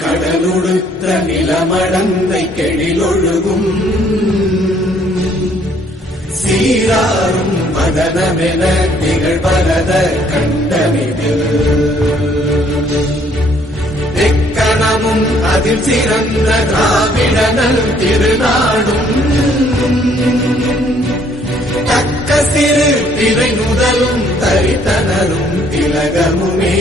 கடலுடுத்த நிலமடந்தை கெழிலொழுகும் சீராரும் மதனமென திகழ்வரத கண்டமிதில் எக்கணமும் அதில் சிறந்த திராவிடனல் திருநாடும் தக்க சிறு திரை முதலும் தரித்தனரும் திலகமுமே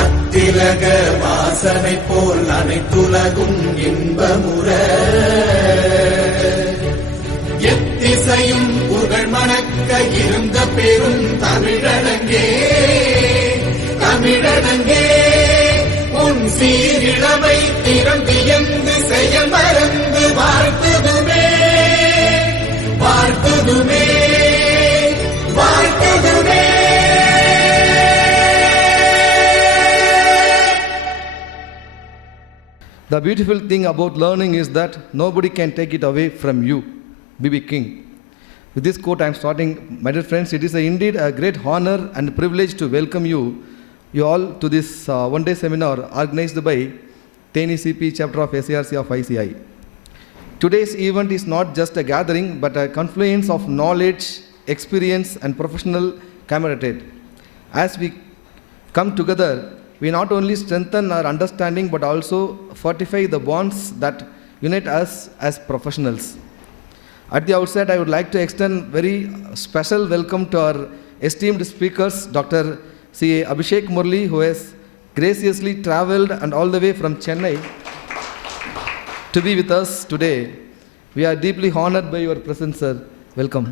அத்திலக வாசனை போல் அனைத்துலகும் இன்பமுற எத்திசையும் புகழ் மணக்க இருந்த பெரும் தமிழனங்கே தமிழனங்கே உன் சீரிழமை திறம் வியந்து செயல் மறந்து வாழ்த்துதுமே வாழ்த்துதுமே வாழ்த்துதுமே. The beautiful thing about learning is that nobody can take it away from you, B.B. King. With this quote I am starting. My dear friends, it is indeed a great honor and privilege to welcome you all to this one-day seminar organized by Theni Cpe chapter of Sirc of Icai. Today's event is not just a gathering but a confluence of knowledge, experience and professional camaraderie. As we come together, we not only strengthen our understanding but also fortify the bonds that unite us as professionals. At the outset, I would like to extend very special welcome to our esteemed speakers, Dr. Abhishek MURALI, who has graciously traveled and all the way from Chennai to be with us today. We are deeply honored by your presence, sir. Welcome.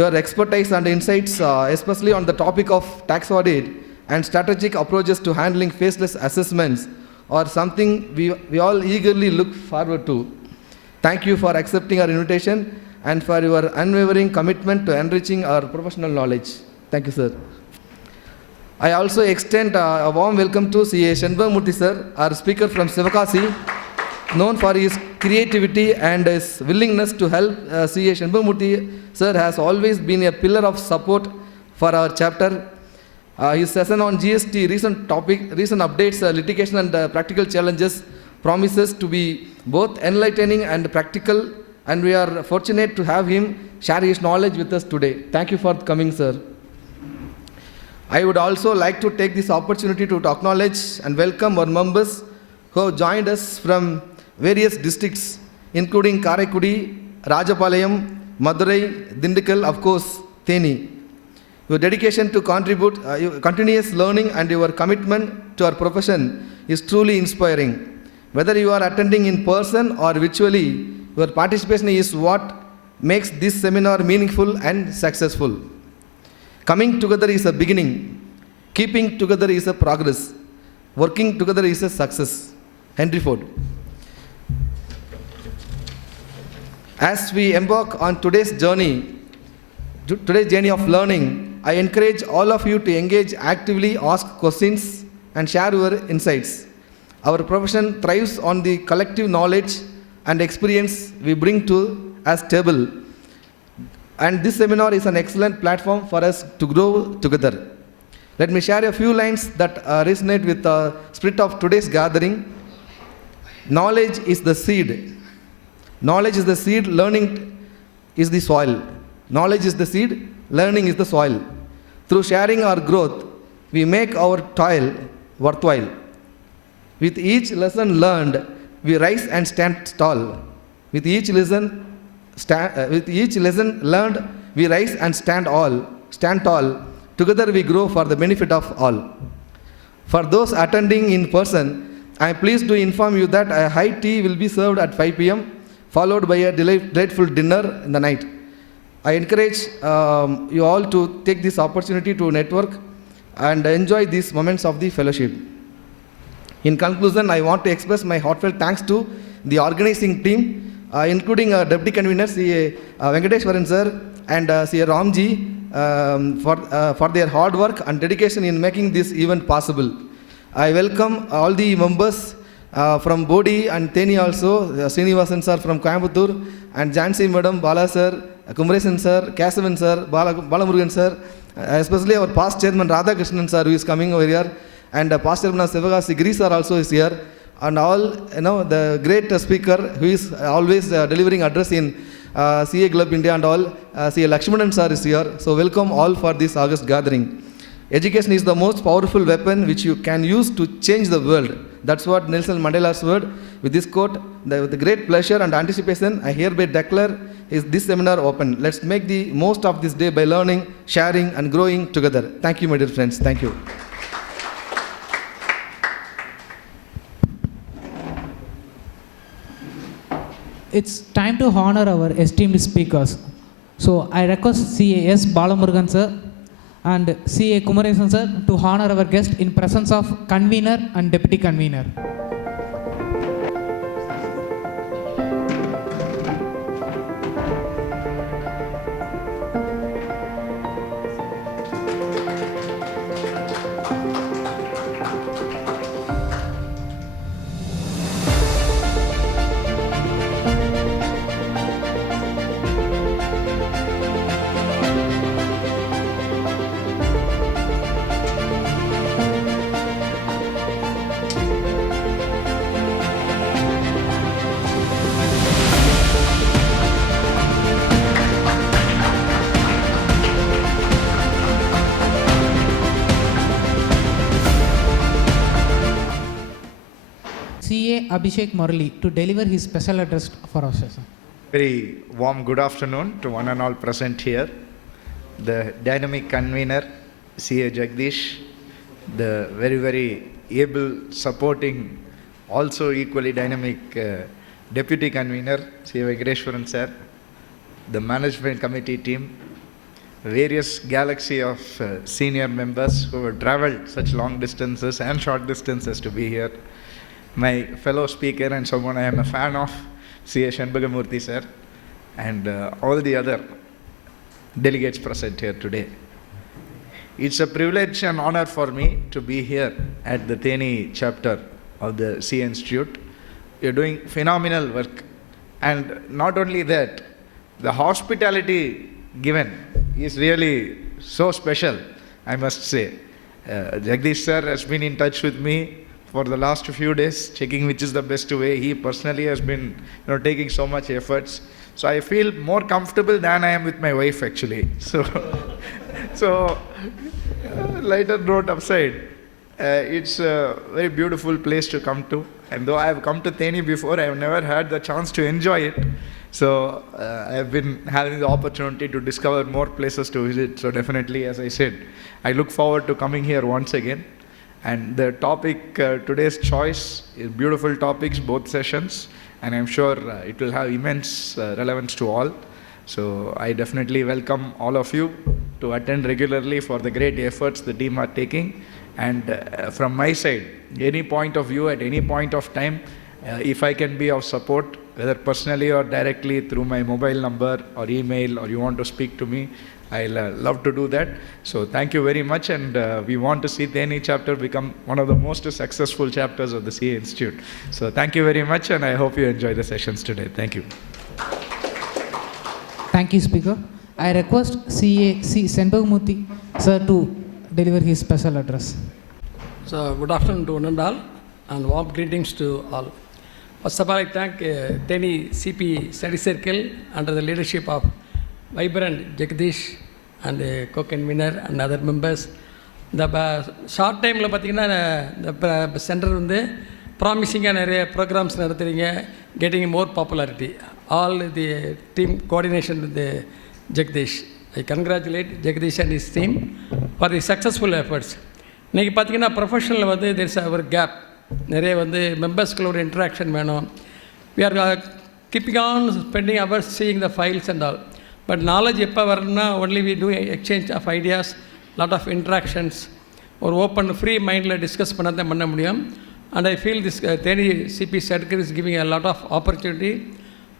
Your expertise and insights, especially on the topic of tax audit and strategic approaches to handling faceless assessments, are something we all eagerly look forward to. Thank you for accepting our invitation and for your unwavering commitment to enriching our professional knowledge. Thank you, sir. I also extend a warm welcome to C.A. Shenbamurthy sir, our speaker from Sivakasi, known for his creativity and his willingness to help. C.A. Shenbamurthy sir has always been a pillar of support for our chapter. His session on GST, recent updates, litigation and practical challenges promises to be both enlightening and practical, and we are fortunate to have him share his knowledge with us today. Thank you for coming, sir. I would also like to take this opportunity to acknowledge and welcome our members who have joined us from various districts, including Karaikudi, Rajapalayam, Madurai, Dindikal, of course, Theni. Your dedication to contribute, your continuous learning and your commitment to our profession is truly inspiring. Whether you are attending in person or virtually, your participation is what makes this seminar meaningful and successful. Coming together is a beginning. Keeping together is a progress. Working together is a success. Henry Ford. As we embark on today's journey of learning, I encourage all of you to engage actively, ask questions, and share your insights. Our profession thrives on the collective knowledge and experience we bring to as table. And this seminar is an excellent platform for us to grow together. Let me share a few lines that resonate with the spirit of today's gathering. Knowledge is the seed. Knowledge is the seed, learning is the soil. Knowledge is the seed, learning is the soil. Through sharing our growth, we make our toil worthwhile. With each lesson learned, we rise and stand tall. With each lesson learned, we rise and stand tall. Together we grow for the benefit of all. For those attending in person, I am pleased to inform you that a high tea will be served at 5 p.m., followed by a delightful dinner in the night. I encourage you all to take this opportunity to network and enjoy these moments of the fellowship. In conclusion, I want to express my heartfelt thanks to the organizing team, including Deputy Convener C.A. Venkateshwaran sir and C.A. Ramji for their hard work and dedication in making this event possible. I welcome all the members from Bodhi and Theni also, Srinivasan sir from Coimbatore, and Jansi madam, Bala sir, Kumresan sir, Kesavan sir, Balamurugan sir, especially our past chairman Radhakrishnan sir who is coming over here, and Pastor Sivagasi Greece are also is here, and all the great speaker who is always delivering address in CA Club India and all, CA Lakshmanan sir is here. So welcome all for this August gathering. Education is the most powerful weapon which you can use to change the world. That's what Nelson Mandela's word. With this quote, with great pleasure and anticipation, I hereby declare this seminar open. Let's make the most of this day by learning, sharing and growing together. Thank you, my dear friends. Thank you. It's time to honor our esteemed speakers. So I request CAS Balamurugan sir and CA Kumaresan sir to honor our guest in presence of convener and deputy convener. CA ABHISHEK MURALI to deliver his special address for our session. Very warm good afternoon to one and all present here. The dynamic convener, CA Jagdish, the very able, supporting, also equally dynamic deputy convener, CA Venkateshwaran sir, the management committee team, various galaxy of senior members who have traveled such long distances and short distances to be here. My fellow speaker and someone I am a fan of, C.A. Shanbagamurthy sir, and all the other delegates present here today. It's a privilege and honor for me to be here at the Theni chapter of the CA Institute. You're doing phenomenal work, and not only that, the hospitality given is really so special, I must say. Jagdish sir has been in touch with me for the last few days, checking which is the best way. He personally has been taking so much efforts. So I feel more comfortable than I am with my wife actually. So lighter note aside, it's a very beautiful place to come to. And though I have come to Theni before, I have never had the chance to enjoy it. So I have been having the opportunity to discover more places to visit. So definitely, as I said, I look forward to coming here once again. And the topic, today's choice, is beautiful topics, both sessions, and I'm sure it will have immense relevance to all. So I definitely welcome all of you to attend regularly for the great efforts the team are taking. And from my side, any point of view at any point of time, if I can be of support, whether personally or directly through my mobile number or email, or you want to speak to me, I'll love to do that. So thank you very much, and we want to see Theni chapter become one of the most successful chapters of the CA Institute. So thank you very much, and I hope you enjoy the sessions today. Thank you. Thank you, Speaker. I request CA Senbagamurthy sir to deliver his special address. So good afternoon to one and all, and warm greetings to all. First of all, I thank Theni Cpe Study Circle under the leadership of Vibrant Jagdish and co-convener and other members. The short time the center promising programs getting more popularity. All the team coordination with the Jagdish. I congratulate Jagdish and his team for the successful efforts. Professional there is a gap. Members interaction. We are keeping on spending hours seeing the files and all. But knowledge only we do exchange of ideas, lot of interactions, or open free mind discuss and I feel this Theni Cpe circle is giving a lot of opportunity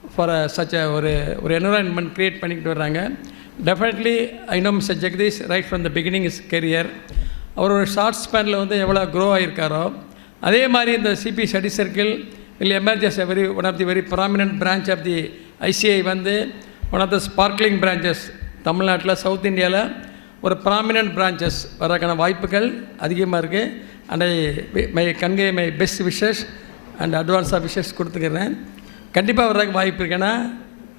for such a environment create definitely I know Mr. Jagdish right from the beginning his career our short span grow அதே மாதிரி இந்த CP Study Circle will emerge as one of the very prominent branch of the ICI one of the sparkling branches தமிழ்நாட்டில் south இந்தியாவில் ஒரு prominent branches வரக்கான வாய்ப்புகள் அதிகமாக இருக்குது. And my convey my best wishes and அட்வான்ஸாக விஷஸ் கொடுத்துக்கிறேன். கண்டிப்பாக வர்றதுக்கு வாய்ப்பு இருக்கு. ஏன்னா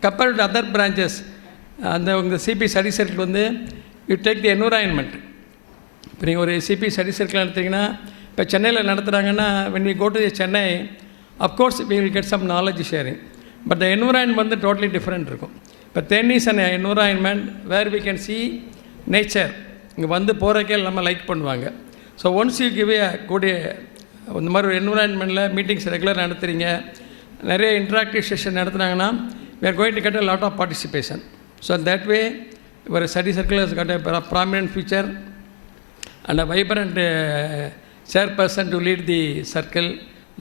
கம்பேர்ட் டு அதர் பிரான்ச்சஸ் அந்த உங்கள் சிபி ஸ்டடி சர்க்கிள் வந்து யூ டேக் தி என்விரான்மெண்ட். இப்போ நீங்கள் ஒரு சிபி ஸ்டடி சர்க்கிள் நடத்துறீங்கன்னா, இப்போ சென்னையில் நடத்துகிறாங்கன்னா when we go to Chennai, of course we will get some knowledge sharing, but the environment வந்து totally different இருக்கும். இப்போ Theni is an environment where we can see nature. இங்கே வந்து போகிறக்கே நம்ம லைக் பண்ணுவாங்க. So once you give a good இந்த மாதிரி ஒரு என்விரான்மெண்ட்டில் மீட்டிங்ஸ் ரெகுலராக நடத்துகிறீங்க, நிறைய இன்ட்ராக்டிவ் செஷன் நடத்துனாங்கன்னா we are going to get a lot of participation. So in that way your study circle has got a prominent future and a vibrant chairperson to lead the circle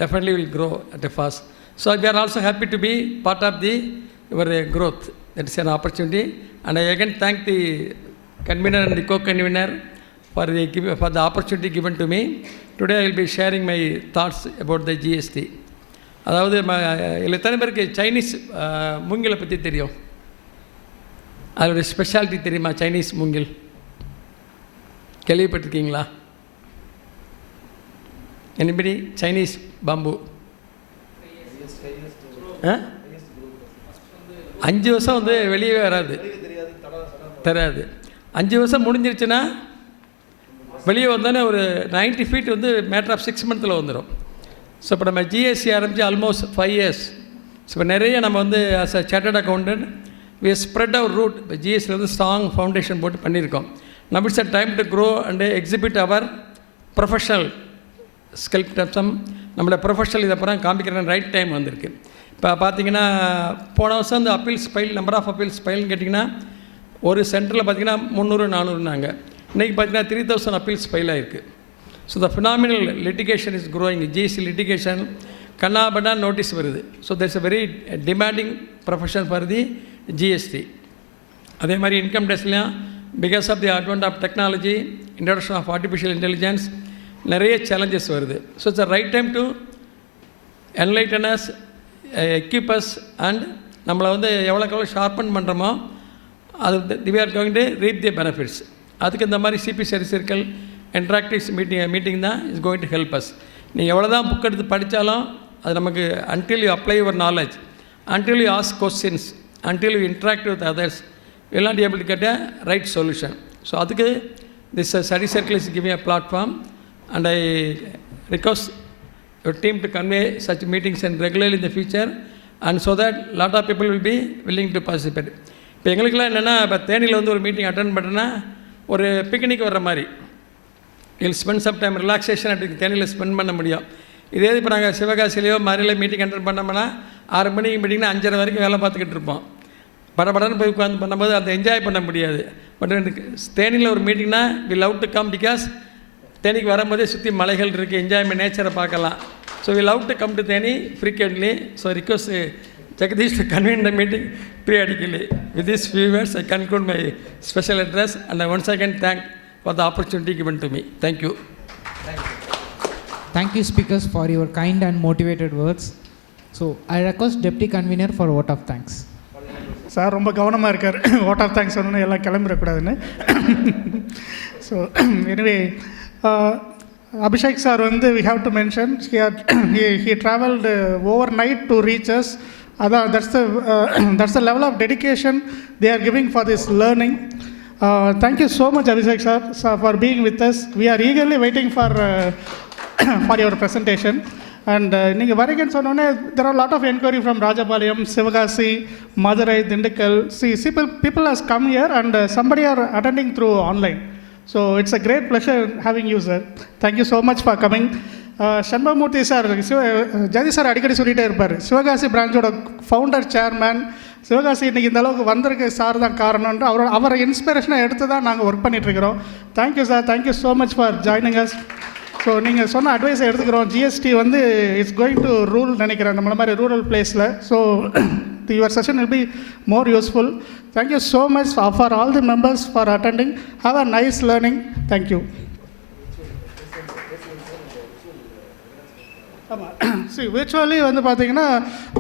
definitely will grow at a fast. So we are also happy to be part of your growth. That is an opportunity, and I again thank the convener and the co-convener for the opportunity given to me. Today I will be sharing my thoughts about the GST. அதாவது இல்லை எத்தனை பேருக்கு Chinese மூங்கிலை பற்றி தெரியும்? அதோடைய speciality தெரியுமா? Chinese மூங்கில் கேள்விப்பட்டிருக்கீங்களா? எனிபடி? சைனீஸ் பாம்பு 5 வருஷம் வந்து வெளியே வராது, தராது. 5 வருஷம் முடிஞ்சிருச்சுன்னா வெளியே வந்தோன்னே ஒரு 90 feet வந்து மேட்டர் ஆஃப் 6 months வந்துடும். ஸோ இப்போ நம்ம ஜிஎஸ்சி ஆரம்பித்து ஆல்மோஸ்ட் 5 years. ஸோ இப்போ நிறைய நம்ம வந்து as a chartered accountant we spread our root. இப்போ ஜிஎஸ்சியில் வந்து ஸ்ட்ராங் ஃபவுண்டேஷன் போட்டு பண்ணியிருக்கோம். நம்ம it's a time to grow and exhibit our professional skill டப்ஸம். நம்மளோட ப்ரொஃபஷனல் இதை அப்புறம் காமிக்கிற ரைட் டைம் வந்திருக்கு. இப்போ பார்த்தீங்கன்னா போன வருஷம் வந்து appeals file number of appeals ஃபைல்னு கேட்டிங்கன்னா ஒரு சென்டரில் பார்த்தீங்கன்னா 300-400நாங்க. இன்றைக்கி பார்த்தீங்கன்னா 3000 அப்பீல்ஸ் ஃபைல் ஆகிருக்கு. So the phenomenal litigation is growing. GST litigation கண்ணாபண்ணா நோட்டீஸ் வருது. So there's a very demanding profession for the GST. அதே மாதிரி இன்கம் டேக்ஸ்லையும் because of the advent of technology, introduction of artificial intelligence நிறைய challenges வருது. So it's a right time to enlighten us, equip us and நம்மளை வந்து எவ்வளோக்கு sharpen பண்ணுறோமோ அது we are going to reap the benefits. அதுக்கு இந்த மாதிரி CP study circle interactives meeting தான் is going to help us. நீங்கள் எவ்வளோ தான் புக் எடுத்து படித்தாலும் அது நமக்கு until you apply your knowledge, until you ask questions, until you interact with others, you will not able to get a right solution. So அதுக்கு this study circle is giving a platform and I request your team to convey such meetings and regularly in the future, and so that lot of people will be willing to participate. இப்போ எங்களுக்கெல்லாம் என்னென்னா, இப்போ தேனியில் வந்து ஒரு meeting attend பண்ணுறேன்னா ஒரு picnic வர்ற மாதிரி இல் ஸ்பெண்ட் சம் டைம் ரிலாக்ஸேஷன் அப்படி தேனியில் ஸ்பெண்ட் பண்ண முடியும். இதே இப்போ நாங்கள் சிவகாசிலையோ மாதிரியில் மீட்டிங் அட்டன் பண்ணோம்னா 6 மணிக்கு மீட்டிங்னா 5:30 வரைக்கும் வேலை பார்த்துக்கிட்டு இருப்போம். படப்படன்னு போய் உட்காந்து பண்ணும்போது அதை என்ஜாய் பண்ண முடியாது. பட் தேனியில் ஒரு மீட்டிங்னா we love to come because தேனிக்கு வரும்போதே சுற்றி மலைகள் இருக்குது, என்ஜாய்மெண்ட் நேச்சரை பார்க்கலாம். So we love to come to Theni frequently. So request Jagadish to convene the meeting periodically. With these few words, I conclude my special address, and I once again thank for the opportunity given to me. Thank you. Thank you, speakers, for your kind and motivated words. So, I request Deputy Convener for a vote of thanks. Sir ரொம்ப கவனமாக இருக்கார். vote of thanks சொன்னோன்னு எல்லாம் கிளம்பிடக்கூடாதுன்னு. So anyway Abhishek sir வந்து we have to mention he traveled overnight to reach us. That's the level of dedication they are giving for this learning. Thank you so much Abhishek sir for being with us. We are eagerly waiting for your presentation. And நீங்கள் வரீங்கன்னு சொன்னோன்னே there are a lot of inquiry from Rajapalayam, Sivagasi, Madurai, Dindigul. See people has come here and somebody are attending through online. So it's a great pleasure having you sir. Thank you so much for coming. Shanmamurthy sir, Jathi sir அடிக்கடி சொல்லிகிட்டே இருப்பார், சிவகாசி பிரான்ச்சோட founder chairman, Sivakasi இன்றைக்கி இந்த அளவுக்கு வந்திருக்க sir தான் காரணம்ன்ற அவரை இன்ஸ்பிரேஷனை எடுத்து தான் நாங்கள் ஒர்க் பண்ணிகிட்ருக்கிறோம். Thank you sir, thank you so much for joining us. So நீங்கள் சொன்ன அட்வைஸை எடுத்துக்கிறோம். ஜிஎஸ்டி வந்து இட்ஸ் கோயிங் டு ரூல் நினைக்கிறேன் நம்மள மாதிரி ரூரல் பிளேஸில். So your session will be more useful. Thank you so much for all the members for attending. Have a nice learning. Thank you. ஆமாம், see virtually வந்து பார்த்தீங்கன்னா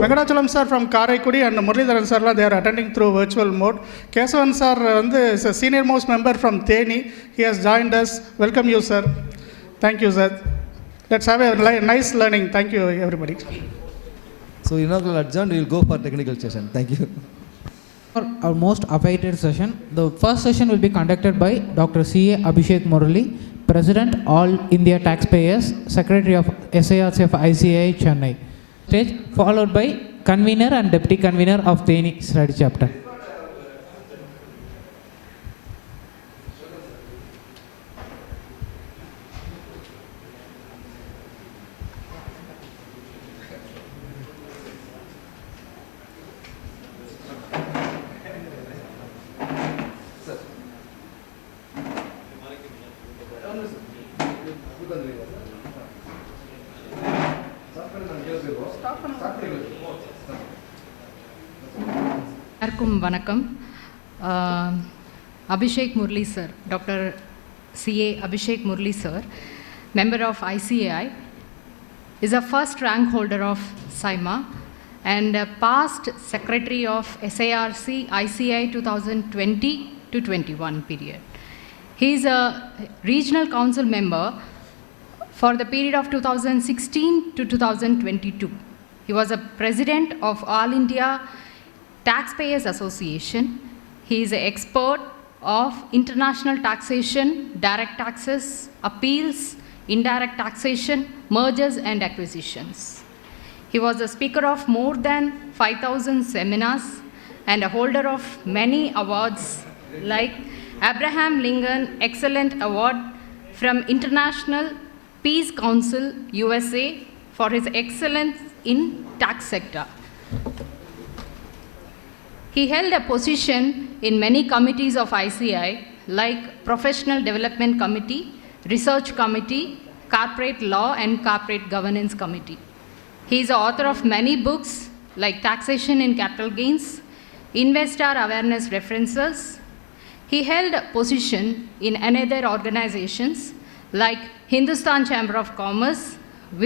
Venkatachalam sir from Karaikudi and Muralidharan சார்லாம் there attending through virtual mode. Kesavan sir வந்து senior most member from Theni, he has joined us. Welcome you sir. Thank you sir. Let's have a nice learning. Thank you, everybody. So inaugural adjourned, we will go for technical session. Thank you. For our most awaited session, the first session will be conducted by Dr. C.A. Abhishek Murali, President, All India Taxpayers, Secretary of SARC of ICAI, Chennai. Stage, followed by Convener and Deputy Convener of Theni Study Chapter. வணக்கம். Abhishek Murali sir, Dr. C.A. Abhishek Murali sir, member of ICAI, is a first rank holder of SIMA and a past secretary of SARC ICAI 2020 to 21 period. He is a regional council member for the period of 2016 to 2022. He was a president of All India Taxpayers Association. He is an expert of international taxation, direct taxes, appeals, indirect taxation, mergers and acquisitions. He was a speaker of more than 5,000 seminars and a holder of many awards like Abraham Lincoln Excellent Award from International Peace Council, USA, for his excellence in tax sector. He held a position in many committees of ICAI like Professional Development Committee, Research Committee, Corporate Law and Corporate Governance Committee. He is the author of many books like Taxation in Capital Gains, Investor Awareness References. He held a position in another organizations like Hindustan Chamber of Commerce,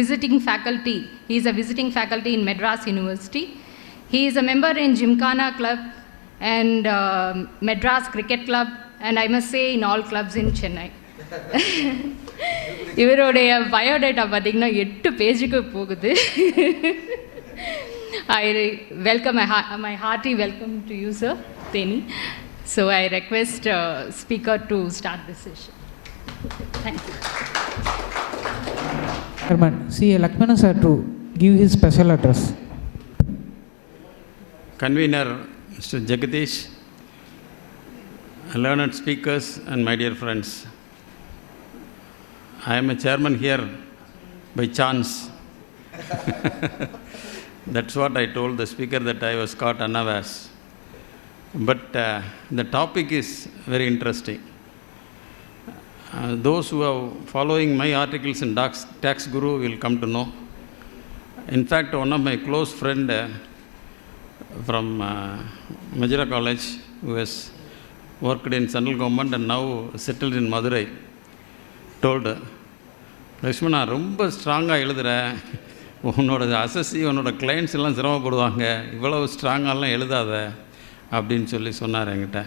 visiting faculty. He is a visiting faculty in Madras University. He is a member in Gymkhana Club and Madras Cricket Club, and I must say in all clubs in Chennai. இவருடைய biodata பார்த்தீங்கன்னா 8 பேஜுக்கு போகுது. I welcome my hearty welcome to you, sir, Theni. So I request speaker to start this session. Thank you. Chairman C.A. Lakshmana sir to give his special address. Convener Mr. Jagdish, learned speakers and my dear friends. I am a chairman here by chance. That's what I told the speaker, that I was caught unawares. But the topic is very interesting. Those who are following my articles in Tax Guru will come to know. In fact, one of my close friend from Majira College, who has worked in central government and now settled in Madurai, told, Lakshmana, ரொம்ப ஸ்ட்ராங்காக எழுதுகிற, உன்னோட அசஸ்ஸி உன்னோட clients எல்லாம் சிரமப்படுவாங்க, இவ்வளவு ஸ்ட்ராங்காலாம் எழுதாத அப்படின்னு சொன்னார் என்கிட்ட.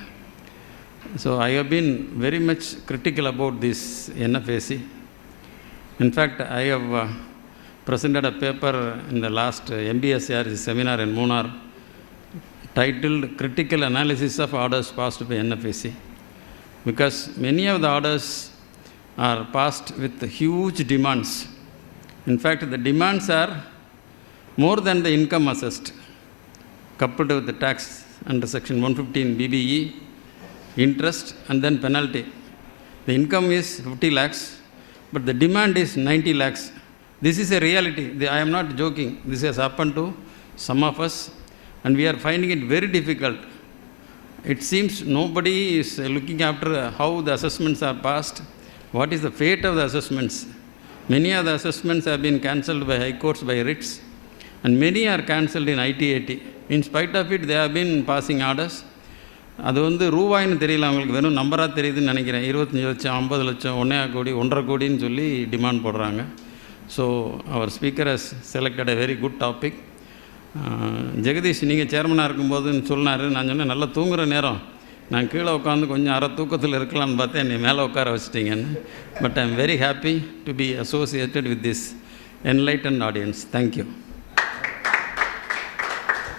So I have been very much critical about this NFAC. In fact, I have presented a paper in the last MBSR seminar in Munnar titled Critical Analysis of Orders Passed by NFAC, because many of the orders are passed with huge demands. In fact, the demands are more than the income assessed, coupled with the tax under section 115 BBE, interest and then penalty. The income is 50 lakhs, but the demand is 90 lakhs. This is a reality. I am not joking. This has happened to some of us, and we are finding it very difficult. It seems nobody is looking after how the assessments are passed. What is the fate of the assessments? Many of the assessments have been cancelled by high courts by writs, and many are cancelled in ITAT. In spite of it, they have been passing orders. அது ரூபாயின்னு தெரியல, அவங்களுக்கு வெறும் நம்பராக தெரியுதுன்னு நினைக்கிறேன். 25 லட்சம், 50 லட்சம், 1.5 கோடி, 1.5 கோடின்னு சொல்லி டிமாண்ட் போடுறாங்க. So our speaker has selected a very good topic. Jagdish, நீங்கள் சேர்மனாக இருக்கும்போதுன்னு சொன்னார். நான் சொன்னேன், நல்லா தூங்குகிற நேரம், நான் கீழே உட்காந்து கொஞ்சம் அரை தூக்கத்தில் இருக்கலாம்னு பார்த்தேன், என்னை மேலே உட்கார வச்சிட்டிங்கன்னு. But I am very happy to be associated with this enlightened audience. Thank you.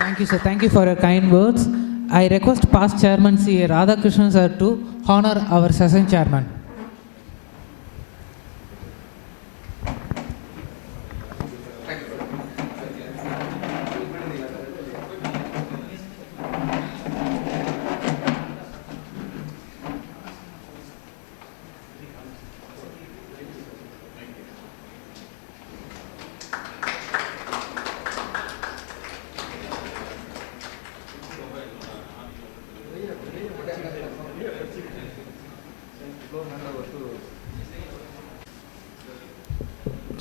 Thank you, sir. Thank you for your kind words. I request past chairman C.A. Radhakrishnan sir to honor our session chairman.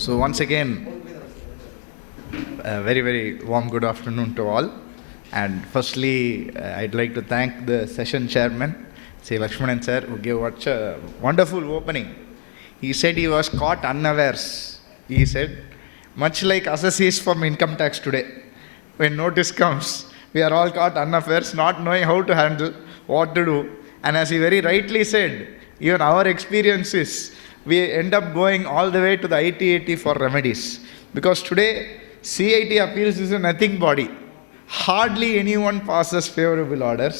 So once again, a very, very warm good afternoon to all. And firstly, I'd like to thank the session chairman, Sri Lakshmanan sir, who gave such a wonderful opening. He said he was caught unawares. He said, much like assessees from income tax today, when notice comes, we are all caught unawares, not knowing how to handle, what to do. And as he very rightly said, even our experiences, we end up going all the way to the ITAT for remedies. Because today, CIT appeals is a nothing body. Hardly anyone passes favorable orders.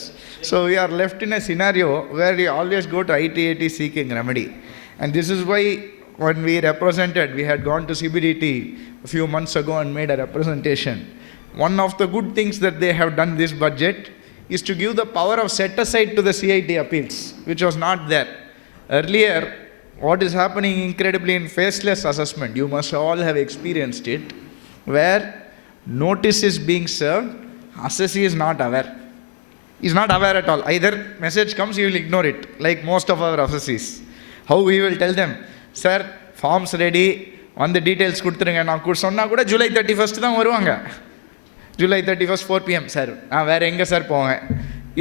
So we are left in a scenario where we always go to ITAT seeking remedy. And this is why when we represented, we had gone to CBDT a few months ago and made a representation. One of the good things that they have done this budget is to give the power of set aside to the CIT appeals, which was not there. Earlier, what is happening incredibly in faceless assessment, you must all have experienced it, where notice is being served, assessee is not aware. He is not aware at all. Either message comes, he will ignore it, like most of our assessees. How we will tell them, sir, forms ready, on the details kuduthirunga, na sonna kuda July 31st தான் வருவாங்க. July 31st 4 p.m. Sir நான் வேறு எங்கே sir போவேன்,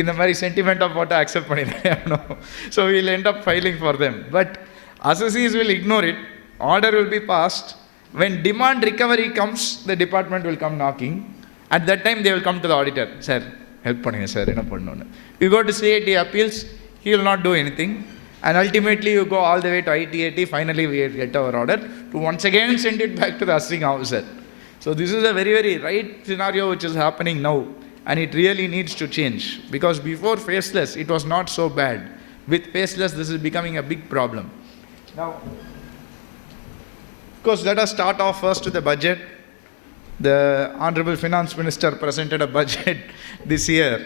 இந்த மாதிரி சென்டிமெண்ட்டாக போட்டு accept பண்ணிடுறேன். So we will end up filing for them. But assessees will ignore it. Order will be passed. When demand recovery comes, the department will come knocking. At that time, they will come to the auditor. Sir, help பண்ணுங்க sir, என்ன பண்ணணும். You go to CIT appeals, he will not do anything. And ultimately, you go all the way to ITAT. Finally, we get our order to once again send it back to the assessing officer. So this is a very, very right scenario which is happening now. And it really needs to change. Because before faceless, it was not so bad. With faceless, this is becoming a big problem. Now, of course, let us start off first with the budget. The Honorable Finance Minister presented a budget this year.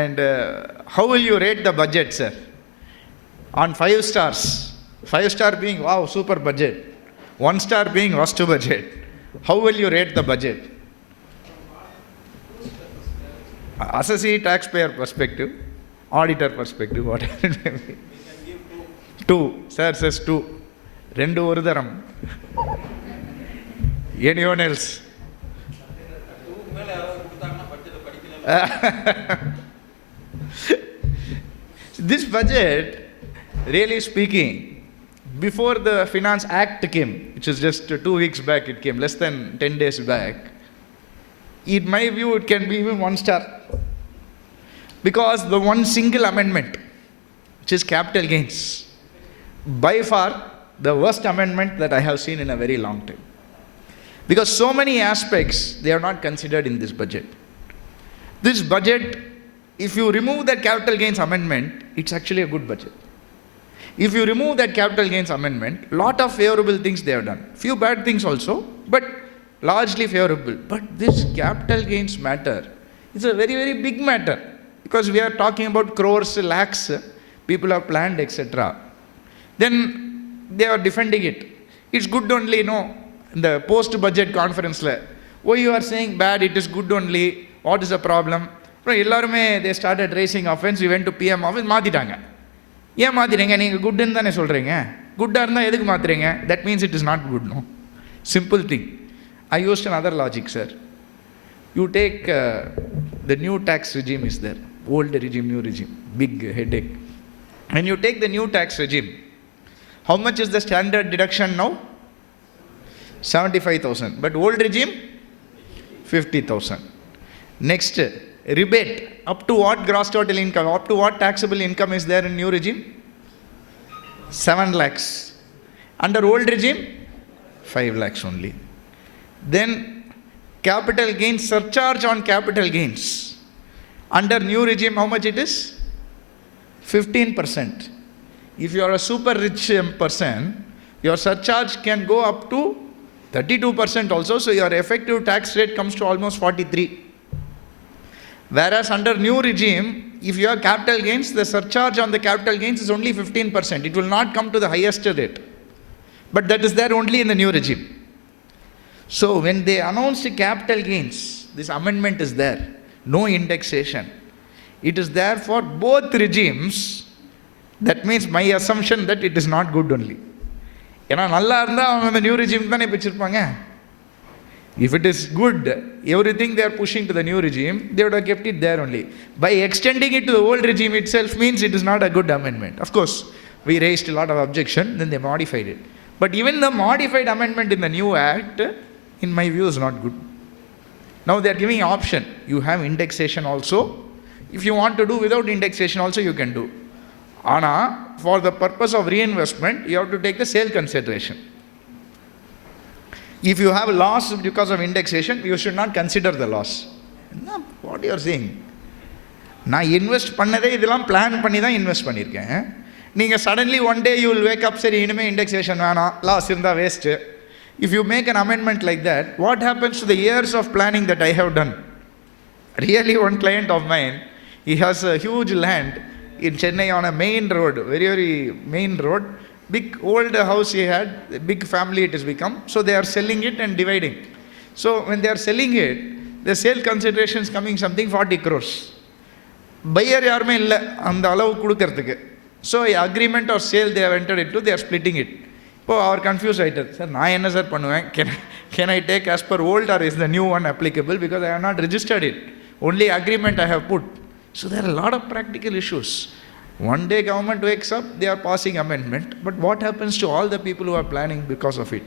And how will you rate the budget, sir? On 5 stars, 5 star being, wow, super budget. 1 star being worst budget. How will you rate the budget? Assessee taxpayer perspective, auditor perspective, whatever it may be. 2. Sir says 2. Rendu oru tharam. Anyone else? This budget, really speaking, before the Finance Act came, which is just 2 weeks back it came, less than 10 days back, in my view it can be even 1 star. Because the one single amendment, which is capital gains, by far the worst amendment that I have seen in a very long time. Because so many aspects, they are not considered in this budget. This budget, if you remove that capital gains amendment, it's actually a good budget. If you remove that capital gains amendment, lot of favorable things they have done. Few bad things also, but largely favorable. But this capital gains matter, it's a very, very big matter. Because we are talking about crores, lakhs, people have planned, etc. Then they are defending it. It's good only, in the post-budget conference, oh, you are saying bad, it is good only, what is the problem? They started raising offense, we went to PM office, மாத்திட்டாங்க. ஏன் மாத்திட்டீங்க, நீங்கள் குட்னு தானே சொல்கிறீங்க, குட்டாக இருந்தால் எதுக்கு மாத்துறீங்க? That means it is not good, no? Simple thing. I used another logic, sir. You take the new tax regime is there, old regime, new regime, big headache. When you take the new tax regime, how much is the standard deduction now? 75,000. But old regime, 50,000. Next, rebate. Up to what gross total income? Up to what taxable income is there in new regime? 7 lakhs. Under old regime? 5 lakhs only. Then capital gains, surcharge on capital gains. Under new regime, how much it is? 15%. If you are a super rich person, your surcharge can go up to 32% also, so your effective tax rate comes to almost 43. Whereas under new regime, if you have capital gains, the surcharge on the capital gains is only 15%. It will not come to the highest rate. But that is there only in the new regime. So when they announced capital gains, this amendment is there. No indexation. It is there for both regimes. That means my assumption that it is not good only. ஏன்னா நல்லா இருந்தால் அவங்க அந்த new regime தானே வச்சிருப்பாங்க. If it is good, everything they are pushing to the new regime, they would have kept it there only. By extending it to the old regime itself means it is not a good amendment. Of course, we raised a lot of objection, then they modified it. But even the modified amendment in the new act, in my view, is not good. Now they are giving an option. You have indexation also. If you want to do without indexation also, you can do. Ana, for the purpose of reinvestment, you have to take the sale consideration. If you have loss because of indexation, you should not consider the loss. No, what you are saying? நான் invest பண்ணதே இதெல்லாம் plan பண்ணி தான் invest பண்ணியிருக்கேன். நீங்கள் suddenly one day you will wake up, சரி இனிமேல் indexation வேணாம், லாஸ் இருந்தால் waste. If you make an amendment like that, what happens to the years of planning that I have done? Really, one client of mine, he has a huge land in Chennai on a main road, very, very main road. Big old house he had, big family it has become. So they are selling it and dividing. So when they are selling it, the sale consideration is coming something 40 crores. Buyer yarume illa and alavu kudukkradhukku. So agreement or sale they have entered into, they are splitting it. So our confused writer, sir, na enna sir pannuven? Can I take as per old or is the new one applicable? Because I have not registered it. Only agreement I have put. So there are a lot of practical issues. One day government wakes up, they are passing amendment, but what happens to all the people who are planning because of it?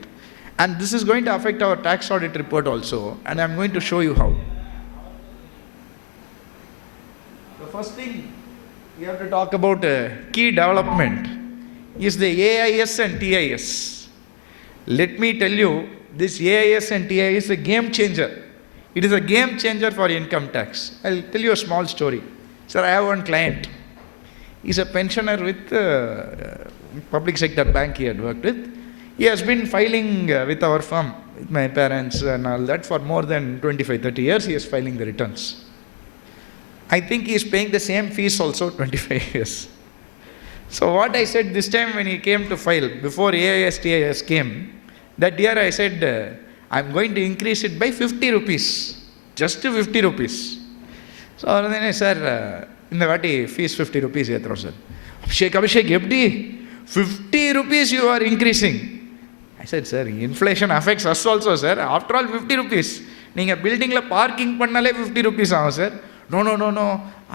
And this is going to affect our tax audit report also, and I am going to show you how. The first thing we have to talk about key development is the AIS and TIS. Let me tell you, this AIS and TIS is a game changer. It is a game changer for income tax. I'll tell you a small story. Sir, I have one client. He's a pensioner with public sector bank he had worked with. He has been filing with our firm, with my parents and all that, for more than 25-30 years. He is filing the returns. I think he is paying the same fees also 25 years. So what I said this time when he came to file, before AIS TIS came, that year I said, I'm going to increase it by 50 rupees, just 50 rupees. So then I said, இந்த வாட்டி fees 50 rupees ஏற்றுறோம் sir. Abhishek எப்படி 50 rupees you are increasing? I said, sir, inflation affects us also, sir. After all, 50 rupees. நீங்கள் பில்டிங்கில் parking பண்ணாலே 50 rupees ஆகும் sir. No.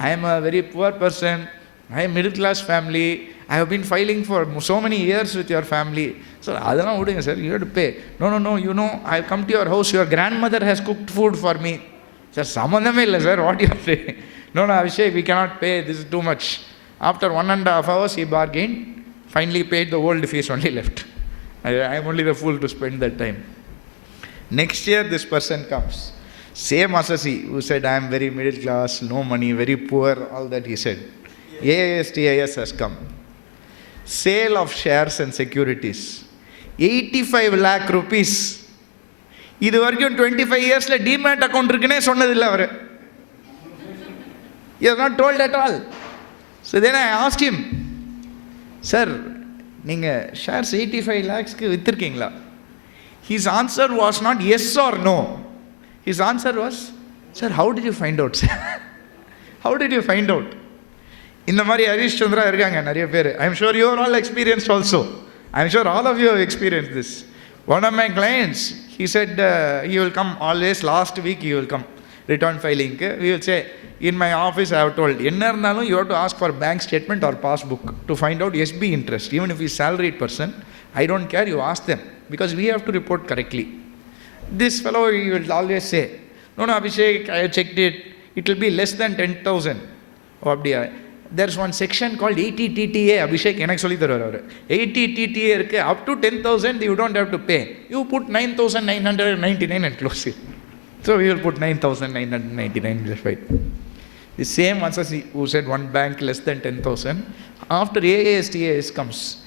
I am a very poor person. I am middle class family. I have been filing for so many years with your family. So அதெல்லாம் விடுங்க sir, you have to pay. No, you know, I have come to your house. Your grandmother has cooked food for me. Sir, சம்மந்தமே இல்லை sir, what you are saying? No, Abhishek, we cannot pay, this is too much. After 1.5 hours, he bargained, finally paid the old fees, only left. I am only the fool to spend that time. Next year, this person comes. Same assessee who said, I am very middle class, no money, very poor, all that he said. AIS TIS has come. Sale of shares and securities. 85 lakh rupees. இது வரைக்கும் 25 yearsல demat account இருக்குன்னே சொன்னதில்லை அவர். He has not told at all. So then I asked him, sir, நீங்கள் shares 85 lakhsக்கு விற்றுருக்கீங்களா? His answer was not yes or no. His answer was, sir, how did you find out, sir? How did you find out? இந்த மாதிரி ஹரிஷ் சந்திரா இருக்காங்க நிறைய பேர். I am sure you are all experienced also. I am sure all of you have experienced this. One of my clients, he said he will come always, last week he will come, return filing. We will say, in my office I have told, என்ன இருந்தாலும் you have to ask for bank statement or passbook to find out SB interest. Even if he is salaried person, I don't care, you ask them, because we have to report correctly. This fellow, he will always say, no, Abhishek, I have checked it, it will be less than 10,000. There's one section called 80 TTA, Abhishek, enak solli tharuvaru. 80 TTA irukku, up to 10,000 you don't have to pay. You put 9,999 and close it. So we will put 9,999, just right. The same answer who said one bank less than 10,000. After AASTAS comes,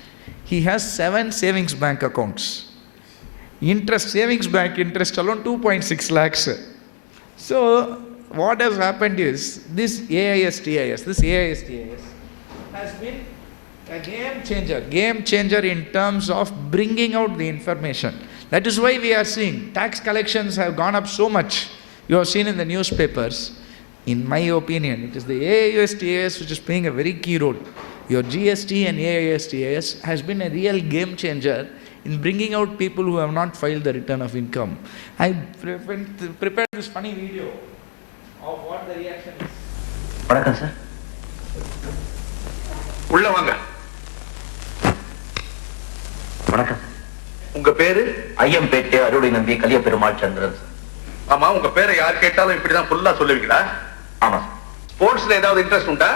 he has 7 savings bank accounts. Interest, savings bank interest alone 2.6 lakhs. So what has happened is, this AISTAS has been a game changer in terms of bringing out the information. That is why we are seeing tax collections have gone up so much. You have seen in the newspapers. In my opinion, it is the AISTAS which is playing a very key role. Your GST and AISTAS has been a real game changer in bringing out people who have not filed the return of income. I prepared this funny video of what the reaction is. வணக்கம் sir. உள்ள வாங்க. வணக்கம். உங்க பேரு? ஐயம்பேட்டை அருளை நம்பி கலிய பெருமாள் சந்திரன். ஆமா, உங்க பேரை யார் கேட்டாலும் இப்படிதான் ஃபுல்லா சொல்லுவீங்களா? ஆமா. ஸ்போர்ட்ஸ்ல ஏதாவது இன்ட்ரெஸ்ட் உண்டா?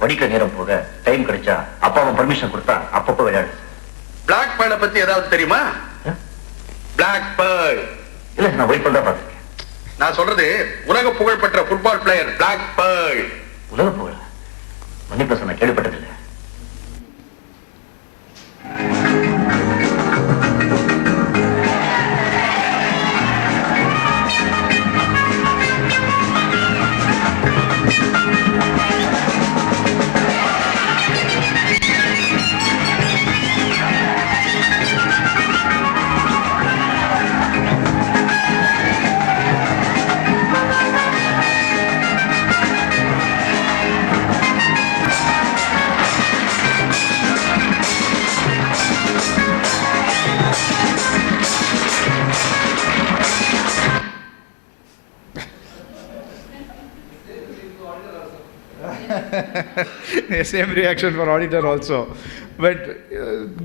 படிக்கிற நேரம் போக டைம் கிடைச்சா அப்பாவும் பர்மிஷன் கொடுத்தா அப்பப்போ விளையாடு. பிளாக் பேர்ல பத்தி ஏதாவது தெரியுமா? பிளாக் பேர்ல் இல்ல, நான் ஒயிட் பேர்ல் தான் பார்த்திருக்கேன். நான் சொல்றது உலக புகழ்பெற்ற ஃபுட்பால் பிளேயர் பிளாக் பேர்ல். உலக புகழ்? மன்னிப்பு சார், நான் கேள்விப்பட்டதில்லை. Same reaction for auditor also. But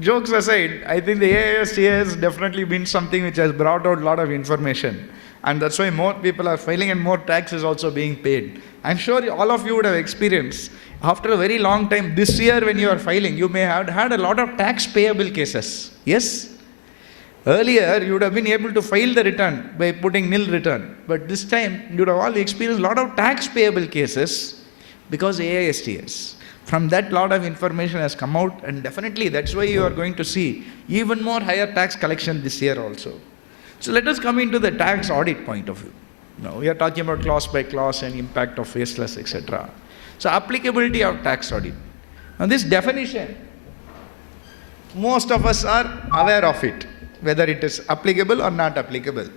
jokes aside, I think the AISTA has definitely been something which has brought out a lot of information. And that's why more people are filing and more tax is also being paid. I'm sure all of you would have experienced, after a very long time, this year when you are filing, you may have had a lot of tax payable cases. Yes? Earlier, you would have been able to file the return by putting nil return. But this time, you would have all experienced a lot of tax payable cases because AISTS. From that, lot of information has come out, and definitely that's why you are going to see even more higher tax collection this year also. So let us come into the tax audit point of view. Now we are talking about clause by clause and impact of FACELESS, etc. So applicability of tax audit. Now this definition, most of us are aware of it, whether it is applicable or not applicable.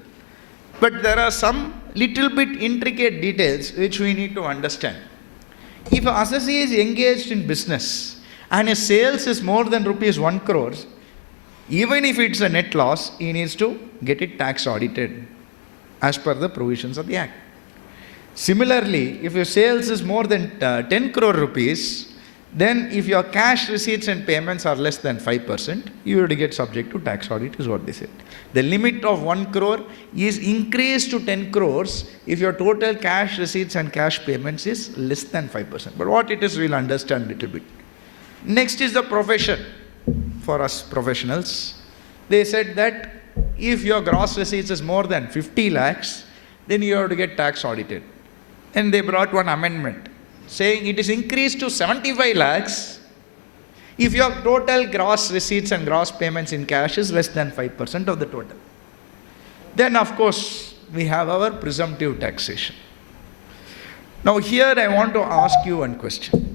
But there are some little bit intricate details which we need to understand. If an assessee is engaged in business and his sales is more than rupees 1 crore, even if it's a net loss, he needs to get it tax audited as per the provisions of the Act. Similarly, if your sales is more than 10 crore rupees, then if your cash receipts and payments are less than 5%, you will get subject to tax audit, is what they said. The limit of 1 crore is increased to 10 crores if your total cash receipts and cash payments is less than 5%. But what it is, we'll understand a little bit. Next is the profession. For us professionals, they said that if your gross receipts is more than 50 lakhs, then you have to get tax audited. And they brought one amendment saying it is increased to 75 lakhs if your total gross receipts and gross payments in cash is less than 5% of the total. Then of course we have our presumptive taxation. Now here I want to ask you one question.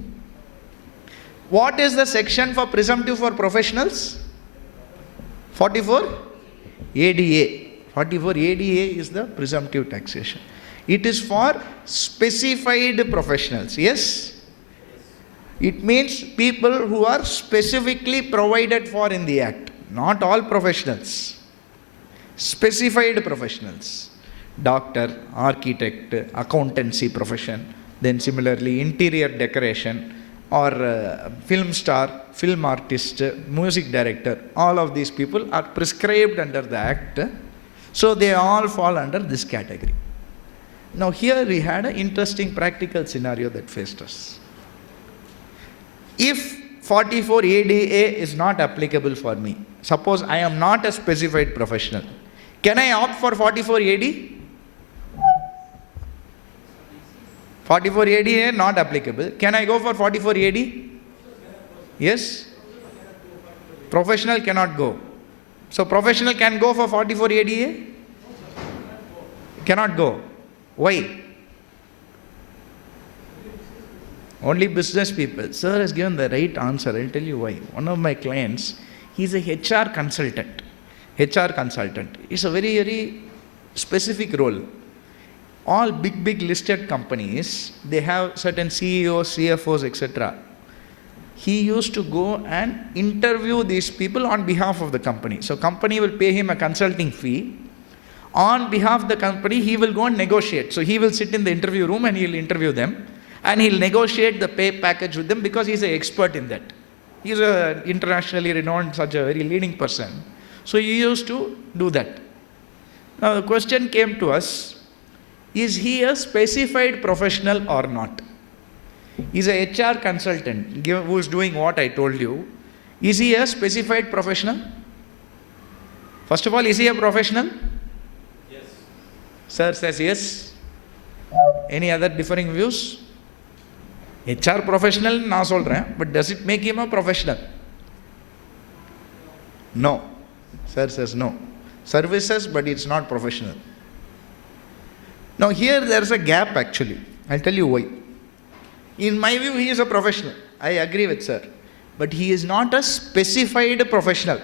What is the section for presumptive for professionals? 44 ADA. 44 ADA is the presumptive taxation. It is for specified professionals. Yes? It means people who are specifically provided for in the Act. Not all professionals. Specified professionals. Doctor, architect, accountancy profession, then similarly interior decoration, or film star, film artist, music director, all of these people are prescribed under the Act. So they all fall under this category. Now here we had an interesting practical scenario that faced us. If 44 ADA is not applicable for me, suppose I am not a specified professional, can I opt for 44 AD? 44 ADA not applicable. Can I go for 44 AD? Yes? Professional cannot go. So professional can go for 44 ADA? Cannot go. Why? Only business people. Sir has given the right answer. I'll tell you why. One of my clients, he's a HR consultant. HR consultant. It's a very, very specific role. All big listed companies, they have certain CEOs, CFOs, etc. He used to go and interview these people on behalf of the company. So company will pay him a consulting fee. On behalf of the company, he will go and negotiate. So he will sit in the interview room and he'll interview them. And he'll negotiate the pay package with them because he's an expert in that. He's an internationally renowned, such a very leading person. So he used to do that. Now the question came to us, is he a specified professional or not? He's a HR consultant who is doing what I told you. Is he a specified professional? First of all, is he a professional? Yes. Sir says yes. Any other differing views? HR professional na solren, but does it make him a professional? No. Sir says no. Services, but it's not professional. Now here there's a gap actually. I'll tell you why. In my view, he is a professional. I agree with sir. But he is not a specified professional.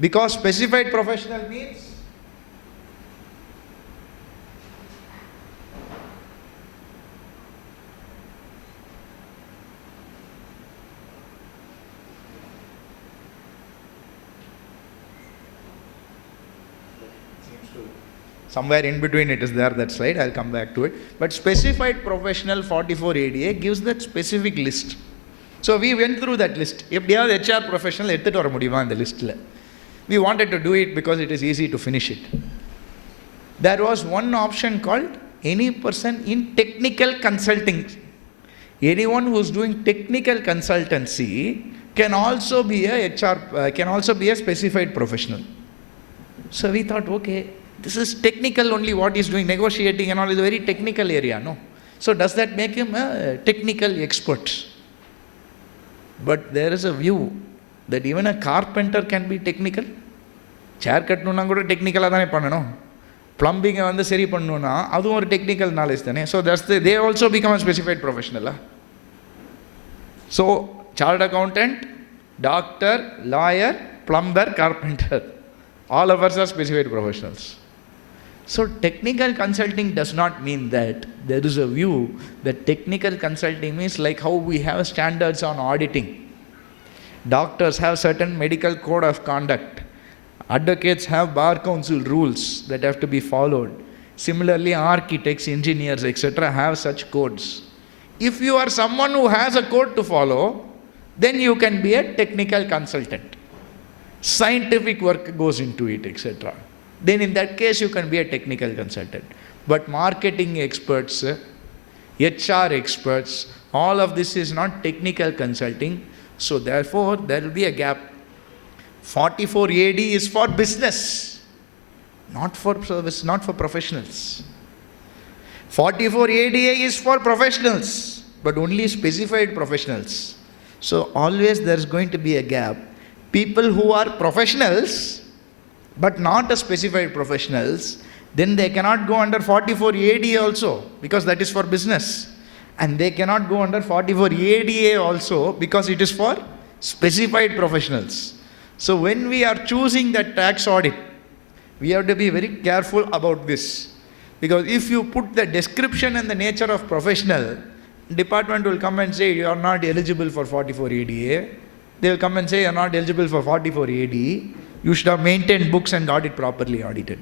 Because specified professional means somewhere in between it is there, that slide, I'll come back to it. But specified professional 44 ADA gives that specific list. So we went through that list. If they are HR professional, edutittu vara mudiyuma in the list. We wanted to do it because it is easy to finish it. There was one option called any person in technical consulting. Anyone who is doing technical consultancy can also be a HR, can also be a specified professional. So we thought, okay, this is technical only, what he's doing, negotiating and all is a very technical area, no? So does that make him a technical expert? But there is a view that even a carpenter can be technical. Chair kattnuna kuda technical adane pannanom. Plumbing vandu seri pannuna adu or technical knowledge thane. So that's they also become a specified professional. So chartered accountant, doctor, lawyer, plumber, carpenter, all of us are specified professionals. So technical consulting does not mean that. There is a view that technical consulting means like how we have standards on auditing. Doctors have certain medical code of conduct. Advocates have bar council rules that have to be followed. Similarly, architects, engineers, etc. have such codes. If you are someone who has a code to follow, then you can be a technical consultant. Scientific work goes into it, etc. Then in that case, you can be a technical consultant. But marketing experts, HR experts, all of this is not technical consulting. So therefore, there will be a gap. 44 AD is for business, not for service, not for professionals. 44 ADA is for professionals, but only specified professionals. So always there is going to be a gap. People who are professionals, but not a specified professionals, then they cannot go under 44 ADA also, because that is for business. And they cannot go under 44 ADA also, because it is for specified professionals. So when we are choosing that tax audit, we have to be very careful about this. Because if you put the description and the nature of professional, department will come and say you are not eligible for 44 ADA. They will come and say you are not eligible for 44 AD. You should have maintained books and got it properly audited.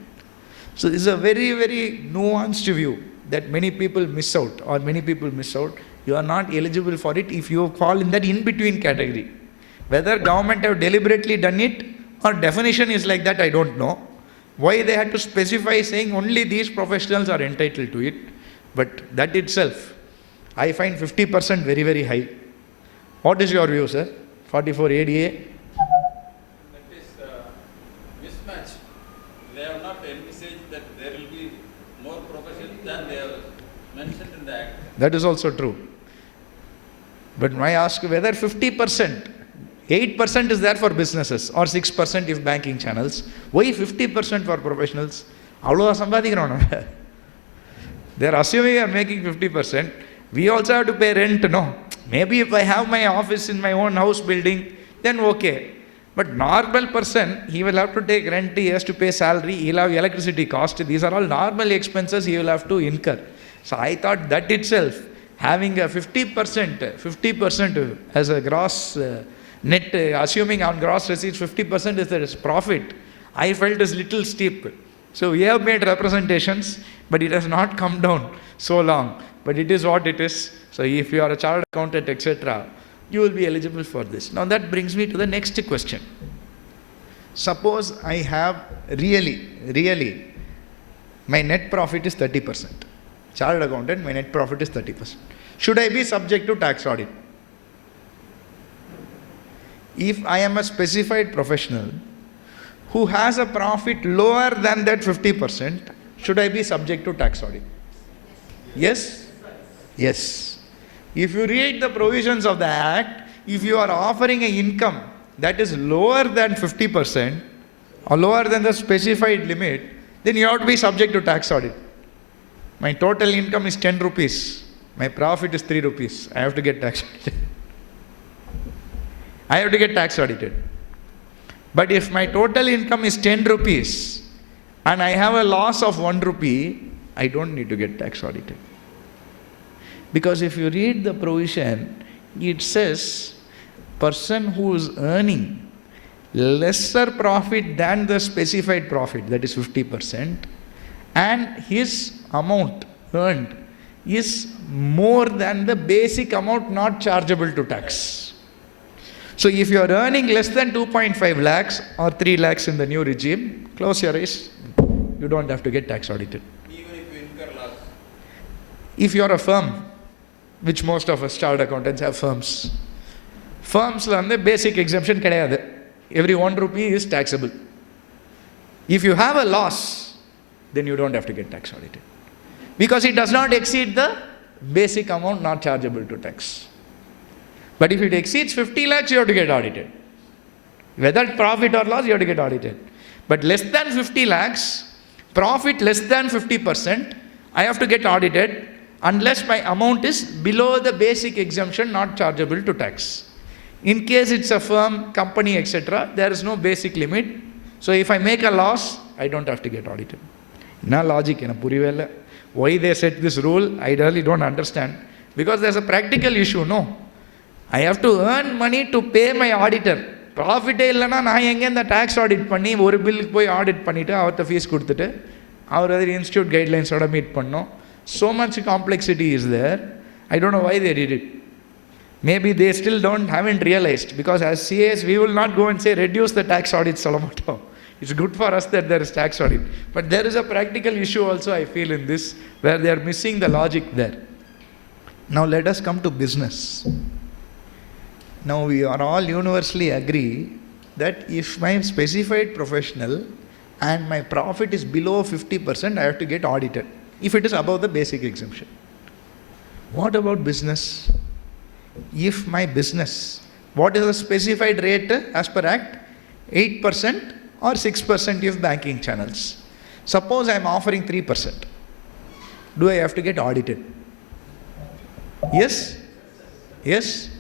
So this is a very, very nuanced view that many people miss out, or many people miss out. You are not eligible for it if you fall in that in-between category. Whether government have deliberately done it or definition is like that, I don't know. Why they had to specify saying only these professionals are entitled to it? But that itself, I find 50% very, very high. What is your view, sir? 44 ADA? That is mismatch. They have not envisaged that there will be more professions than they have mentioned in the Act. That is also true. But I ask whether 50%, 8% is there for businesses or 6% if banking channels. Why 50% for professionals? They're assuming I'm making 50%. We also have to pay rent, no? Maybe if I have my office in my own house building, then okay. But normal person, he will have to take rent, he has to pay salary, he'll have electricity cost. These are all normal expenses he will have to incur. So I thought that itself, having a 50% as a gross net, assuming on gross receipts 50% is the profit, I felt is little steep. So we have made representations, but it has not come down so long. But it is what it is. So if you are a chartered accountant, etc., you will be eligible for this. Now that brings me to the next question. Suppose I have really, my net profit is 30%. Chartered accountant, my net profit is 30%. Should I be subject to tax audit? If I am a specified professional who has a profit lower than that 50%, should I be subject to tax audit? Yes? Yes. If you read the provisions of the Act, if you are offering an income that is lower than 50% or lower than the specified limit, then you have to be subject to tax audit. My total income is 10 rupees. My profit is 3 rupees. I have to get tax audited. I have to get tax audited. But if my total income is 10 rupees and I have a loss of 1 rupee, I don't need to get tax audited. Because if you read the provision, it says person who is earning lesser profit than the specified profit, that is 50%, and his amount earned is more than the basic amount not chargeable to tax. So if you are earning less than 2.5 lakhs or 3 lakhs in the new regime, close your eyes, you don't have to get tax audited. Even if you incur loss? If you are a firm, which most of us chartered accountants have firms. Firms la basic exemption kedaiyadu. Every 1 rupee is taxable. If you have a loss, then you don't have to get tax audited. Because it does not exceed the basic amount not chargeable to tax. But if it exceeds 50 lakhs, you have to get audited. Whether profit or loss, you have to get audited. But less than 50 lakhs, profit less than 50%, I have to get audited unless my amount is below the basic exemption not chargeable to tax. In case it's a firm, company, etc., there is no basic limit. So if I make a loss, I don't have to get audited. Na logic, why they set this rule, I really don't understand. Because there's a practical issue, no? I have to earn money to pay my auditor. Profit illana na enga the tax audit panni oru bill poi audit pannittu avartha fees kuduthittu avaru institute guidelines oda meet pannom. So much complexity is there. I don't know why they did it. Maybe they still haven't realized, because as CAs we will not go and say reduce the tax audit Salamoto. It's good for us that there is tax audit. But there is a practical issue also I feel in this, where they are missing the logic there. Now let us come to business. Now we are all universally agree that if my specified professional and my profit is below 50%, I have to get audited. If it is above the basic exemption. What about business? If my business, what is the specified rate as per Act? 8% or 6% if banking channels. Suppose I am offering 3%. Do I have to get audited? Yes? Yes?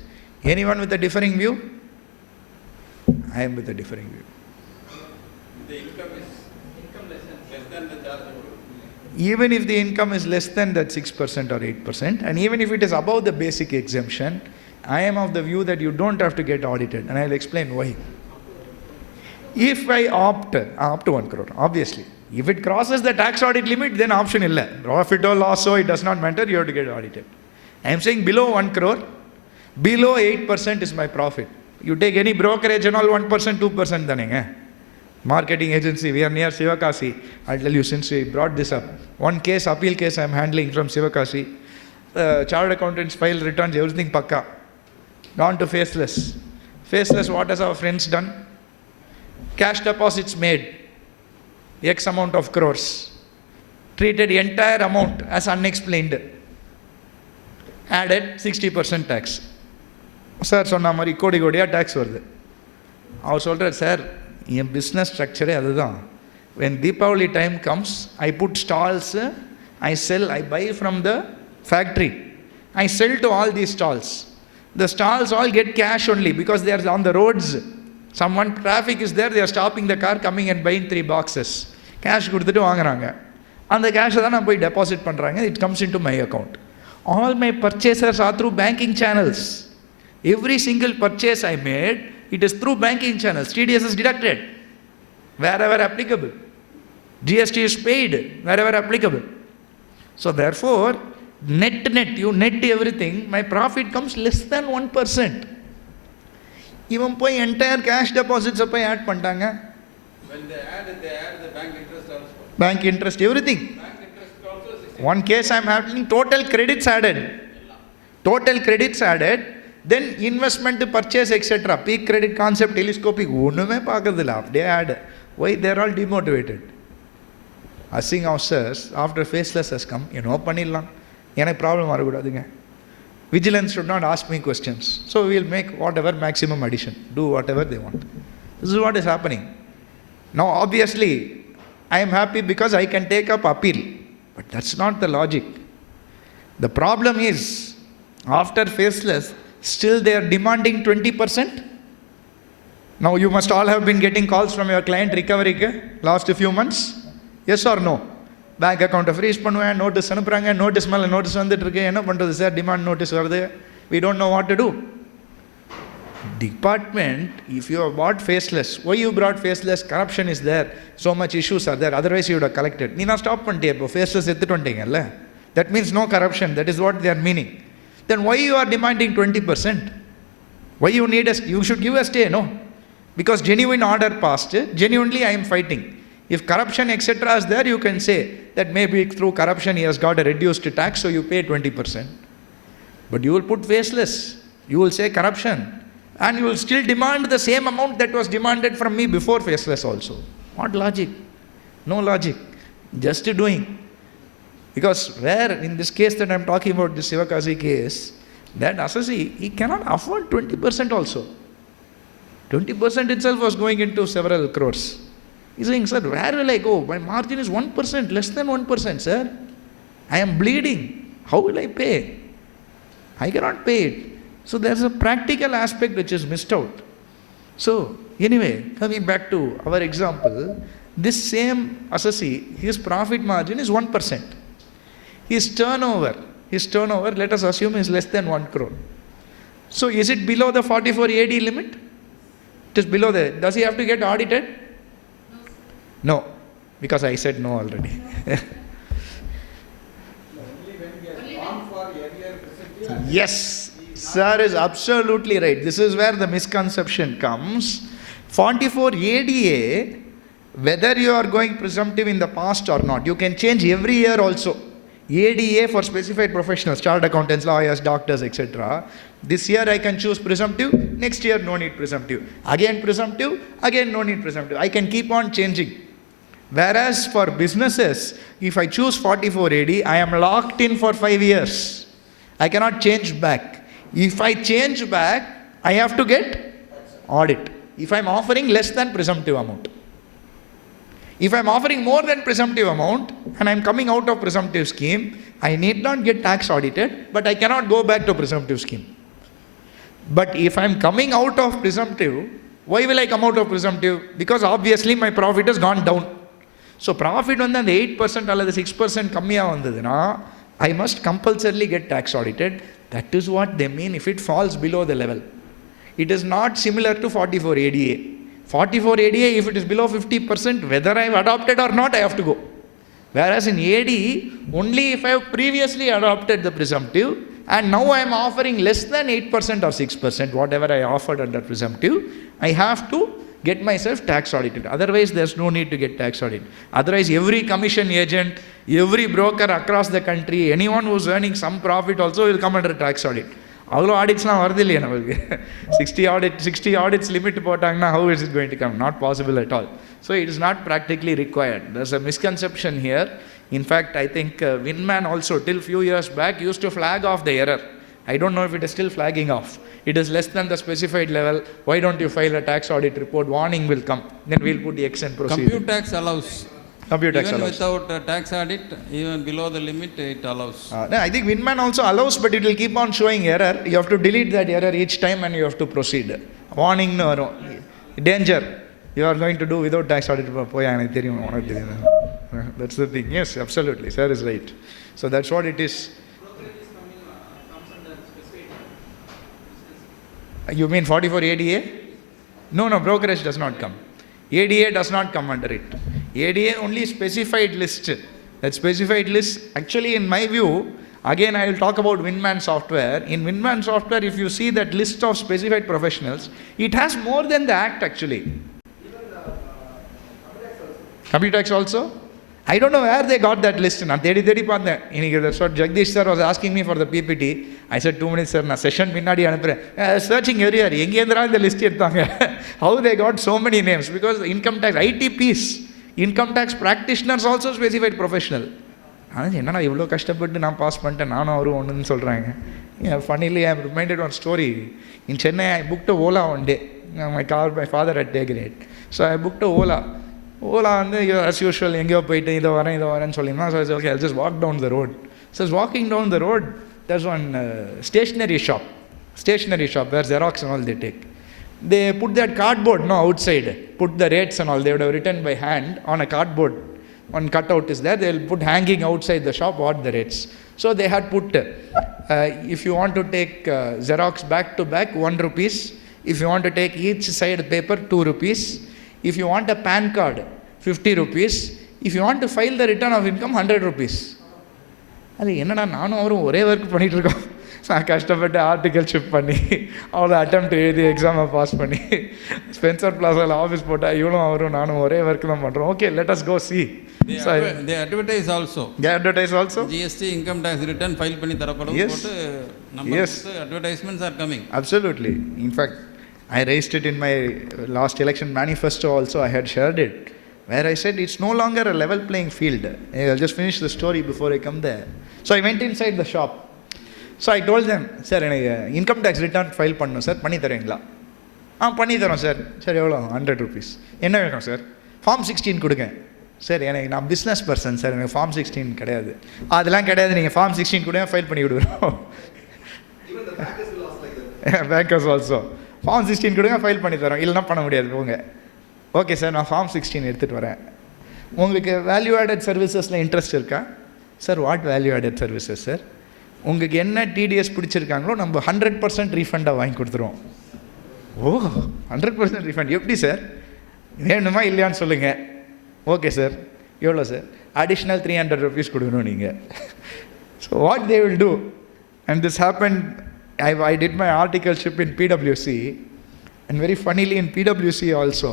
Anyone with a differing view? I am with a differing view. The income is less than the chargeable. Even if the income is less than that 6% or 8%, and even if it is above the basic exemption, I am of the view that you don't have to get audited, and I'll explain why. If I opt to 1 crore, obviously. If it crosses the tax audit limit, then option illa. Profit or loss, so it does not matter, you have to get audited. I am saying below 1 crore, below 8% is my profit. You take any brokerage and all 1%, 2% danenge. Marketing agency, we are near Sivakasi. I'll tell you, since we brought this up. One case, appeal case I'm handling from Sivakasi. Chartered accountants file returns, everything pakka. Gone to faceless. Faceless, what has our friends done? Cash deposits made. X amount of crores. Treated entire amount as unexplained. Added 60% tax. Sir, சொன்ன மாதிரி கோடி கோடியாக tax வருது. அவர் சொல்கிறார், sir என் business ஸ்ட்ரக்சரே அதுதான். When Deepavali time comes, I put stalls, I sell, I buy from the factory. I sell to all these stalls. The stalls all get cash only because they are on the roads. Someone, traffic is there, they are stopping the car, coming and buying 3 boxes. Cash கொடுத்துட்டு வாங்குறாங்க. அந்த கேஷை தான் நான் போய் deposit பண்ணுறாங்க. It comes into my account. All my purchases are through banking channels. Every single purchase I made, it is through banking channels. TDS is deducted wherever applicable. GST is paid wherever applicable. So therefore, net, you net everything, my profit comes less than 1%. Even poi entire cash deposits appai add pantaanga. When they add the bank interest also. Bank interest, everything. Bank interest also 60%. One case I am handling, total credits added. Total credits added. Then investment, purchase, etc. Peak credit concept, telescopic, ஒண்ணுமே பார்க்கறதில்ல. They add. Why? They are all demotivated. Asking ourselves, after faceless has come, பண்ணிடலாம். எனக்கு problem வரக்கூடாதுங்க. Vigilance should not ask me questions. So we will make whatever maximum addition. Do whatever they want. This is what is happening. Now obviously, I am happy because I can take up appeal. But that's not the logic. The problem is, after faceless, still they are demanding 20%. Now you must all have been getting calls from your client recovery last few months. Yes or no? Bank account freeze பண்ணுவேன், notice அனுப்புறாங்க, notice மேலே notice வந்துட்டு இருக்கு, என்ன பண்ணுறது sir, demand notice வருது, we don't know what to do. Department, if you have bought faceless, why you brought faceless? Corruption is there, so much issues are there, otherwise you would have collected. நீ நான் stop பண்ணிட்டே இப்போ faceless எடுத்துட்டு வந்துட்டீங்கல்ல, that means no corruption, that is what they are meaning. Then why you are demanding 20%? Why you need us? You should give a stay, no? Because genuine order passed, genuinely I am fighting. If corruption etc. is there, you can say that maybe through corruption he has got a reduced tax, so you pay 20%. But you will put faceless, you will say corruption, and you will still demand the same amount that was demanded from me before faceless also. What logic? No logic. Just doing. Because where in this case that I am talking about, this Sivakasi case, that assessee, he cannot afford 20% also. 20% itself was going into several crores. He's saying, sir, where will I go? My margin is 1%, less than 1%, sir. I am bleeding. How will I pay? I cannot pay it. So there's a practical aspect which is missed out. So anyway, coming back to our example, this same assessee, his profit margin is 1%. His turnover, let us assume, is less than 1 crore. So is it below the 44 AD limit? It is below the, does he have to get audited? No, because I said no already. Yes, sir is absolutely right. This is where the misconception comes. 44 ADA, whether you are going presumptive in the past or not, you can change every year also. ADA for specified professionals, chartered accountants, lawyers, doctors, etc. This year I can choose presumptive, next year no need presumptive. Again presumptive, again no need presumptive. I can keep on changing. Whereas for businesses, if I choose 44 AD, I am locked in for 5 years. I cannot change back. If I change back, I have to get audit. If I am offering less than presumptive amount. If I am offering more than presumptive amount and I am coming out of presumptive scheme, I need not get tax audited, but I cannot go back to presumptive scheme. But if I am coming out of presumptive, why will I come out of presumptive? Because obviously my profit has gone down. So profit on the 8% or the 6% kammiya vandaduna, I must compulsorily get tax audited. That is what they mean if it falls below the level. It is not similar to 44 ADA. 44 ADA, if it is below 50%, whether I have adopted or not, I have to go. Whereas in AD, only if I have previously adopted the presumptive, and now I am offering less than 8% or 6%, whatever I offered under presumptive, I have to get myself tax audited. Otherwise, there's no need to get tax audited. Otherwise, every commission agent, every broker across the country, anyone who's earning some profit also will come under tax audit. அவ்வளோ ஆடிட்ஸ்லாம் வருது இல்லையா நம்மளுக்கு 60 audits limit போட்டாங்கன்னா how is it going to come? Not possible at all. So it is not practically required. There's a misconception here. In fact, I think Winman also till few years back used to flag off the error. I don't know if it is still flagging off. It is less than the specified level. Why don't you file a tax audit report? Warning will come. Then we'll put the X and proceed. Compute tax allows. Compute tax even allows. Without tax audit, even below the limit, it allows. No, I think Winman also allows, but it will keep on showing error. You have to delete that error each time and you have to proceed. Warning, no, danger. You are going to do without tax audit. That's the thing. Yes, absolutely. Sir is right. So that's what it is. You mean 44 ADA? No, brokerage does not come. ADA does not come under it. ADA only specified list. That specified list, actually in my view, again I will talk about Winman software. In Winman software, if you see that list of specified professionals, it has more than the act actually. Computer tax also? I don't know where they got that list. That's what Jagdish sir was asking me for the PPT. I said 2 minutes sir, na session minnadi anupuren. Searching area, engendra the list edutanga. How they got so many names? Because income tax, ITPs, income tax practitioners also specified professional. என்னடா இவ்வளோ கஷ்டப்பட்டு நான் pass பண்ணிட்டேன் நானும் அவரும் ஒன்றுன்னு சொல்கிறாங்க. Funnily, I am reminded one story. In Chennai, I booked a Ola one day. My father had taken it. So I booked a Ola. Ola வந்து as usual எங்கேயோ போயிட்டு இதை வரேன்னு சொல்லியிருந்தான். So I said, okay, I'll just walk down the road. So I was walking down the road. There's one stationery shop where Xerox and all they take. They put that cardboard outside, put the rates and all. They would have written by hand on a cardboard. One cutout is there. They will put hanging outside the shop what the rates. So they had put, if you want to take Xerox back to back, 1 rupees. If you want to take each side paper, 2 rupees. If you want a PAN card, 50 rupees. If you want to file the return of income, 100 rupees. அது என்னடா நானும் அவரும் ஒரே work பண்ணிகிட்டு இருக்கோம். நான் கஷ்டப்பட்டு article ship பண்ணி அவ்வளோ அட்டெம்ப்ட் எழுதி எக்ஸாமை பாஸ் பண்ணி ஸ்பென்சர் பிளாஸாவில் ஆஃபீஸ் போட்டால் இவளும் அவரும் நானும் ஒரே ஒர்க் தான் பண்ணுறோம். Okay, let us go see. They advertise also. GST income tax return file பண்ணி தரப்படும் போட்டு numbers advertisements are coming. Absolutely. In fact, I raised it in my last election manifesto also. I had shared it where I said it's no longer a level playing field. I'll just finish the story before I come there. So I went inside the shop. So I told them, sir, income tax return file பண்ணணும் sir, பண்ணி தரீங்களா? பண்ணி தரோம் sir. சரி, எவ்வளோ? 100 rupees. என்ன வேணும் sir? Form 16 கொடுங்க. சார், நான் பிஸ்னஸ் பர்சன் சார், எனக்கு ஃபார்ம் 16 கிடையாது. அதெல்லாம் கிடையாது, நீங்கள் ஃபார்ம் 16 கொடுங்க, ஃபைல் பண்ணி கொடுக்குறோம். பேங்கர்ஸ் ஆல்சோ ஃபார்ம் 16 கொடுங்க, ஃபைல் பண்ணி தரோம். இல்லைனா பண்ண முடியாது, போங்க. ஓகே சார், நான் ஃபார்ம் 16 எடுத்துகிட்டு வரேன். உங்களுக்கு வேல்யூ ஆடட் சர்வீசஸில் இன்ட்ரெஸ்ட் இருக்கா? Sir, what value added services sir? உங்களுக்கு என்ன டிடிஎஸ் பிடிச்சிருக்காங்களோ நம்ம 100% ரீஃபண்டாக வாங்கி கொடுத்துருவோம். ஓ, 100% ரீஃபண்ட் எப்படி சார்? வேணுமா இல்லையான்னு சொல்லுங்கள். ஓகே சார், எவ்வளோ சார்? அடிஷ்னல் 300 rupees கொடுக்கணும் நீங்கள். So what they will do, and this happen, I did my articleship in PwC, and very funnily in PwC also,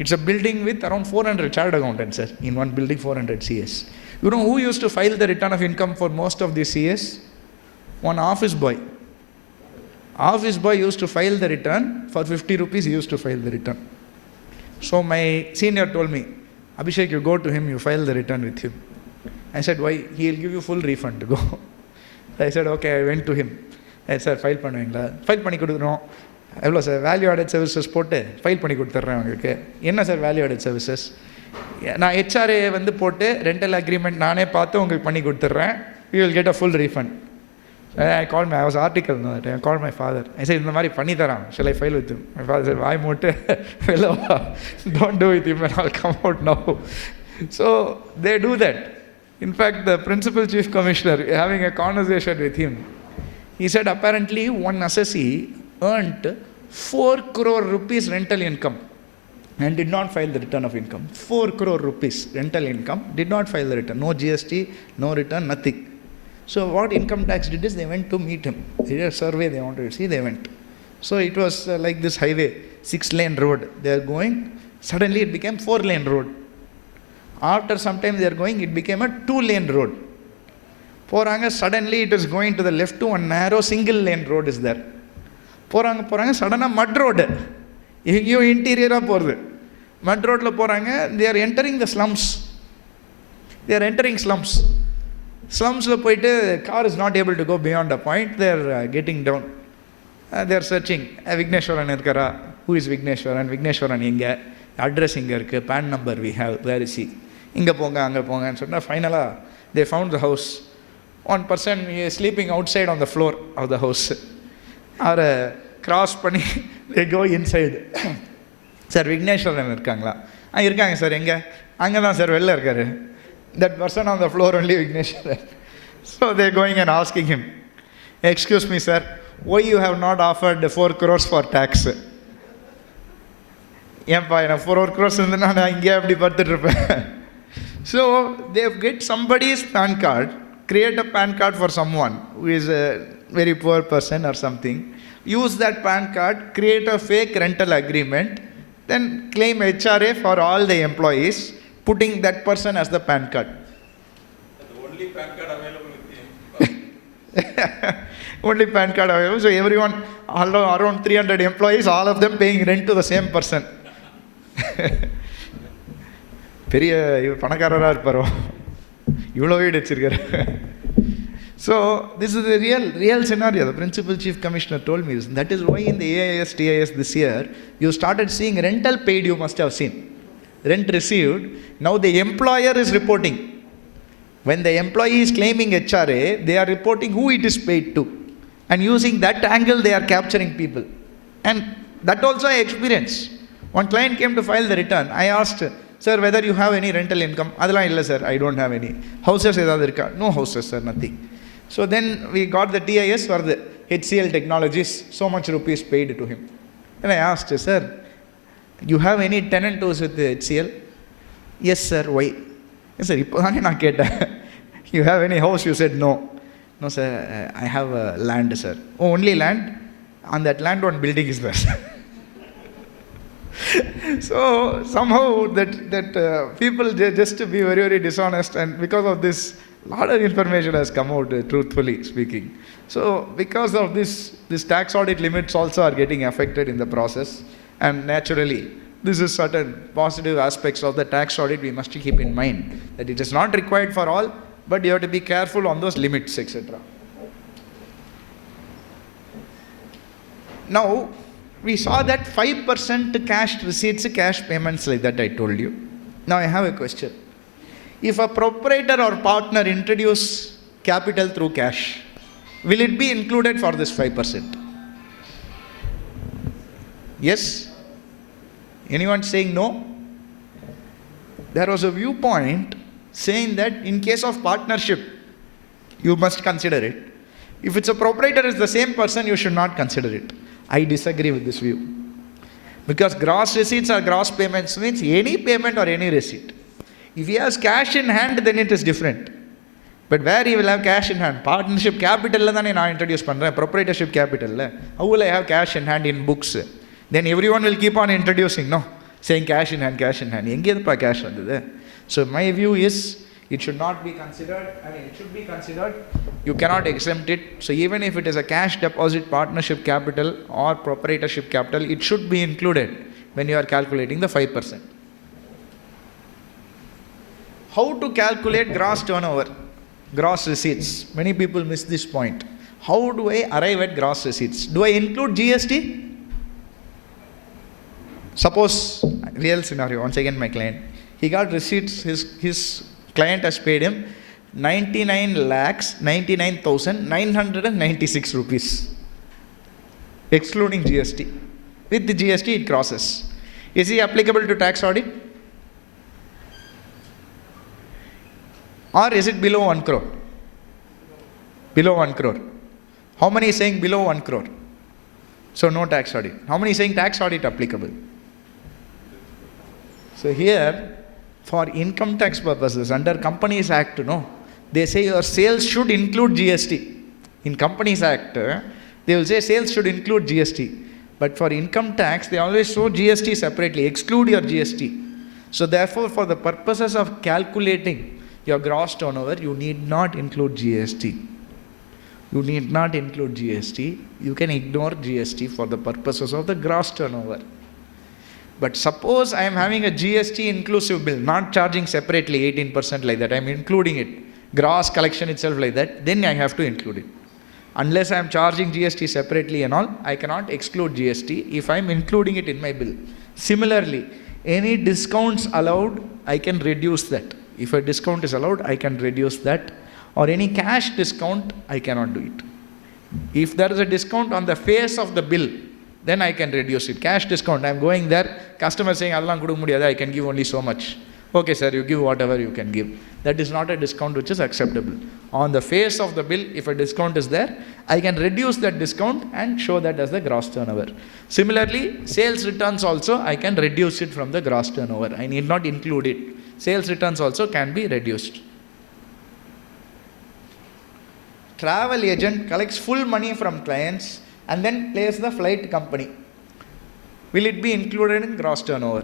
it's a building with around 400 chartered accountants, sir. In one building, 400 CS. You know who used to file the return of income for most of these CS? One office boy. Office boy used to file the return. For 50 rupees, he used to file the return. So my senior told me, Abhishek, you go to him, you file the return with him. I said, why? He'll give you full refund to go. I said, okay, I went to him. Sir, file பண்ணுவீங்களா? File பண்ணி கொடுக்குறோம். எவ்வளோ sir? Value added services போட்டு file பண்ணி கொடுத்துட்றேன் உங்களுக்கு. என்ன sir value added services? நான் ஹெச்ஆர்ஏ வந்து போட்டு ரெண்டல் அக்ரிமெண்ட் நானே பார்த்து உங்களுக்கு பண்ணி கொடுத்துட்றேன். You will get a full refund. I called I was article, I called my father. I said, இந்த மாதிரி பண்ணி தரான், shall I file with him? My father said, வாய் மூட்டு, don't do with him and I'll come out now. So they do that. In fact, the principal chief commissioner, having a conversation with him, he said apparently one assessee earned 4 crore rupees rental income and did not file the return of income. 4 crore rupees rental income, did not file the return. No GST, no return, nothing. So what income tax did is they went to meet him. They did a survey, they wanted to see, they went. So it was like this highway. 6-lane road. They are going, suddenly it became 4-lane road. After some time they are going, it became a 2-lane road. Poranga, suddenly it is going to the left to one narrow single-lane road is there. Poranga, suddenly mud road. You interior of mud road la poranga, they are entering the slums. They are entering slums. Slums la poite, car is not able to go beyond a point. They are getting down. They are searching. Vigneshwaran irkara. Who is Vigneshwaran? Vigneshwaran inga. Address inga irukku. PAN number we have. Where is he? Inga ponga, anga ponga. And so finally, they found the house. One person is sleeping outside on the floor of the house. Or cross pani, they go inside. Sir, Vigneshwaran irukangla. Irukanga sir enga? Anga dhaan sir vella irukkaru. That person on the floor only Vigneshwaran. So they are going and asking him, excuse me sir, why you have not offered 4 crores for tax? Yenpa, 4 crores in the inge. So they get somebody's PAN card, create a PAN card for someone who is a very poor person or something, use that PAN card, create a fake rental agreement, then claim HRA for all the employees, putting that person as the PAN card. The only PAN card available with him. Only PAN card available. So everyone, around 300 employees, all of them paying rent to the same person. So this is the real scenario. The Principal Chief Commissioner told me this. That is why in the AIS, TIS this year, you started seeing rental paid, you must have seen. Rent received. Now the employer is reporting. When the employee is claiming HRA, they are reporting who it is paid to. And using that angle, they are capturing people. And that also I experienced. One client came to file the return. I asked, sir, whether you have any rental income. Adala illa sir, I don't have any. Houses edavadhu irukka? No houses sir, nothing. So then we got the TIS for the HCL Technologies, so much rupees paid to him. And I asked, sir, you have any tenant who is with the HCL? Yes sir, why? Yes sir, you have any house? You said no. No sir, I have a land sir. Oh, only land? On that land one building is there. So somehow that people just to be very, very dishonest, and because of this, a lot of information has come out, truthfully speaking. So because of this tax audit limits also are getting affected in the process, and naturally, this is certain positive aspects of the tax audit we must keep in mind, that it is not required for all, but you have to be careful on those limits, etc. Now, we saw that 5% cash receipts, cash payments like that I told you. Now I have a question. If a proprietor or partner introduce capital through cash, will it be included for this 5%? Yes? Anyone saying no? There was a viewpoint saying that in case of partnership, you must consider it. If it's a proprietor, it's the same person, you should not consider it. I disagree with this view. Because gross receipts or gross payments means any payment or any receipt. If he has cash in hand, then it is different. But where he will have cash in hand? Partnership capital, I introduce proprietorship capital. How will I have cash in hand in books? Then everyone will keep on introducing, no? Saying cash in hand, cash in hand. Cash. So my view is, it should not be considered. It should be considered. You cannot exempt it. So even if it is a cash deposit, partnership capital or proprietorship capital, it should be included when you are calculating the 5%. How to calculate gross turnover, gross receipts? Many people miss this point. How do I arrive at gross receipts? Do I include GST? Suppose, real scenario, once again my client, he got receipts, his client has paid him 99,99,996 rupees, excluding GST. With the GST, it crosses. Is he applicable to tax audit? Or is it below 1 crore? Below 1 crore. How many is saying below 1 crore? So no tax audit. How many is saying tax audit applicable? So here, for income tax purposes, under Companies Act, they say your sales should include GST. In Companies Act, they will say sales should include GST. But for income tax, they always show GST separately, exclude your GST. So therefore, for the purposes of calculating your gross turnover, you need not include GST. You need not include GST. You can ignore GST for the purposes of the gross turnover. But suppose I am having a GST inclusive bill, not charging separately 18% like that, I am including it, gross collection itself like that, then I have to include it. Unless I am charging GST separately and all, I cannot exclude GST if I am including it in my bill. Similarly, any discounts allowed, I can reduce that. If a discount is allowed, I can reduce that. Or any cash discount, I cannot do it. If there is a discount on the face of the bill, then I can reduce it. Cash discount, I am going there, customer saying, I can give only so much. Okay sir, you give whatever you can give. That is not a discount which is acceptable. On the face of the bill, if a discount is there, I can reduce that discount and show that as the gross turnover. Similarly, sales returns also, I can reduce it from the gross turnover. I need not include it. Sales returns also can be reduced. Travel agent collects full money from clients and then pays the flight company. Will it be included in gross turnover?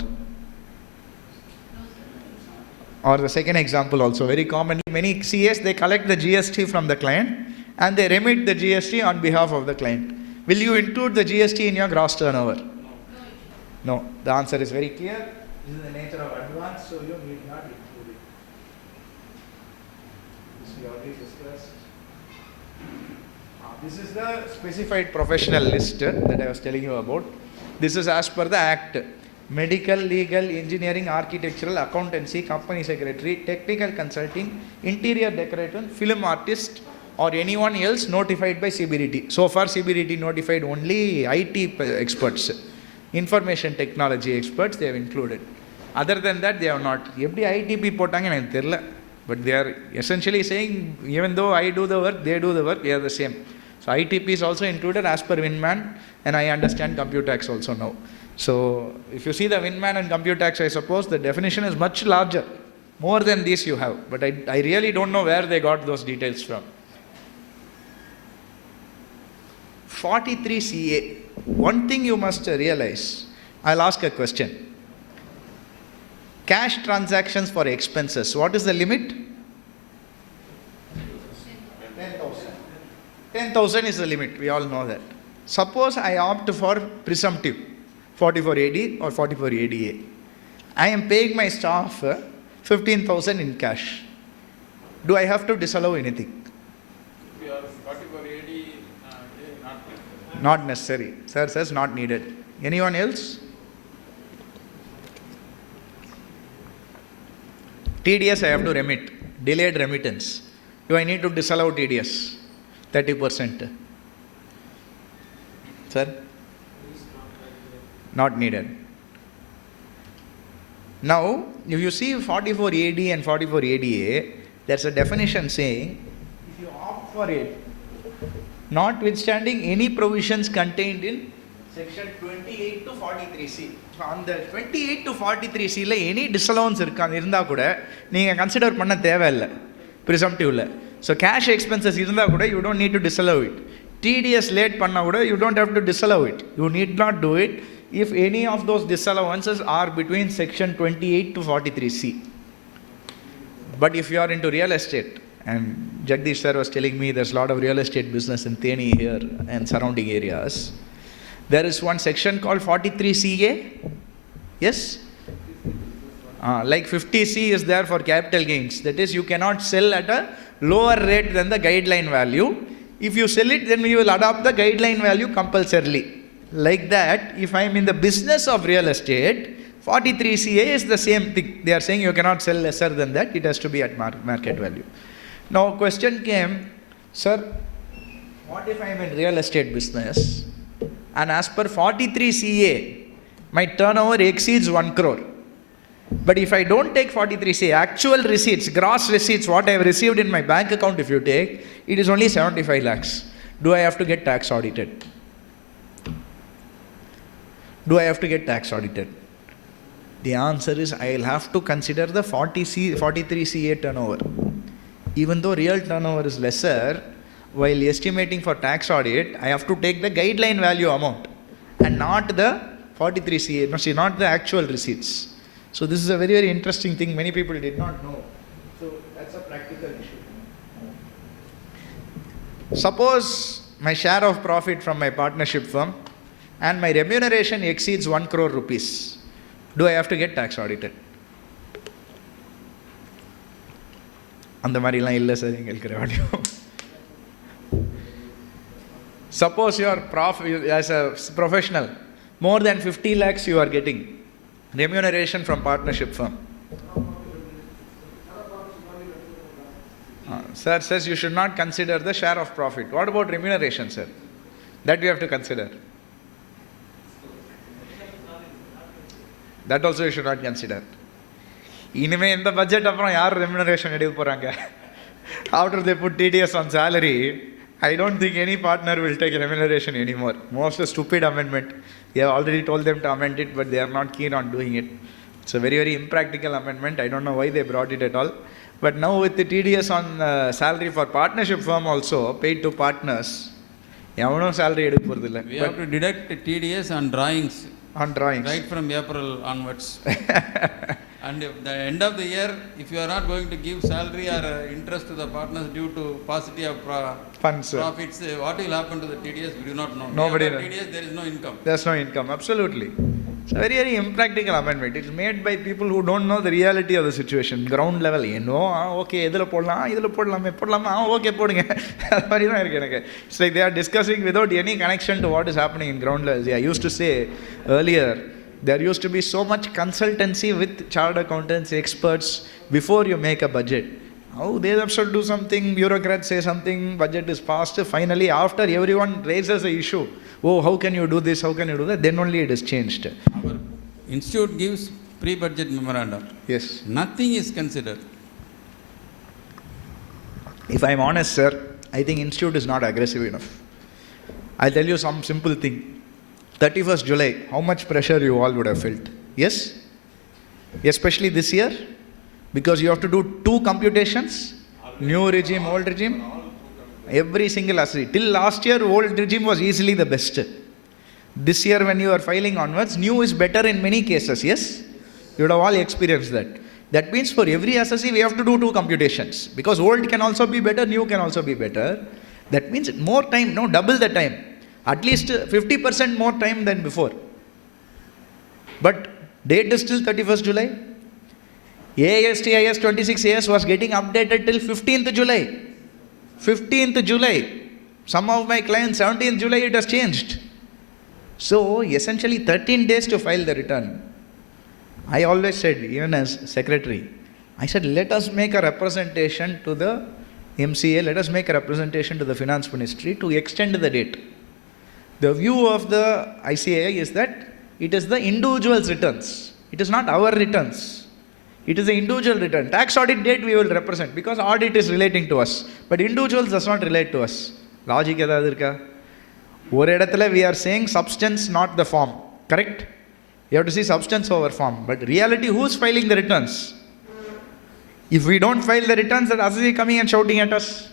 Or the second example also, very commonly, many CAs, they collect the GST from the client and they remit the GST on behalf of the client. Will you include the GST in your gross turnover? No. The answer is very clear. This is the nature of advance, so you need not include it. This we already discussed. This is the specified professional list that I was telling you about. This is as per the Act. Medical, legal, engineering, architectural, accountancy, company secretary, technical consulting, interior decorator, film artist, or anyone else notified by CBDT. So far, CBDT notified only IT experts, information technology experts, they have included. Other than that, they have not. But they are essentially saying, even though I do the work, they do the work, they are the same. So ITP is also included as per Winman, and I understand Compute Tax also now. So if you see the Winman and Compute Tax, I suppose the definition is much larger. More than this you have. But I really don't know where they got those details from. 43 CA. One thing you must realize. I'll ask a question. Cash transactions for expenses. What is the limit? 10,000. 10,000 is the limit. We all know that. Suppose I opt for presumptive. 44 AD or 44 ADA. I am paying my staff 15,000 in cash. Do I have to disallow anything? 44 AD, not necessary. Sir says not needed. Anyone else? TDS I have to remit. Delayed remittance. Do I need to disallow TDS? 30%. Sir? Not needed. Now, if you see 44 AD and 44 ADA, there's a definition saying, if you opt for it, notwithstanding any provisions contained in section 28 to 43C. So, on the 28 to 43C, any disallowance irundha kuda, neenga consider panna theva illa, presumptive illa. So, cash expenses irundha kuda, you don't need to disallow it. TDS late panna kuda, you don't have to disallow it. You need not do it if any of those disallowances are between section 28 to 43C. But if you are into real estate, and Jagdish sir was telling me there's a lot of real estate business in Theni here and surrounding areas, there is one section called 43CA. Yes? Like 50C is there for capital gains. That is, you cannot sell at a lower rate than the guideline value. If you sell it, then we will adopt the guideline value compulsorily. Like that, if I am in the business of real estate, 43CA is the same thing. They are saying you cannot sell lesser than that. It has to be at market value. Now, question came, sir, what if I am in real estate business and as per 43CA, my turnover exceeds 1 crore. But if I don't take 43CA, actual receipts, gross receipts, what I have received in my bank account, if you take, it is only 75 lakhs. Do I have to get tax audited? Do I have to get tax audited? The answer is I will have to consider the 43CA turnover. Even though real turnover is lesser, while estimating for tax audit, I have to take the guideline value amount. and not the 43 CA, no, see, not the actual receipts. So this is a very, very interesting thing many people did not know. So that's a practical issue. Suppose my share of profit from my partnership firm and my remuneration exceeds 1 crore rupees. Do I have to get tax audited? அந்த மாதிரிலாம் இல்லை sir எங்களுக்கு revenue. Suppose you are as a professional, more than 50 lakhs you are getting remuneration from partnership firm. Sir says you should not consider the share of profit. What about remuneration, sir? That we have to consider. That also you should not consider. இனிமே இந்த budget அப்புறம் யார் remuneration எடுக்க போகிறாங்க? After they put TDS on salary, I don't think any partner will take remuneration anymore. Most stupid amendment. We have already told them to amend it, but they are not keen on doing it. It's a very, very impractical amendment. I don't know why they brought it at all. But now with the TDS on salary for partnership firm also, paid to partners, எவனோ salary எடுக்க போகிறதில்ல. We have to deduct TDS on drawings. On drawings. Right from April onwards. And at the end of the year, if you are not going to give salary or interest to the partners due to paucity of funds, profits, what will happen to the TDS? We do not know. Nobody knows. TDS, there is no income. There's no income, absolutely. It's a very, very impractical amendment. It's made by people who don't know the reality of the situation, ground level. Okay, இதில் போடலாம், இதில் போடலாமா, okay, போடுங்க. அது மாதிரி தான் இருக்கு எனக்கு. It's like they are discussing without any connection to what is happening in ground level. I used to say earlier, there used to be so much consultancy with chartered accountants, experts, before you make a budget. Oh, they themselves do something, bureaucrats say something, budget is passed. Finally, after everyone raises the issue, oh, how can you do this, how can you do that, then only it is changed. Our institute gives pre-budget memorandum. Yes. Nothing is considered. If I am honest, sir, I think institute is not aggressive enough. I'll tell you some simple thing. 31st July, how much pressure you all would have felt? Yes? Especially this year? Because you have to do 2 computations, new regime, old regime. Every single assessee. Till last year, old regime was easily the best. This year, when you are filing onwards, new is better in many cases, yes? You would have all experienced that. That means for every assessee, we have to do 2 computations. Because old can also be better, new can also be better. That means more time, no, double the time. At least 50% more time than before. But date is still 31st July. ASTIS 26AS was getting updated till 15th July. 15th July. Some of my clients, 17th July, it has changed. So, essentially 13 days to file the return. I always said, even as secretary, I said, let us make a representation to the MCA, let us make a representation to the finance ministry to extend the date. The view of the ICAI is that it is the individual's returns. It is not our returns. It is the individual return. Tax audit date we will represent because audit is relating to us. But individuals does not relate to us. Logic edavadhu irukka? Or edathila we are saying substance, not the form. Correct? You have to see substance over form. But reality, who is filing the returns? If we don't file the returns, that assessee coming and shouting at us.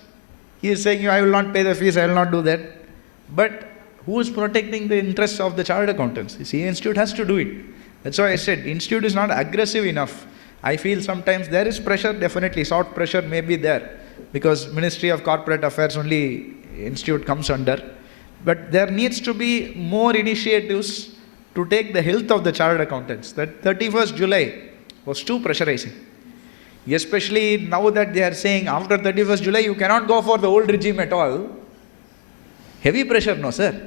He is saying, I will not pay the fees, I will not do that. But who is protecting the interests of the chartered accountants? You see, institute has to do it. That's why I said, institute is not aggressive enough. I feel sometimes there is pressure, definitely, soft pressure may be there. Because Ministry of Corporate Affairs only institute comes under. But there needs to be more initiatives to take the health of the chartered accountants. That 31st July was too pressurizing. Especially now that they are saying after 31st July, you cannot go for the old regime at all. Heavy pressure, no sir.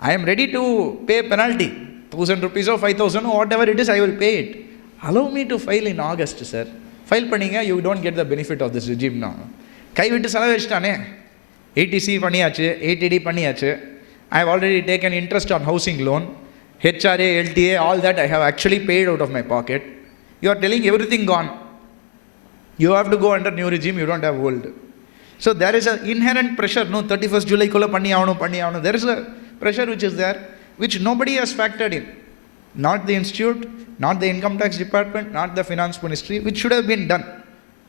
I am ready to pay penalty, 1,000 rupees or 5,000 or whatever it is, I will pay it. Allow me to file in August, sir. File panninga, you don't get the benefit of this regime now. Kai vittu salavechitane. ATC panniyachu, ATD panniyachu. I have already taken interest on housing loan, HRA, LTA, all that I have actually paid out of my pocket. You are telling everything gone. You have to go under new regime, you don't have old. So there is an inherent pressure, no, 31st July kola panni avanu. There is a pressure which is there, which nobody has factored in. Not the institute, not the income tax department, not the finance ministry, which should have been done.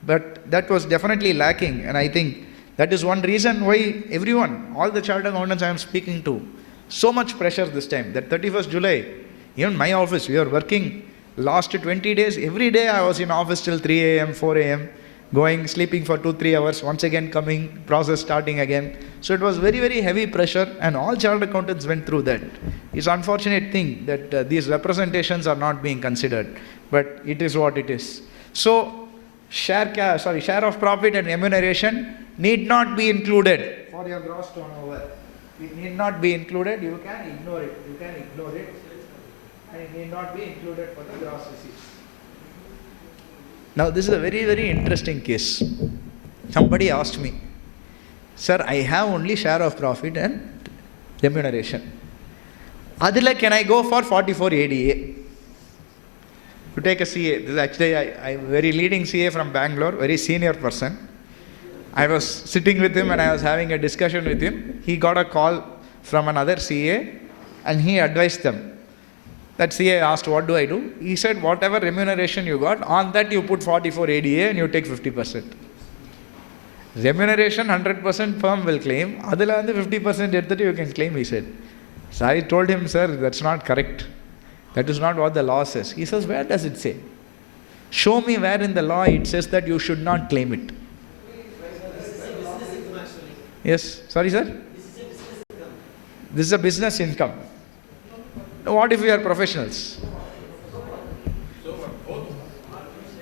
But that was definitely lacking, and I think that is one reason why everyone, all the chartered accountants I am speaking to, So much pressure this time. That 31st July, even my office, we are working last 20 days. Every day I was in office till 3 a.m., 4 a.m., going, sleeping for 2-3 hours, once again coming, process starting again. So it was very, very heavy pressure, and all chartered accountants went through that. It's an unfortunate thing that these representations are not being considered, but it is what it is. So share of profit and remuneration need not be included for your gross turnover. It need not be included. You can ignore it. And it need not be included for the gross receipts. Now this is a very, very interesting case. Somebody asked me, sir, I have only share of profit and remuneration. Adila, can I go for 44 ADA? To take a CA. This is actually I'm a very leading CA from Bangalore, very senior person. I was sitting with him and I was having a discussion with him. He got a call from another CA and he advised them. That CA asked, what do I do? He said, whatever remuneration you got, on that you put 44 ADA and you take 50%. Remuneration 100% firm will claim. Adila 50% that you can claim, he said. So I told him, sir, that's not correct. That is not what the law says. He says, where does it say? Show me where in the law it says that you should not claim it. Yes, sorry sir? This is a business income. What if we are professionals?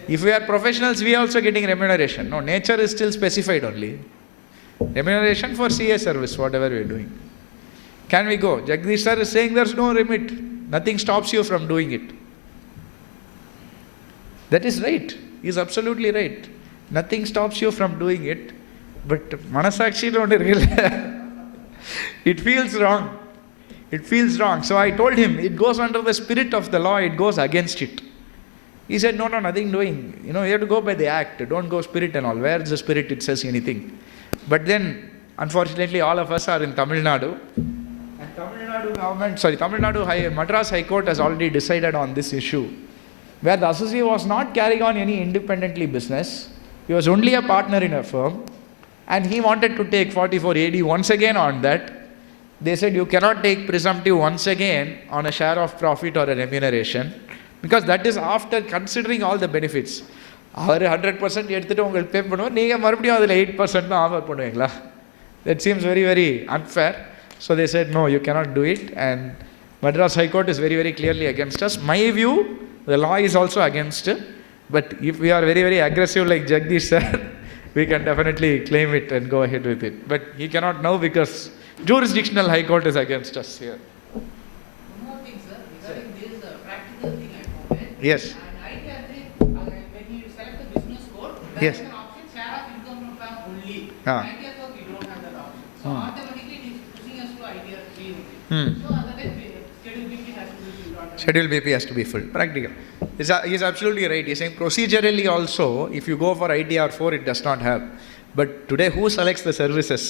If we are professionals, we are also getting remuneration. No, nature is still specified only. Remuneration for CA service, whatever we are doing. Can we go? Jagdish sir is saying there is no limit. Nothing stops you from doing it. That is right. He is absolutely right. Nothing stops you from doing it. But Manasakshi don't realize. It feels wrong. It feels wrong. So I told him, it goes under the spirit of the law, it goes against it. He said, no, nothing doing. You have to go by the act. Don't go spirit and all. Where is the spirit? It says anything. But then, unfortunately, all of us are in Tamil Nadu. And Tamil Nadu Madras High Court has already decided on this issue. Where the associate was not carrying on any independently business. He was only a partner in a firm. And he wanted to take 44 AD once again on that. They said you cannot take presumptive once again on a share of profit or a remuneration, because that is after considering all the benefits. Our 100% எடுத்துட்டு உங்களுக்கு பே பண்ணுவோம், நீங்க மறுபடியும் அதில் 8% தான் offer பண்ணுவீங்களா? That seems very, very unfair. So they said no, you cannot do it, and Madras High Court is very, very clearly against us. My view, the law is also against it, but if we are very, very aggressive like Jagdish sir, we can definitely claim it and go ahead with it. But he cannot now because jurisdictional High Court is against us here. One more thing, sir. Regarding this practical thing I wanted. Yes. And idea when you select the business code, there Yes. is an option share of income from firm only. Ah. Idea code we don't have that option. So automatically it is pushing us to idea 3 only. So otherwise schedule BP has to be filled. Schedule BP has to be full. Practical. He is absolutely right. He is saying procedurally also, if you go for ITR 4, it does not have. But today, who selects the services?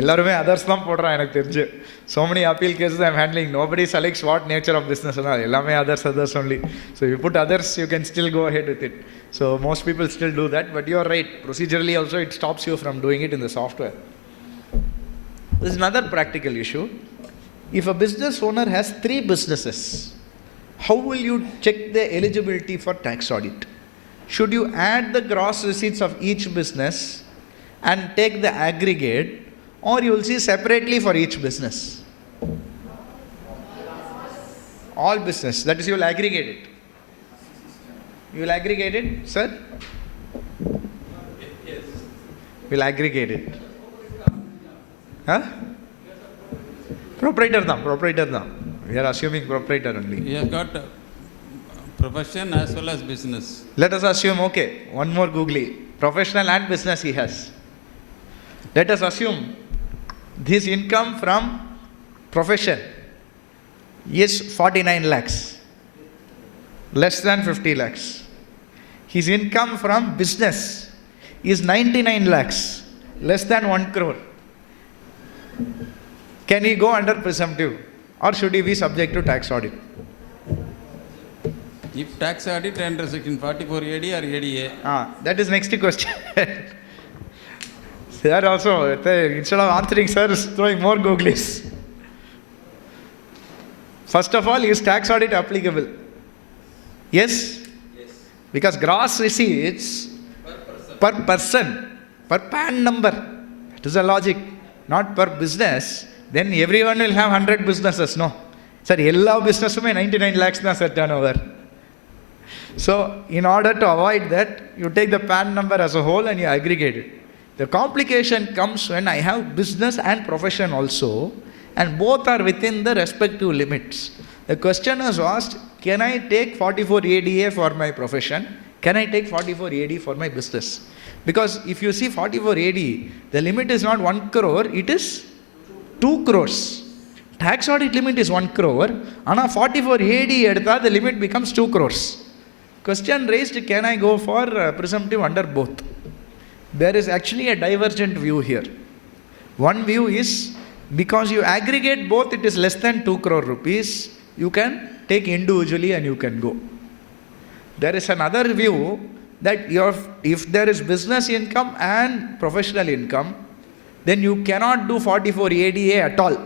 எல்லாருமே others தான் போடுறான் எனக்கு தெரிஞ்சு. So many appeal cases I am handling. Nobody selects what nature of business and all. எல்லாமே others only. So if you put others, you can still go ahead with it. So most people still do that. But you are right. Procedurally also, it stops you from doing it in the software. This is another practical issue. If a business owner has 3 businesses, how will you check the eligibility for tax audit? Should you add the gross receipts of each business and take the aggregate, or you will see separately for each business? All business, that is, you will aggregate it. You will aggregate it, sir? Yes. You will aggregate it. Huh? Proprietor da. We are assuming proprietor only. You have got profession as well as business. Let us assume, okay, one more googly. Professional and business he has. Let us assume this income from profession is 49 lakhs, less than 50 lakhs. His income from business is 99 lakhs, less than 1 crore. Can he go under presumptive, or should he be subject to tax audit? If tax audit under section 44 AD or ADA? That is next question. Sir also, instead of answering, sir is throwing more googlies. First of all, is tax audit applicable? Yes? Yes. Because gross receipts per person, per PAN number. That is the logic. Not per business. Then everyone will have 100 businesses. No. Sir, all business may 99 lakhs na sir turnover. So, in order to avoid that, you take the PAN number as a whole and you aggregate it. The complication comes when I have business and profession also, and both are within the respective limits. The question is asked, can I take 44 ADA for my profession? Can I take 44 AD for my business? Because if you see 44 AD, the limit is not 1 crore, it is 2 crores. Tax audit limit is 1 crore, and 44 AD, the limit becomes 2 crores. Question raised, can I go for presumptive under both? There is actually a divergent view here. One view is, because you aggregate both, it is less than 2 crore rupees, you can take individually and you can go. There is another view that if there is business income and professional income, then you cannot do 44 ADA at all.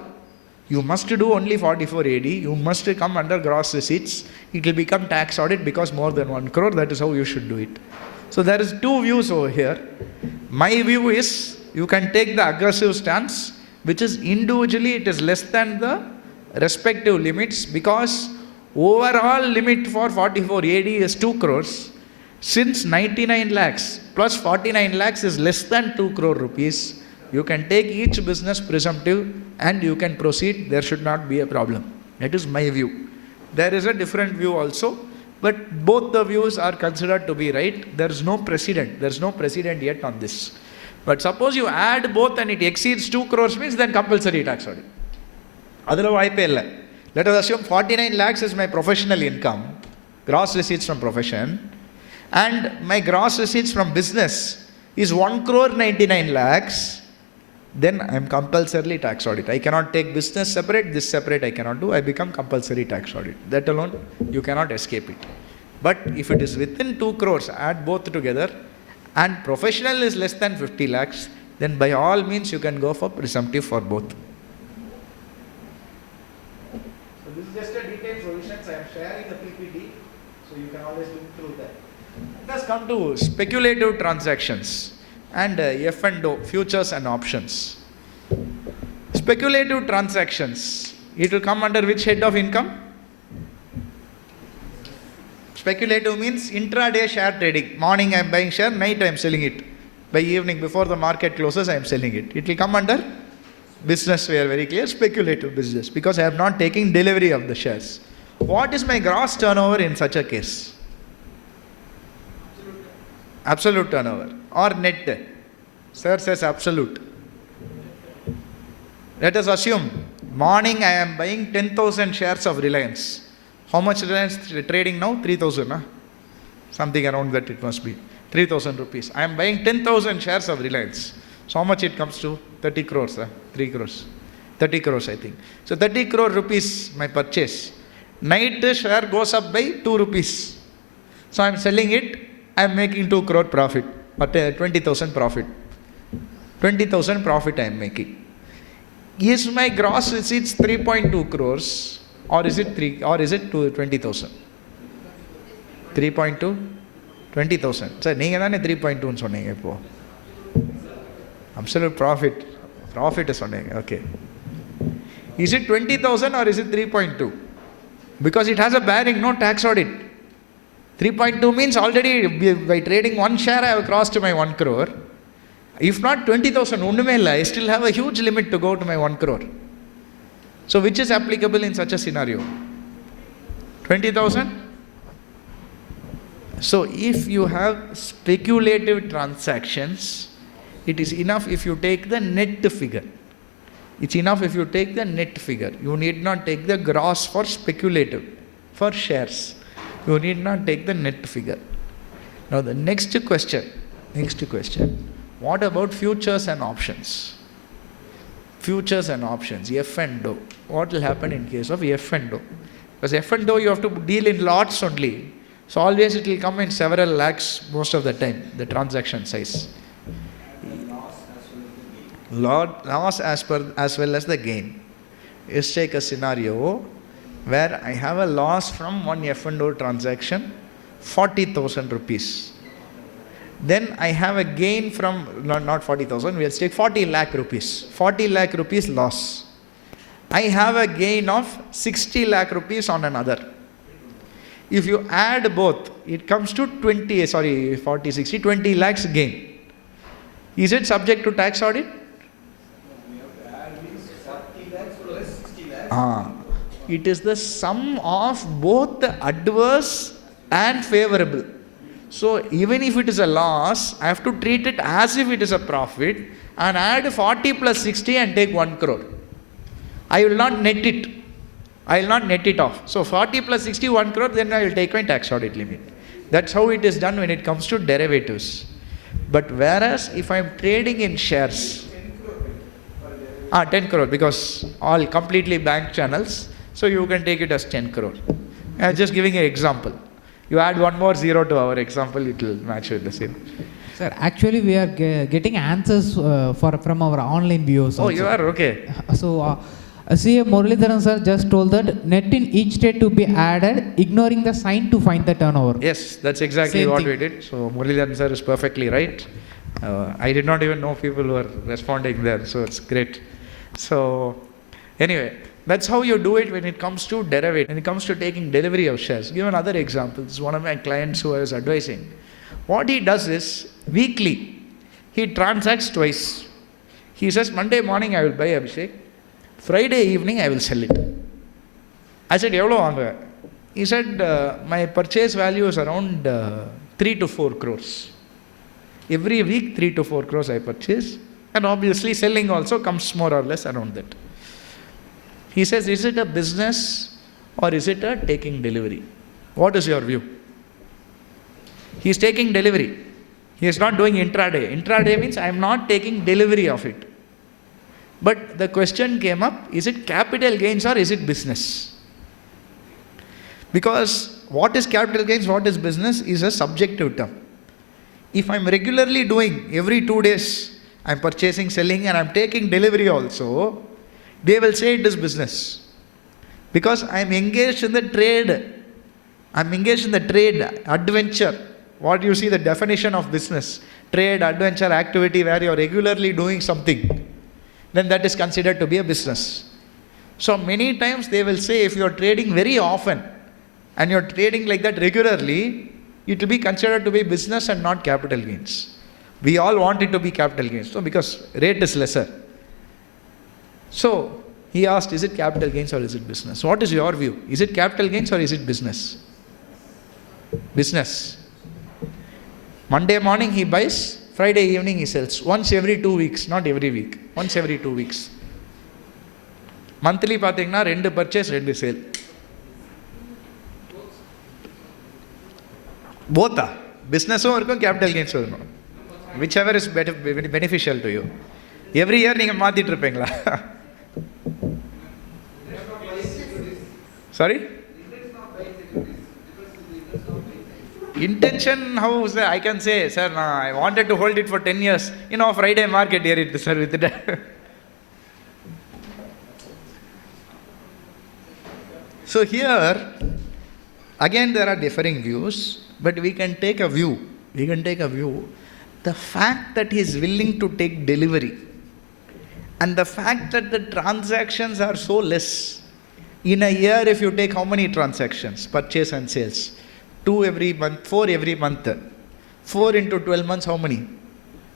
You must do only 44 AD, you must come under gross receipts, it will become tax audit because more than 1 crore, that is how you should do it. So there is two views over here. My view is, you can take the aggressive stance, which is individually it is less than the respective limits, because overall limit for 44 AD is 2 crores. Since 99 lakhs plus 49 lakhs is less than 2 crore rupees, you can take each business presumptive and you can proceed. There should not be a problem. That is my view. There is a different view also, but both the views are considered to be right. There is no precedent. There is no precedent yet on this. But suppose you add both and it exceeds 2 crores means then compulsory tax audit. Otherwise, let us assume 49 lakhs is my professional income, gross receipts from profession, and my gross receipts from business is 1 crore 99 lakhs, then I am compulsorily tax audit. I cannot take business separate, this separate I cannot do, I become compulsory tax audit. That alone, you cannot escape it. But if it is within 2 crores, add both together, and professional is less than 50 lakhs, then by all means you can go for presumptive for both. So this is just a detailed provisions. I am sharing the PPT, so you can always look through that. Let us come to speculative transactions and F&O, futures and options. Speculative transactions, it will come under which head of income? Speculative means intraday share trading. Morning I am buying share, night I am selling it. By evening, before the market closes, I am selling it. It will come under business, we are very clear, speculative business, because I am not taking delivery of the shares. What is my gross turnover in such a case? Absolute turnover or net? Sir says absolute. Let us assume morning I am buying 10,000 shares of Reliance. How much Reliance trading now? 3,000, huh? Something around that it must be. 3,000 rupees. I am buying 10,000 shares of Reliance. So how much it comes to? 30 crores, 3 crores. 30 crores I think. So 30 crore rupees my purchase. Night share goes up by 2 rupees. So I am selling it. I am making 2 crore profit, or 20,000 profit. 20,000 profit I am making. Is my gross receipts 3.2 crores or is it 20,000? 3.2? 20,000. Sir, நீங்க தானே 3.2 சொன்னீங்க இப்போ. Absolute profit. Profit சொன்னீங்க. Okay. Is it 20,000 or is it 3.2? Because it has a bearing, no tax audit. 3.2 means already by trading one share I have crossed my 1 crore. If not 20,000, I still have a huge limit to go to my 1 crore. So which is applicable in such a scenario? 20,000? So if you have speculative transactions, it is enough if you take the net figure. It's enough if you take the net figure. You need not take the gross for speculative, for shares. You need not take the net figure. Now the next question, what about futures and options? Futures and options, F&O. What will happen in case of F&O? Because F&O you have to deal in lots only. So always it will come in several lakhs most of the time, the transaction size. Loss as well as the gain. Let's take a scenario. where I have a loss from one F&O transaction, 40,000 rupees. Then I have a gain from, not 40,000, we'll take 40 lakh rupees. 40 lakh rupees loss. I have a gain of 60 lakh rupees on another. If you add both, it comes to 20 lakhs gain. Is it subject to tax audit? It is the sum of both the adverse and favorable. So even if it is a loss, I have to treat it as if it is a profit and add 40 plus 60 and take 1 crore. I will not net it. I will not net it off. So 40 plus 60, 1 crore, then I will take my tax audit limit. That's how it is done when it comes to derivatives. But whereas if I am trading in shares, 10 crore, because all completely bank channels, so you can take it as 10 crore. I am just giving an example. You add one more zero to our example, it will match with the same. Sir, actually we are getting answers from our online viewers also. Oh, you are? Okay. So, CA Muralidharan sir just told that net in each state to be added, ignoring the sign to find the turnover. Yes, that's exactly Same what thing. we did. So Muralidharan sir is perfectly right. I did not even know people were responding there, so it's great. So anyway, that's how you do it when it comes to derivative, when it comes to taking delivery of shares. Give another example. This is one of my clients who I was advising. What he does is, weekly, he transacts twice. He says, Monday morning I will buy Abhishek, Friday evening I will sell it. I said, "Evlo vaanga?" He said, my purchase value is around 3 to 4 crores. Every week 3 to 4 crores I purchase, and obviously selling also comes more or less around that. He says, is it a business or is it a taking delivery? What is your view? He is taking delivery. He is not doing intraday. Intraday means I am not taking delivery of it. But the question came up, is it capital gains or is it business? Because what is capital gains, what is business is a subjective term. If I am regularly doing every 2 days, I am purchasing, selling, and I am taking delivery also, they will say it is business. Because I am engaged in the trade. I am engaged in the trade, adventure. What you see the definition of business. Trade, adventure, activity where you are regularly doing something. Then that is considered to be a business. So many times they will say if you are trading very often and you are trading like that regularly, it will be considered to be business and not capital gains. We all want it to be capital gains, so because rate is lesser. So he asked, is it capital gains or is it business? What is your view? Is it capital gains or is it business? Business. Monday morning he buys, Friday evening he sells. Once every 2 weeks, not every week. Once every 2 weeks. Monthly pathina, 2 purchase, 2 sale. Both are. Business or capital gains or whichever is beneficial to you. Every year you maathittu irupeenga. Sorry? Intention, how is that? I can say, sir, no, I wanted to hold it for 10 years. Friday market here it, sir, with it. So here, again there are differing views, but we can take a view. The fact that he is willing to take delivery and the fact that the transactions are so less. In a year, if you take how many transactions? Purchase and sales. 2 every month, 4 every month. 4 into 12 months, how many?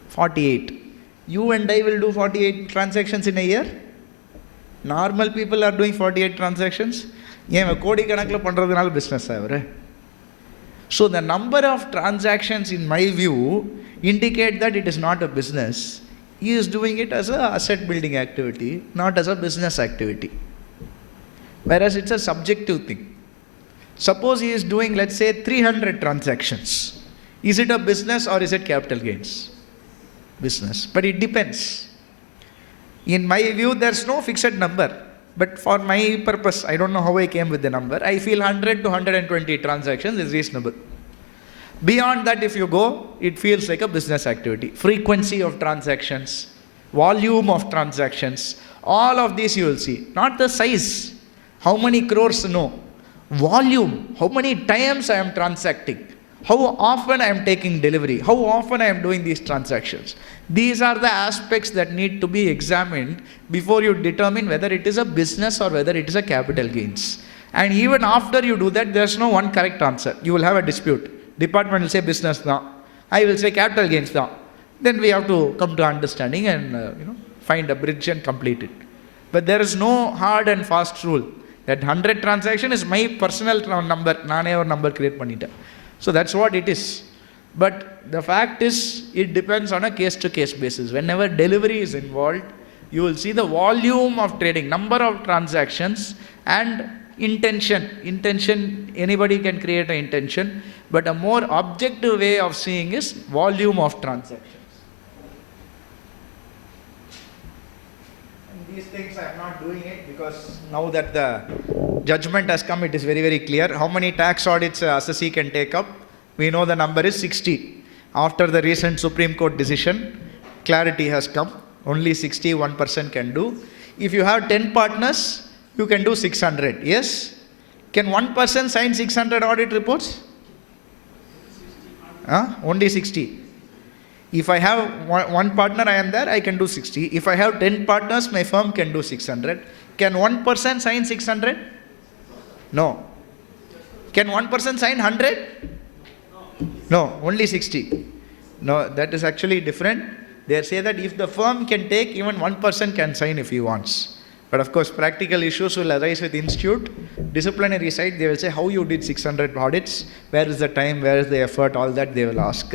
48. You and I will do 48 transactions in a year? Normal people are doing 48 transactions. Business. So the number of transactions, in my view, indicate that it is not a business. He is doing it as an asset building activity, not as a business activity. Whereas it's a subjective thing. Suppose he is doing, let's say, 300 transactions. Is it a business or is it capital gains? Business. But it depends. In my view, there's no fixed number. But for my purpose, I don't know how I came with the number. I feel 100 to 120 transactions is reasonable. Beyond that, if you go, it feels like a business activity. Frequency of transactions, volume of transactions, all of these you will see. Not the size. How many crores? No. Volume. How many times I am transacting? How often I am taking delivery? How often I am doing these transactions? These are the aspects that need to be examined before you determine whether it is a business or whether it is a capital gains. And even after you do that, there's no one correct answer. You will have a dispute. Department will say business now. I will say capital gains now. Then we have to come to understanding and find a bridge and complete it. But there is no hard and fast rule. That 100 transaction is my personal number. Nane or number create pannita. So that's what it is. But the fact is, it depends on a case-to-case basis. Whenever delivery is involved, you will see the volume of trading, number of transactions, and intention. Intention, anybody can create an intention, but a more objective way of seeing is volume of transactions. And these things I am not doing it because now that the judgment has come, it is very, very clear. How many tax audits assessee can take up? We know the number is 60. After the recent Supreme Court decision, clarity has come. Only 61% can do. If you have 10 partners, you can do 600. Yes? Can one person sign 600 audit reports? Only 60. If I have one partner, I am there, I can do 60. If I have 10 partners, my firm can do 600. Can one person sign 600? No. Can one person sign 100? No, only 60. No, that is actually different. They say that if the firm can take, even one person can sign if he wants. But of course, practical issues will arise with institute. Disciplinary side, they will say how you did 600 audits, where is the time, where is the effort, all that they will ask.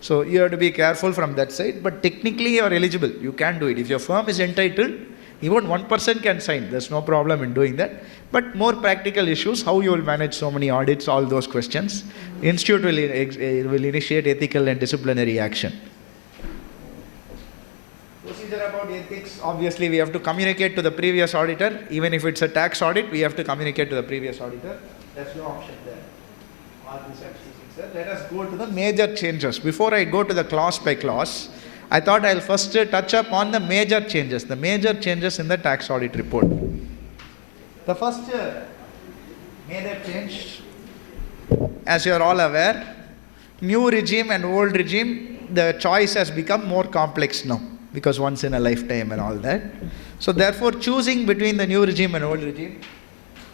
So you have to be careful from that side. But technically you are eligible. You can do it. If your firm is entitled, even one person can sign. There's no problem in doing that. But more practical issues, how you will manage so many audits, all those questions. Institute will initiate ethical and disciplinary action. Procedure about ethics, obviously we have to communicate to the previous auditor. Even if it's a tax audit, we have to communicate to the previous auditor. There's no option there. All these things. Let us go to the major changes. Before I go to the clause by clause, I thought I'll first touch up on the major changes in the tax audit report. The first major change, as you are all aware, new regime and old regime, the choice has become more complex now because once in a lifetime and all that. So therefore, choosing between the new regime and old regime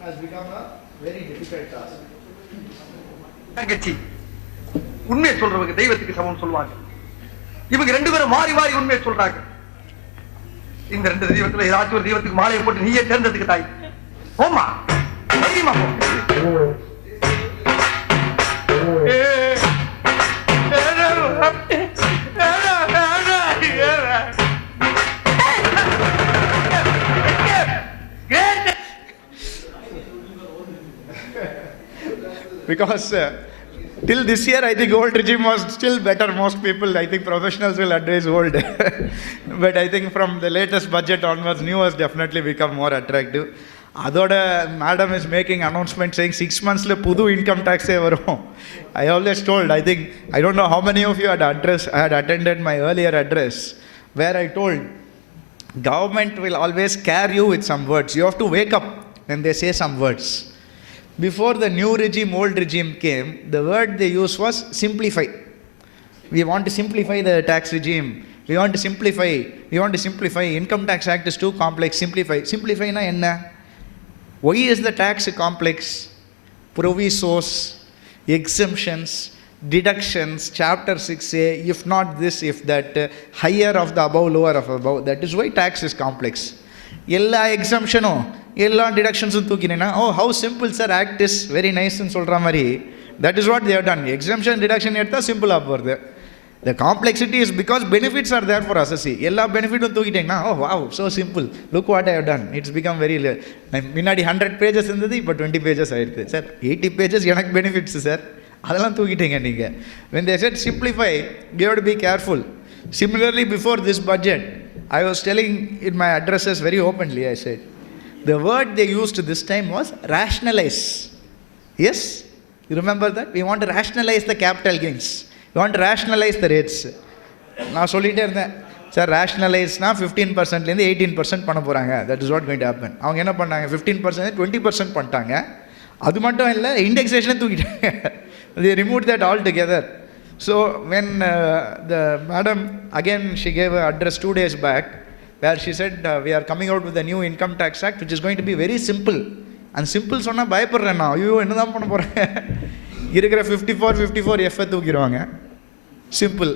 has become a very difficult task. தங்கச்சி உண்மையை சொல்றவங்க தெய்வத்துக்கு சமம் சொல்லுவாங்க. இவங்க ரெண்டு பேரும் மாறி மாறி உண்மையை சொல்றாங்க. இந்த ரெண்டு தெய்வத்துல ஏதாச்சும் ஒரு தெய்வத்துக்கு மாலையை போட்டு நீயே தேர்ந்தெடுத்துக்க தாய். போமா தைரியமா போ. Because till this year, I think old regime was still better. Most people, I think professionals will advise old. But I think from the latest budget onwards, new has definitely become more attractive. Adoda, madam is making announcement saying 6 months le pudu income tax varum. I always told, I don't know how many of you had attended my earlier address, where I told, government will always scare you with some words. You have to wake up when they say some words. Before the new regime, old regime came, the word they used was simplify. We want to simplify the tax regime. We want to simplify. Income Tax Act is too complex. Simplify na enna? Why is the tax complex? Provisos, exemptions, deductions, chapter 6a, if not this, if that, higher of the above, lower of above. That is why tax is complex. Ella exemption ella deductions oh, how simple sir act is, very nice and solra mari. That is what they have done. Exemption deduction etta simple above. The complexity is because benefits are there for assessee. Ella benefit oh wow, so simple. Look what I have done. It's become very minadi 100 pages indadi, but 20 pages aayirudhu. Sir, 80 pages enak benefits sir. Adala thookitinga neenga. When they said simplify, you have to be careful. Similarly, before this budget, I was telling in my addresses very openly, I said, the word they used this time was rationalize. Yes? You remember that? We want to rationalize the capital gains. We want to rationalize the rates. Now, sir ரேஷ்னலைஸ்னா 15%லேருந்து 18% பண்ண போகிறாங்க. That is what going to happen. அவங்க என்ன பண்ணாங்க, 15% 20% பண்ணிட்டாங்க. அது மட்டும் இல்லை, இண்டெக்ஸேஷனே தூக்கிட்டாங்க. they removed that altogether. So when the madam again she gave an address 2 days back where she said we are coming out with a new income tax act which is going to be very simple. And simple சொன்னால் பயப்படுறேன் நான், ஐயோ என்ன தான் பண்ண போகிறேன், இருக்கிற 54F தூக்கிடுவாங்க. Simple.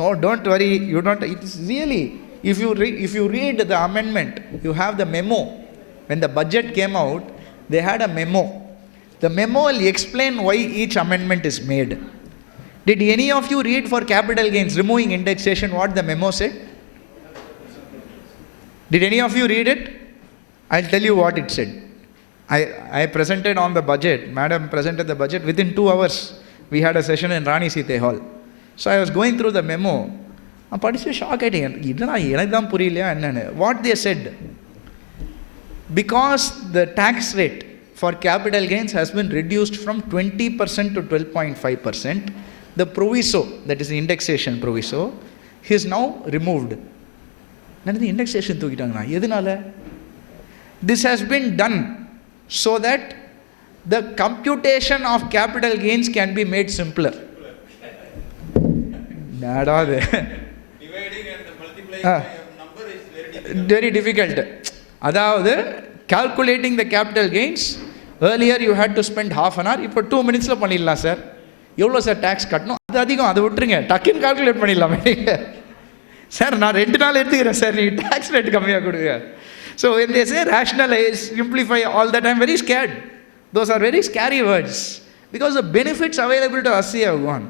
No, don't worry, you don't, it is really, if you read the amendment, you have the memo. When the budget came out, they had a memo. The memo will explain why each amendment is made. Did any of you read for capital gains, removing indexation, what the memo said? Did any of you read it? I'll tell you what it said. I presented on the budget, madam presented the budget, within 2 hours, we had a session in Theni Cpe hall. So I was going through the memo. I'm pretty shocked at it. What they said, because the tax rate for capital gains has been reduced from 20% to 12.5%, the proviso, that is the indexation proviso, is now removed. Indexation this has been done so that the computation of capital gains can be made simpler. Dividing and multiplying by a number is very difficult. Adavadhu, calculating the capital gains, earlier you had to spend half an hour, இப்போ 2 minutes பண்ணிடலாம் sir. எவ்வளோ sir tax கட்டணும், அது அதிகம், அதை விட்டுருங்க, டக்குன்னு calculate பண்ணிடலாமே sir. நான் 2 நாள் எடுத்துக்கிறேன் சார், நீங்கள் டேக்ஸ் ரேட் கம்மியாக கொடுங்க. So when they say rationalize, simplify, all that, I'm very scared. Those are very scary words because the benefits available to us have gone.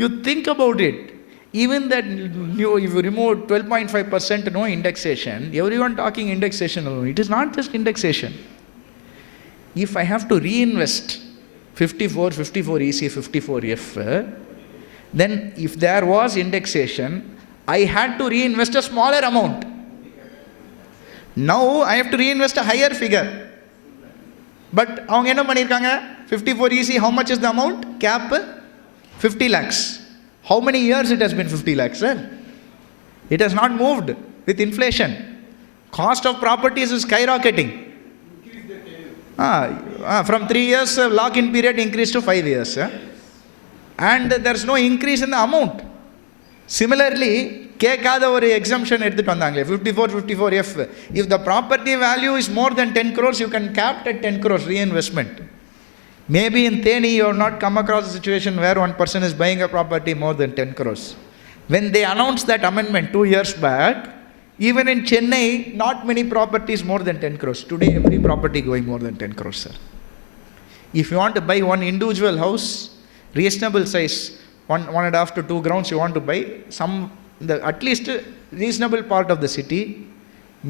You think about it. Even that if you remove 12.5% no indexation, everyone talking indexation alone. It is not just indexation. If I have to reinvest 54EC, 54F, then if there was indexation, I had to reinvest a smaller amount. Now I have to reinvest a higher figure. But avanga enna pannirukanga, 54EC, how much is the amount? Cap 50 lakhs. How many years it has been 50 lakhs, sir? It has not moved with inflation. Cost of properties is skyrocketing. From 3 years lock-in period increased to 5 years. And there's no increase in the amount. Similarly, கேட்காத ஒரு exemption எடுத்துட்டு வந்தாங்களே 54F. If the property value is more than 10 crores, you can cap at 10 crores reinvestment. Maybe in Theni you have not come across a situation where one person is buying a property more than 10 crores. When they announced that amendment 2 years back, even in Chennai, not many properties more than 10 crores. Today, every property going more than 10 crores, sir. If you want to buy one individual house, reasonable size, 1.5 to 2 grounds, you want to buy at least reasonable part of the city,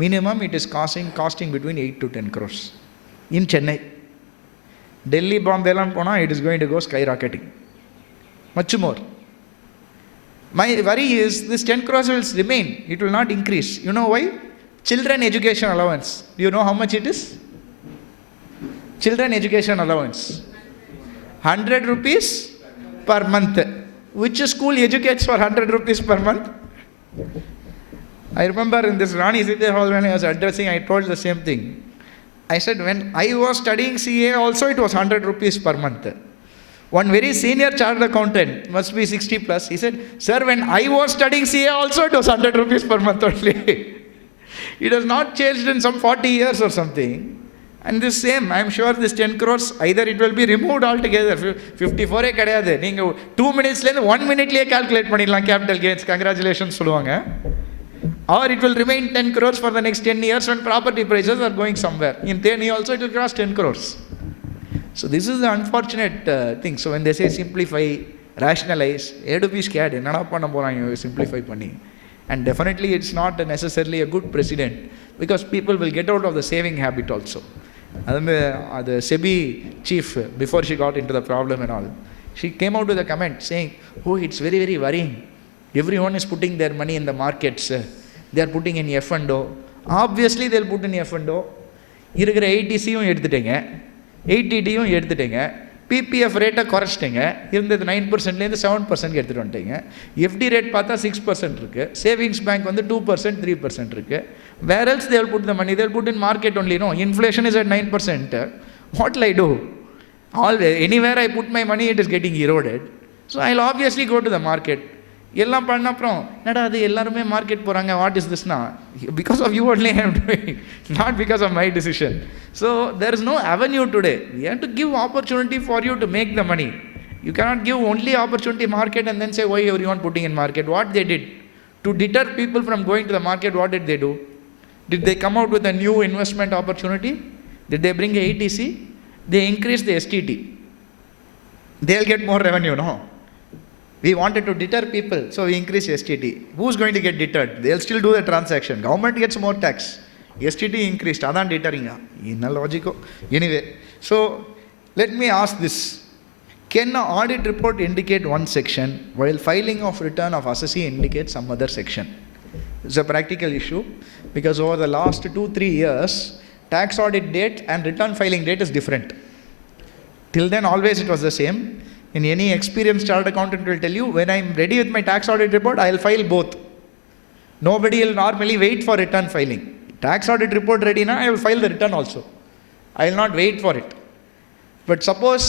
minimum it is costing between 8 to 10 crores. In Chennai. Delhi, Bombay, it is going to go skyrocketing. Much more. My worry is this 10 crores will remain. It will not increase. You know why? Children education allowance. Do you know how much it is? Children education allowance. 100 rupees per month. Which school educates for 100 rupees per month? I remember in this Theni Cpe hall when I was addressing, I told the same thing. I said when I was studying CA also it was 100 rupees per month. One very senior chartered accountant, must be 60 plus, he said, sir, when I was studying CA also it was 100 rupees per month only. It has not changed in some 40 years or something. And this same, I am sure this 10 crores, either it will be removed altogether. 54 கிடையாது, நீங்க 2 minutesலேருந்து 1 minuteலேயே calculate பண்ணிடலாம் capital gains, congratulations சொல்லுவாங்க. Or it will remain 10 crores for the next 10 years when property prices are going somewhere. In Theni also it will cross 10 crores. So this is the unfortunate thing. So when they say simplify, rationalize, you have to be scared. Enna panna poraanga simplify panni. And definitely it's not necessarily a good precedent because people will get out of the saving habit also. The SEBI chief, before she got into the problem and all, she came out with a comment saying, oh, it's very, very worrying. Everyone is putting their money in the markets. They are putting in F&O. Obviously, they'll put in F&O. இருக்கிற 80C எடுத்துட்டீங்க, 80Dயும் எடுத்துட்டீங்க, PPF ரேட்டை குறைச்சிட்டிங்க, இருந்தது 9%லேருந்து 7% எடுத்துகிட்டு வந்துட்டீங்க. FD rate பார்த்தா 6% இருக்குது, savings bank வந்து 2%, 3% இருக்குது. Where else they will put the money? They will put in market only. No, inflation is at 9%. What will I do? Anywhere I put my money, it is getting eroded. So I'll obviously go to the market. எல்லாம் பண்ண அப்புறம் என்னடா அது எல்லாருமே market போகிறாங்க, what is திஸ்னா? Because of you only I am doing, not because of my decision. So there is no avenue today. We have to give opportunity for you to make the money. You cannot give only opportunity market and then say why everyone putting in market. What they did to deter people from going to the market, what did they do? Did they come out with a new investment opportunity? Did they bring a ETC? They increased the STT. They'll get more revenue, no? We wanted to deter people, so we increased STT. Who's going to get deterred? They'll still do the transaction. Government gets more tax. STT increased. Adan deterring. Inna logico. Anyway, so let me ask this. Can an audit report indicate one section while filing of return of assessee indicate some other section? It's a practical issue because over the last 2-3 years, tax audit date and return filing date is different. Till then, always it was the same. In any experienced chartered accountant will tell you, when I'm ready with my tax audit report, I'll file both. Nobody will normally wait for return filing. Tax audit report ready now, I will file the return also. I will not wait for it. But suppose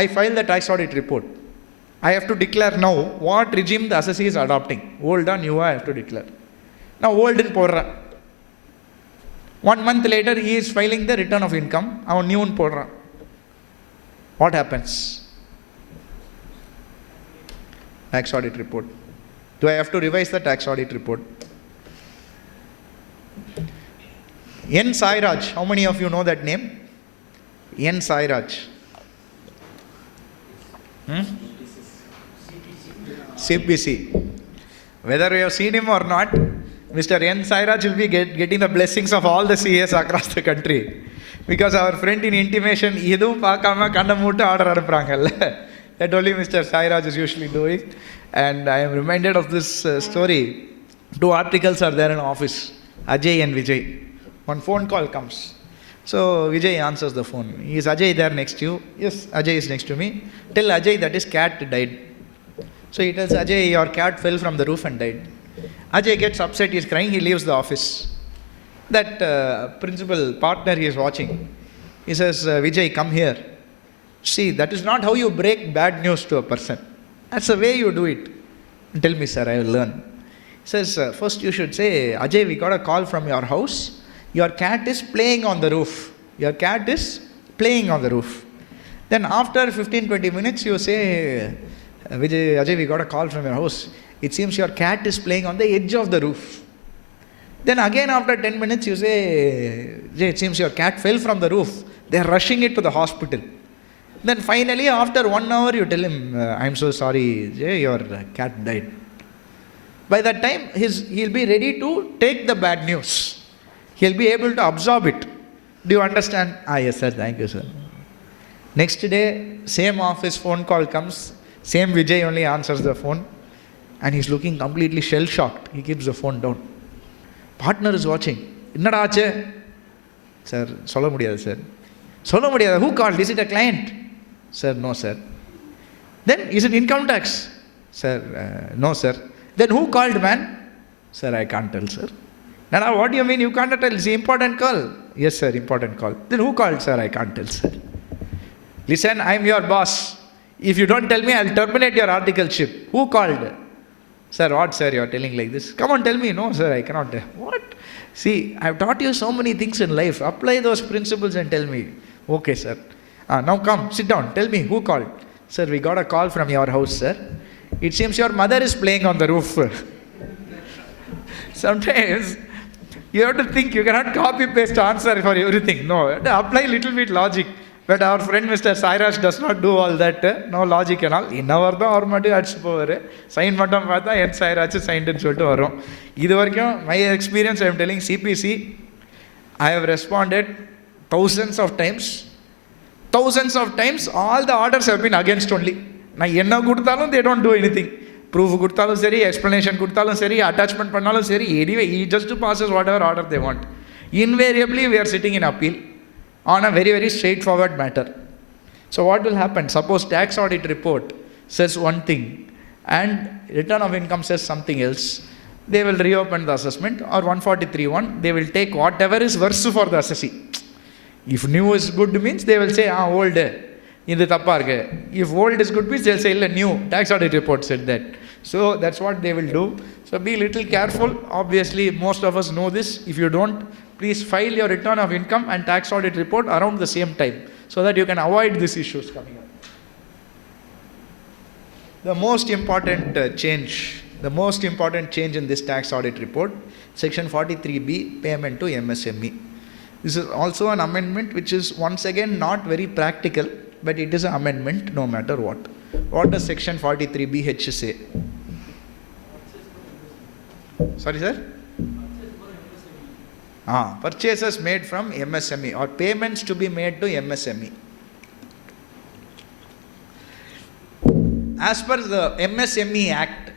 I file the tax audit report. I have to declare now what regime the assessee is adopting. Old or new, I have to declare. Now old in podra. 1 month later, he is filing the return of income. Our new in podra. What happens? Tax audit report. Do I have to revise the tax audit report? N. Sairaj. How many of you know that name? N. Sairaj. CPC. Whether you have seen him or not, Mr. N. Sairaj will be getting the blessings of all the CAs across the country. Because our friend in intimation, idhu paakama kanna moottu order anuprangalla. That only Mr. Sairaj is usually doing. And I am reminded of this story. 2 articles are there in office, Ajay and Vijay. One phone call comes. So Vijay answers the phone. Is Ajay there next to you? Yes, Ajay is next to me. Tell Ajay that his cat died. So he tells Ajay, your cat fell from the roof and died. Ajay gets upset, he is crying, he leaves the office. That principal partner he is watching. He says, Vijay, come here. See, that is not how you break bad news to a person. That's the way you do it. Tell me, sir, I will learn. He says, first you should say, Ajay, we got a call from your house. Your cat is playing on the roof. Your cat is playing on the roof. Then after 15-20 minutes, you say, Vijay, Ajay, we got a call from your house. It seems your cat is playing on the edge of the roof. Then again after 10 minutes, you say, Ajay, it seems your cat fell from the roof. They are rushing it to the hospital. Then finally, after 1 hour, you tell him, I'm so sorry, Jay, your cat died. By that time, he'll be ready to take the bad news. He'll be able to absorb it. Do you understand? Yes, sir. Thank you, sir. Next day, same office phone call comes. Same Vijay only answers the phone. And he's looking completely shell-shocked. He keeps the phone down. Partner is watching. Innada aache? Sir, solla mudiyadhu, sir. Solla mudiyadhu. Who called? Is it a client? Sir, no, sir. Then, is it income tax? Sir, no, sir. Then who called, man? Sir, I can't tell, sir. Now, what do you mean you can't tell? It's an important call. Yes, sir, important call. Then who called, sir? I can't tell, sir. Listen, I'm your boss. If you don't tell me, I'll terminate your articleship. Who called? Sir, what, sir, you're telling like this? Come on, tell me. No, sir, I cannot. What? See, I've taught you so many things in life. Apply those principles and tell me. Okay, sir. Now come, sit down. Tell me, who called? Sir, we got a call from your house, sir. It seems your mother is playing on the roof. Sometimes you have to think, you cannot copy-paste answer for everything. No, you have to apply little bit logic. But our friend Mr. Sairaj does not do all that. No logic and all. Innavar da or madu adichu povaru. Sign mattum paatha N. Sairaj signed nu solittu varum. Idu varaikum my experience I am telling CPC, I have responded thousands of times. Thousands of times, all the orders have been against only. Na enna kuduthalum they don't do anything. Proof kuduthalum seri, explanation kuduthalum seri, attachment pannalum seri, anyway he just passes whatever order they want. Invariably we are sitting in appeal on a very, very straightforward matter. So what will happen? Suppose tax audit report says one thing and return of income says something else. They will reopen the assessment, or 143(1), they will take whatever is worse for the assessee. If new is good means they will say, old. If old is good means they will say, new. Tax audit report said that. So that's what they will do. So be little careful. Obviously, most of us know this. If you don't, please file your return of income and tax audit report around the same time, so that you can avoid these issues coming up. The most important change in this tax audit report, section 43B, payment to MSME. This is also an amendment which is once again not very practical, but it is an amendment no matter what. What does section 43BH say? Sorry, sir? Purchases made from MSME, or payments to be made to MSME. As per the MSME Act,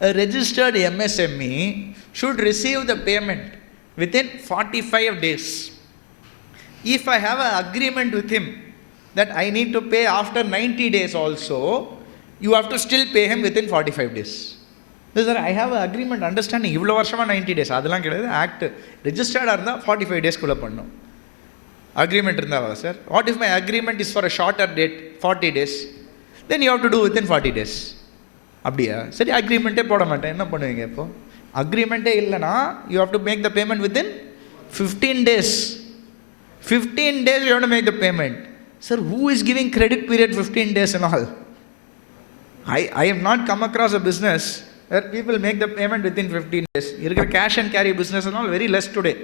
a registered MSME should receive the payment within 45 days. If I have an agreement with him that I need to pay after 90 days also, you have to still pay him within 45 days. Sir, I have an agreement, understanding, 90 days. Act registered 45 days. Agreement, sir. What if my agreement is for a shorter date, 40 days? Then you have to do within 40 days. Sir, agreement agreement you have to make the payment within 15 days. 15 days you have to make the payment. Sir, who is giving credit period 15 days and all? I have not come across a business where people make the payment within 15 days. Cash and carry business and all very less today.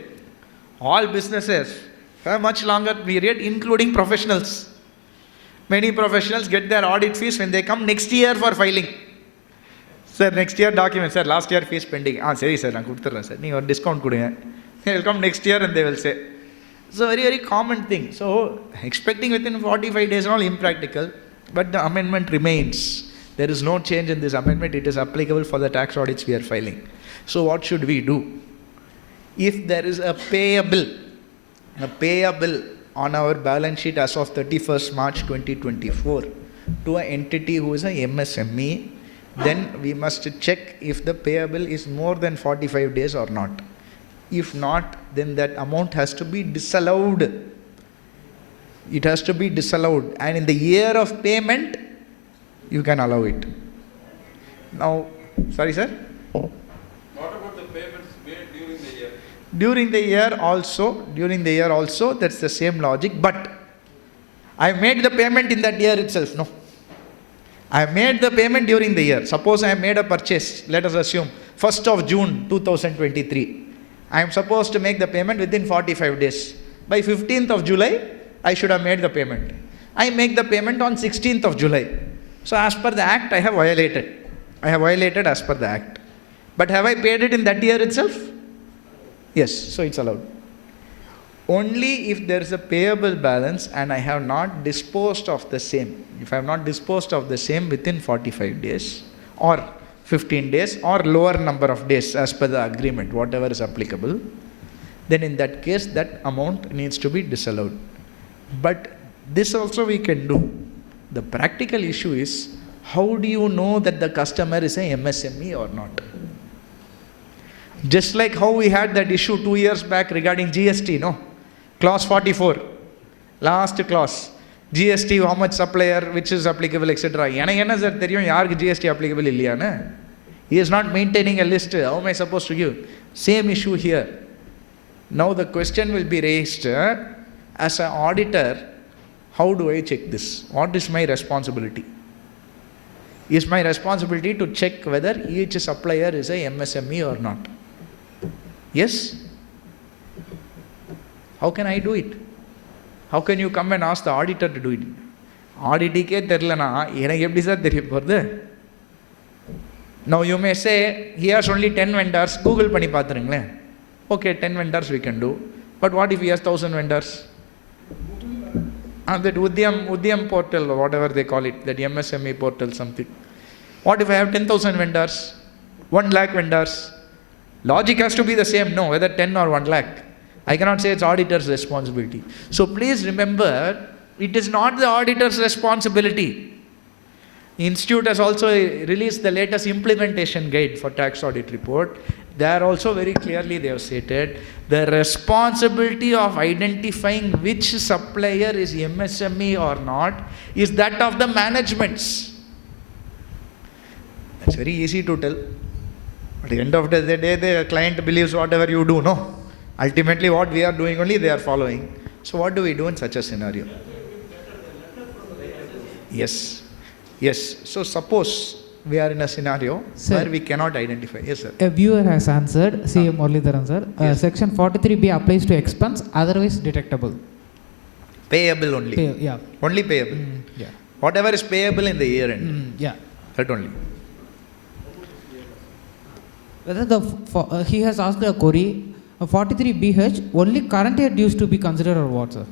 All businesses have a much longer period, including professionals. Many professionals get their audit fees when they come next year for filing. Sir, next year document, sir, last year fees pending. Sorry, sir, I will sir. You discount. They will come next year and they will say. It's a very, very common thing. So, expecting within 45 days is all impractical, but the amendment remains. There is no change in this amendment. It is applicable for the tax audits we are filing. So, what should we do? If there is a payable on our balance sheet as of 31st March 2024 to an entity who is a MSME, then we must check if the payable is more than 45 days or not. If not, then that amount has to be disallowed. It has to be disallowed. And in the year of payment, you can allow it. Now, sorry, sir? What about the payments made during the year? During the year also, that's the same logic. But I made the payment in that year itself. No. I made the payment during the year. Suppose I made a purchase, let us assume, 1st of June 2023. I am supposed to make the payment within 45 days. By 15th of July, I should have made the payment. I make the payment on 16th of July. So as per the Act, I have violated. As per the Act. But have I paid it in that year itself? Yes, so it's allowed. Only if there is a payable balance and I have not disposed of the same. If I have not disposed of the same within 45 days or 15 days or lower number of days as per the agreement, whatever is applicable, then in that case, that amount needs to be disallowed. But this also we can do. The practical issue is, how do you know that the customer is a MSME or not? Just like how we had that issue 2 years back regarding GST, no? Clause 44, last clause. GST, how much supplier, which is applicable, etc. GST applicable illaya. He is not maintaining a list. How am I supposed to give? Same issue here. Now the question will be raised, as an auditor, how do I check this? What is my responsibility? Is my responsibility to check whether each supplier is a MSME or not? Yes? How can I do it? How can you come and ask the auditor to do it? Auditike terlana, enakku eppadi sir theriyum porudhu? Now you may say, he has only 10 vendors, Google panni paathuringle. Okay, 10 vendors we can do. But what if he has 1,000 vendors? That Udyam portal, or whatever they call it, that MSME portal something. What if I have 10,000 vendors? 1 lakh vendors? Logic has to be the same, no, whether 10 or 1 lakh. I cannot say it's auditor's responsibility. So please remember, It is not the auditor's responsibility. Institute has also released the latest implementation guide for tax audit report. There also very clearly they have stated the responsibility of identifying which supplier is MSME or not is that of the managements. That's very easy to tell. At the end of the day, the client believes whatever you do, no? Ultimately, what we are doing only they are following. So what do we do in such a scenario? Yes. Yes. So suppose we are in a scenario where we cannot identify. Yes, sir. A viewer has answered, CA Muralidharan sir. Yes. Section 43B applies to expense, otherwise detectable. Payable only. Yeah. Only payable. Yeah. Whatever is payable in the year end. Yeah. That only. Whether he has asked a query, 43BH, only current year dues to be considered or what, sir?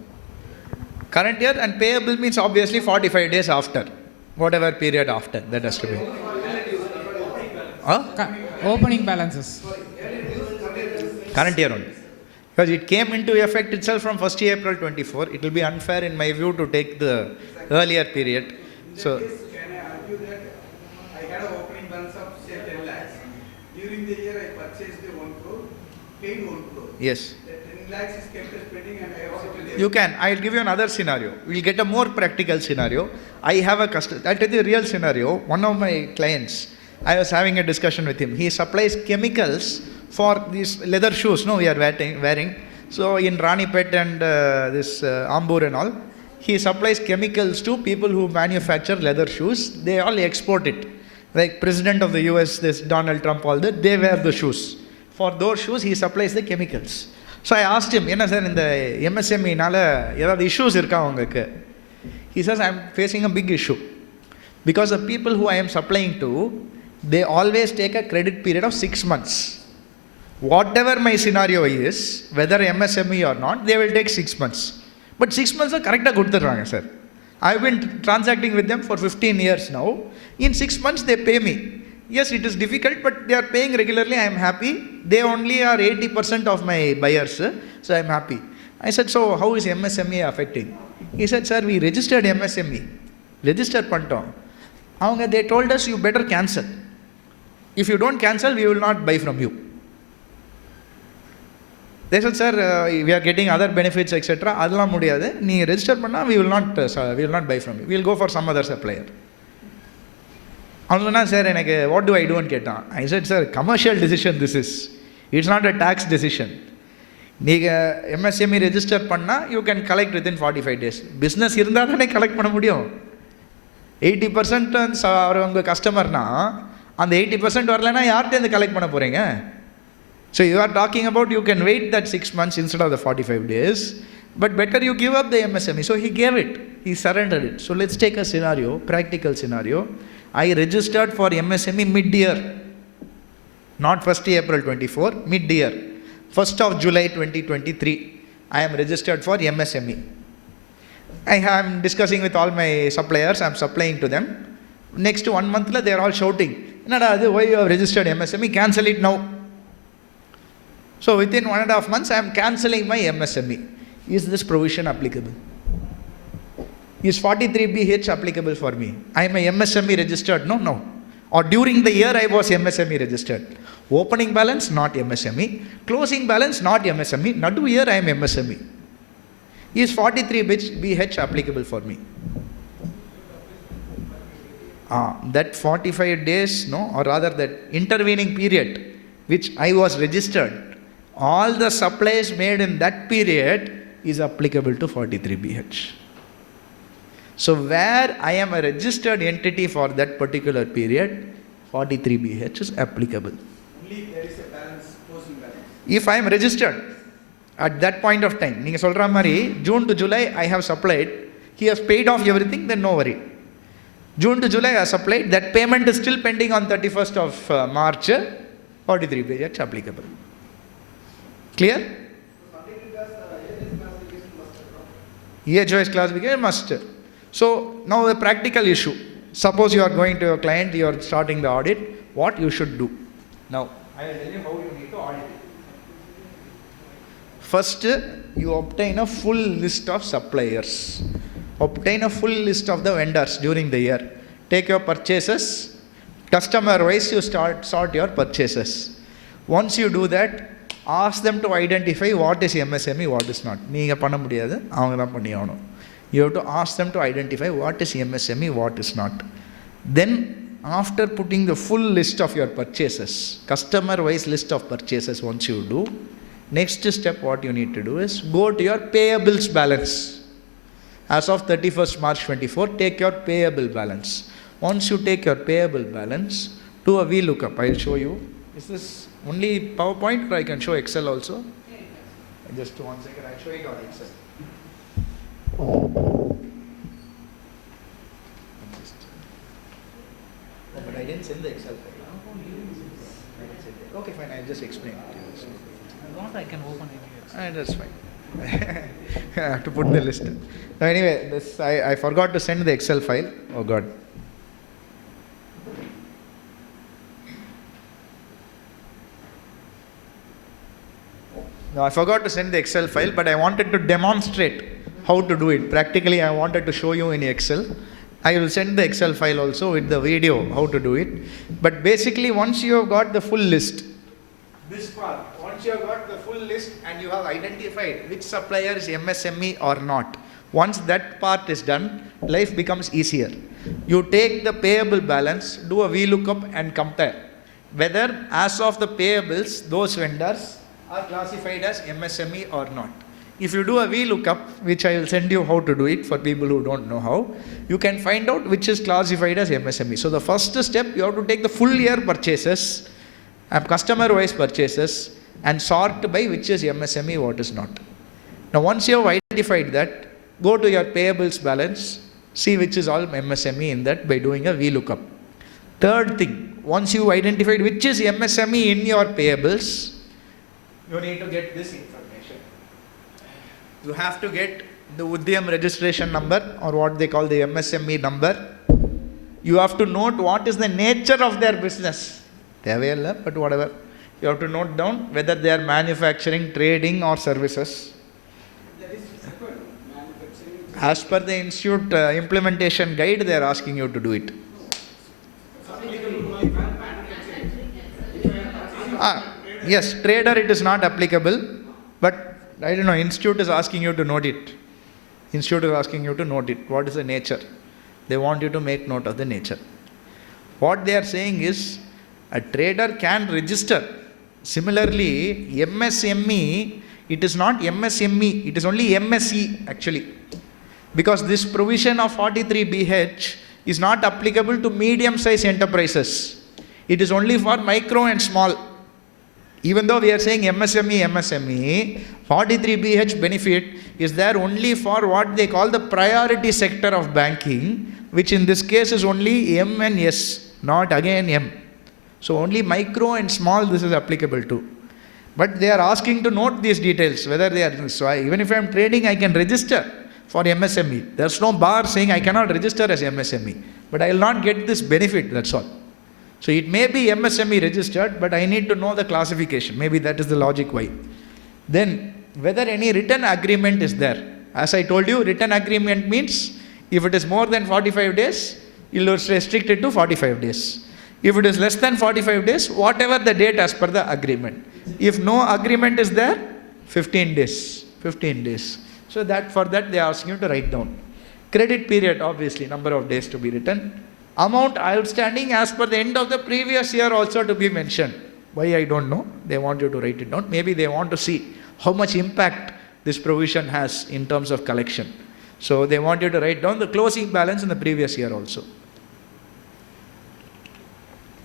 Current year and payable means obviously 45 days after. Whatever period after, that has to be. Opening balances. Current year only. Because it came into effect itself from 1st April 24. It will be unfair in my view to take the earlier period. So, Can I argue that I had an opening balance of say 10 lakhs. During the year I purchased 1 crore, paid 1 crore. yes. The 10 lakhs is kept as pending and I have settled You can. I'll give you another scenario. We'll get a more practical scenario. I have a customer. I'll tell you a real scenario. One of my clients, I was having a discussion with him. He supplies chemicals for these leather shoes, no, we are wearing. So in Ranipet and this Ambur and all, he supplies chemicals to people who manufacture leather shoes. They all export it. Like President of the US, this Donald Trump, all that, they wear the shoes. For those shoes, he supplies the chemicals. So I asked him, என்ன sir இந்த MSME-னால ஏதாவது issues இருக்கா உங்களுக்கு? He says, I'm facing a big issue. Because the people who I am supplying to, they always take a credit period of 6 months. Whatever my scenario is, whether MSME or not, they will take 6 months. But 6 months are correct கொடுத்துறாங்க sir. I've been transacting with them for 15 years now. In 6 months they pay me. Yes, it is difficult, but they are paying regularly. I am happy. They only are 80% of my buyers, so I am happy. I said, so how is MSME affecting? He said, sir, we registered MSME. Register பண்ணிட்டோம். அவங்க they told us you better cancel. If you don't cancel, we will not buy from you. They said, sir, we are getting other benefits, etc. அதெல்லாம் முடியாது. நீ register பண்ணா we will not buy from you. We will go for some other supplier. அவன் சொன்னா sir எனக்கு what do I do ன்னு கேட்டான். I said, sir, commercial decision this is. It's not a tax decision. நீங்கள் MSME register பண்ணால் you can collect within 45 days. Business இருந்தால் தானே collect பண்ண முடியும். 80% அவர் உங்கள் கஸ்டமர்னா அந்த 80% வரலைன்னா யார்கிட்டேருந்து கலெக்ட் பண்ண போகிறீங்க? So you are talking about you can wait that 6 months instead of the 45 days, but better you give up the MSME. So he gave it. He surrendered it. So let's take a scenario, practical scenario. I registered for MSME mid-year, not 1st April 24, mid-year. 1st of July 2023, I am registered for MSME. I am discussing with all my suppliers, I am supplying to them. Next 1 month, they are all shouting, why you have registered MSME, cancel it now. So within 1.5 months, I am cancelling my MSME. Is this provision applicable? Is 43BH applicable for me? I am a MSME registered? No. Or during the year I was MSME registered. Opening balance, not MSME. Closing balance, not MSME. Nadu year I am MSME. Is 43BH applicable for me? That 45 days, no, or rather that intervening period which I was registered, all the supplies made in that period is applicable to 43BH. So where I am a registered entity for that particular period, 43BH is applicable. Only if there is a balance, closing balance. If I am registered at that point of time, நீங்க சொல்ற மாதிரி June to July I have supplied, he has paid off everything, then no worry. June to July I supplied, that payment is still pending on 31st of March, 43BH applicable. Clear? Age-wise classification must. So now the practical issue. Suppose you are going to your client, you are starting the audit, what you should do. Now, I will tell you how you need to audit. First, you obtain a full list of suppliers. obtain a full list of the vendors during the year. Take your purchases, customer wise you sort your purchases. Once you do that, ask them to identify what is MSME, what is not. You have to ask them to identify what is MSME, what is not. Then, after putting the full list of your purchases, customer-wise list of purchases once you do, next step what you need to do is go to your payables balance. As of 31st March 24, take your payable balance. Once you take your payable balance, do a VLOOKUP. I will show you. Is this only PowerPoint or I can show Excel also? Just 1 second, I will show you on Excel. Oh, but I didn't send the Excel file. Okay, fine, I'll just explain it to you. I can open it. That's fine. I have to put the list. So anyway, this I forgot to send the Excel file. Oh God. No, I forgot to send the Excel file, but I wanted to demonstrate how to do it. Practically, I wanted to show you in Excel. I will send the Excel file also with the video how to do it. But basically, once you have got the full list, this part, once you have got the full list and you have identified which supplier is MSME or not, once that part is done, life becomes easier. You take the payable balance, do a VLOOKUP and compare whether as of the payables, those vendors are classified as MSME or not. If you do a VLOOKUP, which I will send you how to do it for people who don't know how, you can find out which is classified as MSME. So the first step, you have to take the full year purchases, customer-wise purchases, and sort by which is MSME, what is not. Now once you have identified that, go to your payables balance, see which is all MSME in that by doing a VLOOKUP. Third thing, once you identified which is MSME in your payables, you need to get this information. You have to get the Udyam registration number, or what they call the MSME number. You have to note what is the nature of their business. But whatever. You have to note down whether they are manufacturing, trading or services. As per the institute implementation guide, they are asking you to do it. Yes, trader it is not applicable, but I don't know, institute is asking you to note it. Institute is asking you to note it. What is the nature? They want you to make note of the nature. What they are saying is, a trader can register. Similarly, MSME, it is not MSME, it is only MSE actually. Because this provision of 43BH is not applicable to medium-sized enterprises. It is only for micro and small. Even though we are saying MSME, 43BH benefit is there only for what they call the priority sector of banking, which in this case is only M and S, not again M. So only micro and small this is applicable to. But they are asking to note these details, whether they are, so even if I am trading, I can register for MSME. There is no bar saying I cannot register as MSME, but I will not get this benefit, that's all. So it may be MSME registered, but I need to know the classification. Maybe that is the logic why. Then, whether any written agreement is there. As I told you, written agreement means if it is more than 45 days, you will restrict it to 45 days. If it is less than 45 days, whatever the date as per the agreement. If no agreement is there, 15 days. 15 days. So that for that they are asking you to write down. Credit period, obviously, number of days to be written. Amount outstanding as per the end of the previous year also to be mentioned. Why I don't know. They want you to write it down. Maybe they want to see how much impact this provision has in terms of collection. So they want you to write down the closing balance in the previous year also.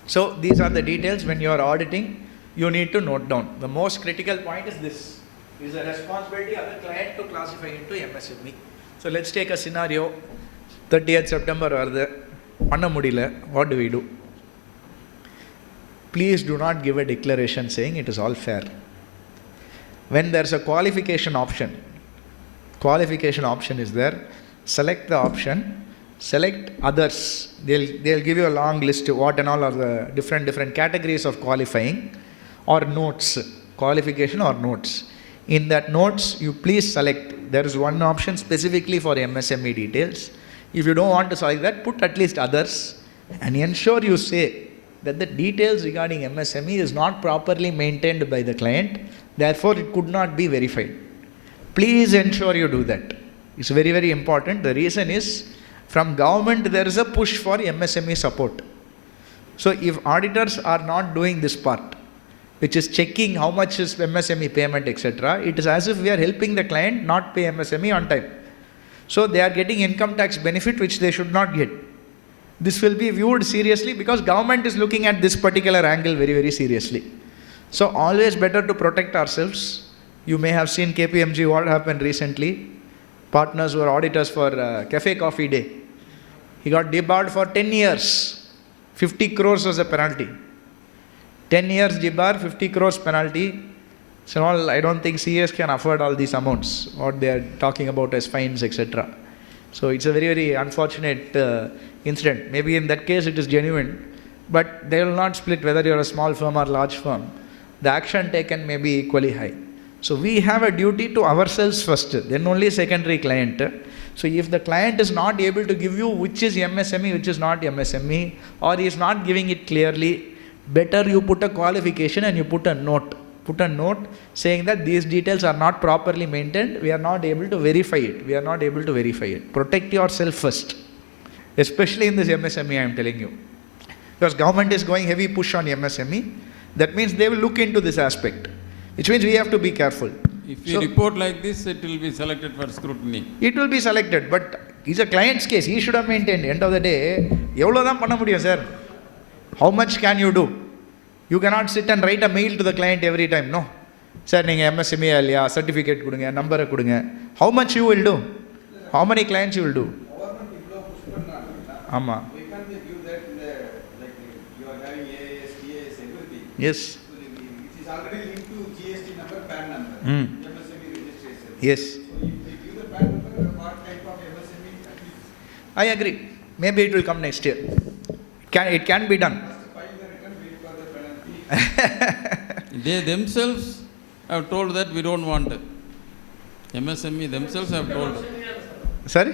So these are the details when you are auditing, you need to note down. The most critical point is this. It is a responsibility of the client to classify into MSME. So let's take a scenario. 30th September or the Panna Mudila, what do we do? Please do not give a declaration saying it is all fair. When there is a qualification option is there, select the option, select others. They'll give you a long list of what and all are the different categories of qualifying, or notes, qualification or notes. In that notes, you please select there is one option specifically for MSME details. If you don't want to select that, put at least others and ensure you say that the details regarding MSME is not properly maintained by the client, therefore it could not be verified. Please ensure you do that. It's very, very important. The reason is, from government there is a push for MSME support. So if auditors are not doing this part, which is checking how much is MSME payment, etc., it is as if we are helping the client not pay MSME on time. So they are getting income tax benefit which they should not get. This will be viewed seriously because government is looking at this particular angle very, very seriously. So always better to protect ourselves. You may have seen KPMG, what happened recently. Partners were auditors for Cafe Coffee Day. He got debarred for 10 years. 50 crores was the penalty. 10 years debar, 50 crores penalty. So all, I don't think CS can afford all these amounts, what they are talking about as fines, etc. So it's a very, very unfortunate incident. Maybe in that case it is genuine, but they will not split whether you're a small firm or large firm. The action taken may be equally high. So we have a duty to ourselves first, then only secondary client. So if the client is not able to give you which is MSME, which is not MSME, or he is not giving it clearly, better you put a qualification and you put a note. Put a note saying that these details are not properly maintained, we are not able to verify it. We are not able to verify it. Protect yourself first. Especially in this MSME, I am telling you. Because government is going heavy push on MSME. That means they will look into this aspect. Which means we have to be careful. If you report like this, it will be selected for scrutiny. It will be selected, but it's a client's case. He should have maintained. End of the day, எவ்வளவுதான் பண்ண முடியும் sir? How much can you do? You cannot sit and write a mail to the client every time. No. Sir, நீங்க MSME இல்லையா, certificate கொடுங்க, number கொடுங்க. How much you will do? How many clients you will do? ஆமா. We can't give that in the, like you are having AAS, TAS, everything. Yes. So it is already linked to GST number, PAN number, MSME registration. Yes. So if they give the PAN number, what type of MSME at least? I agree. Maybe it will come next year. It can be done. They themselves have told that we don't want it. MSME themselves have told. Sorry?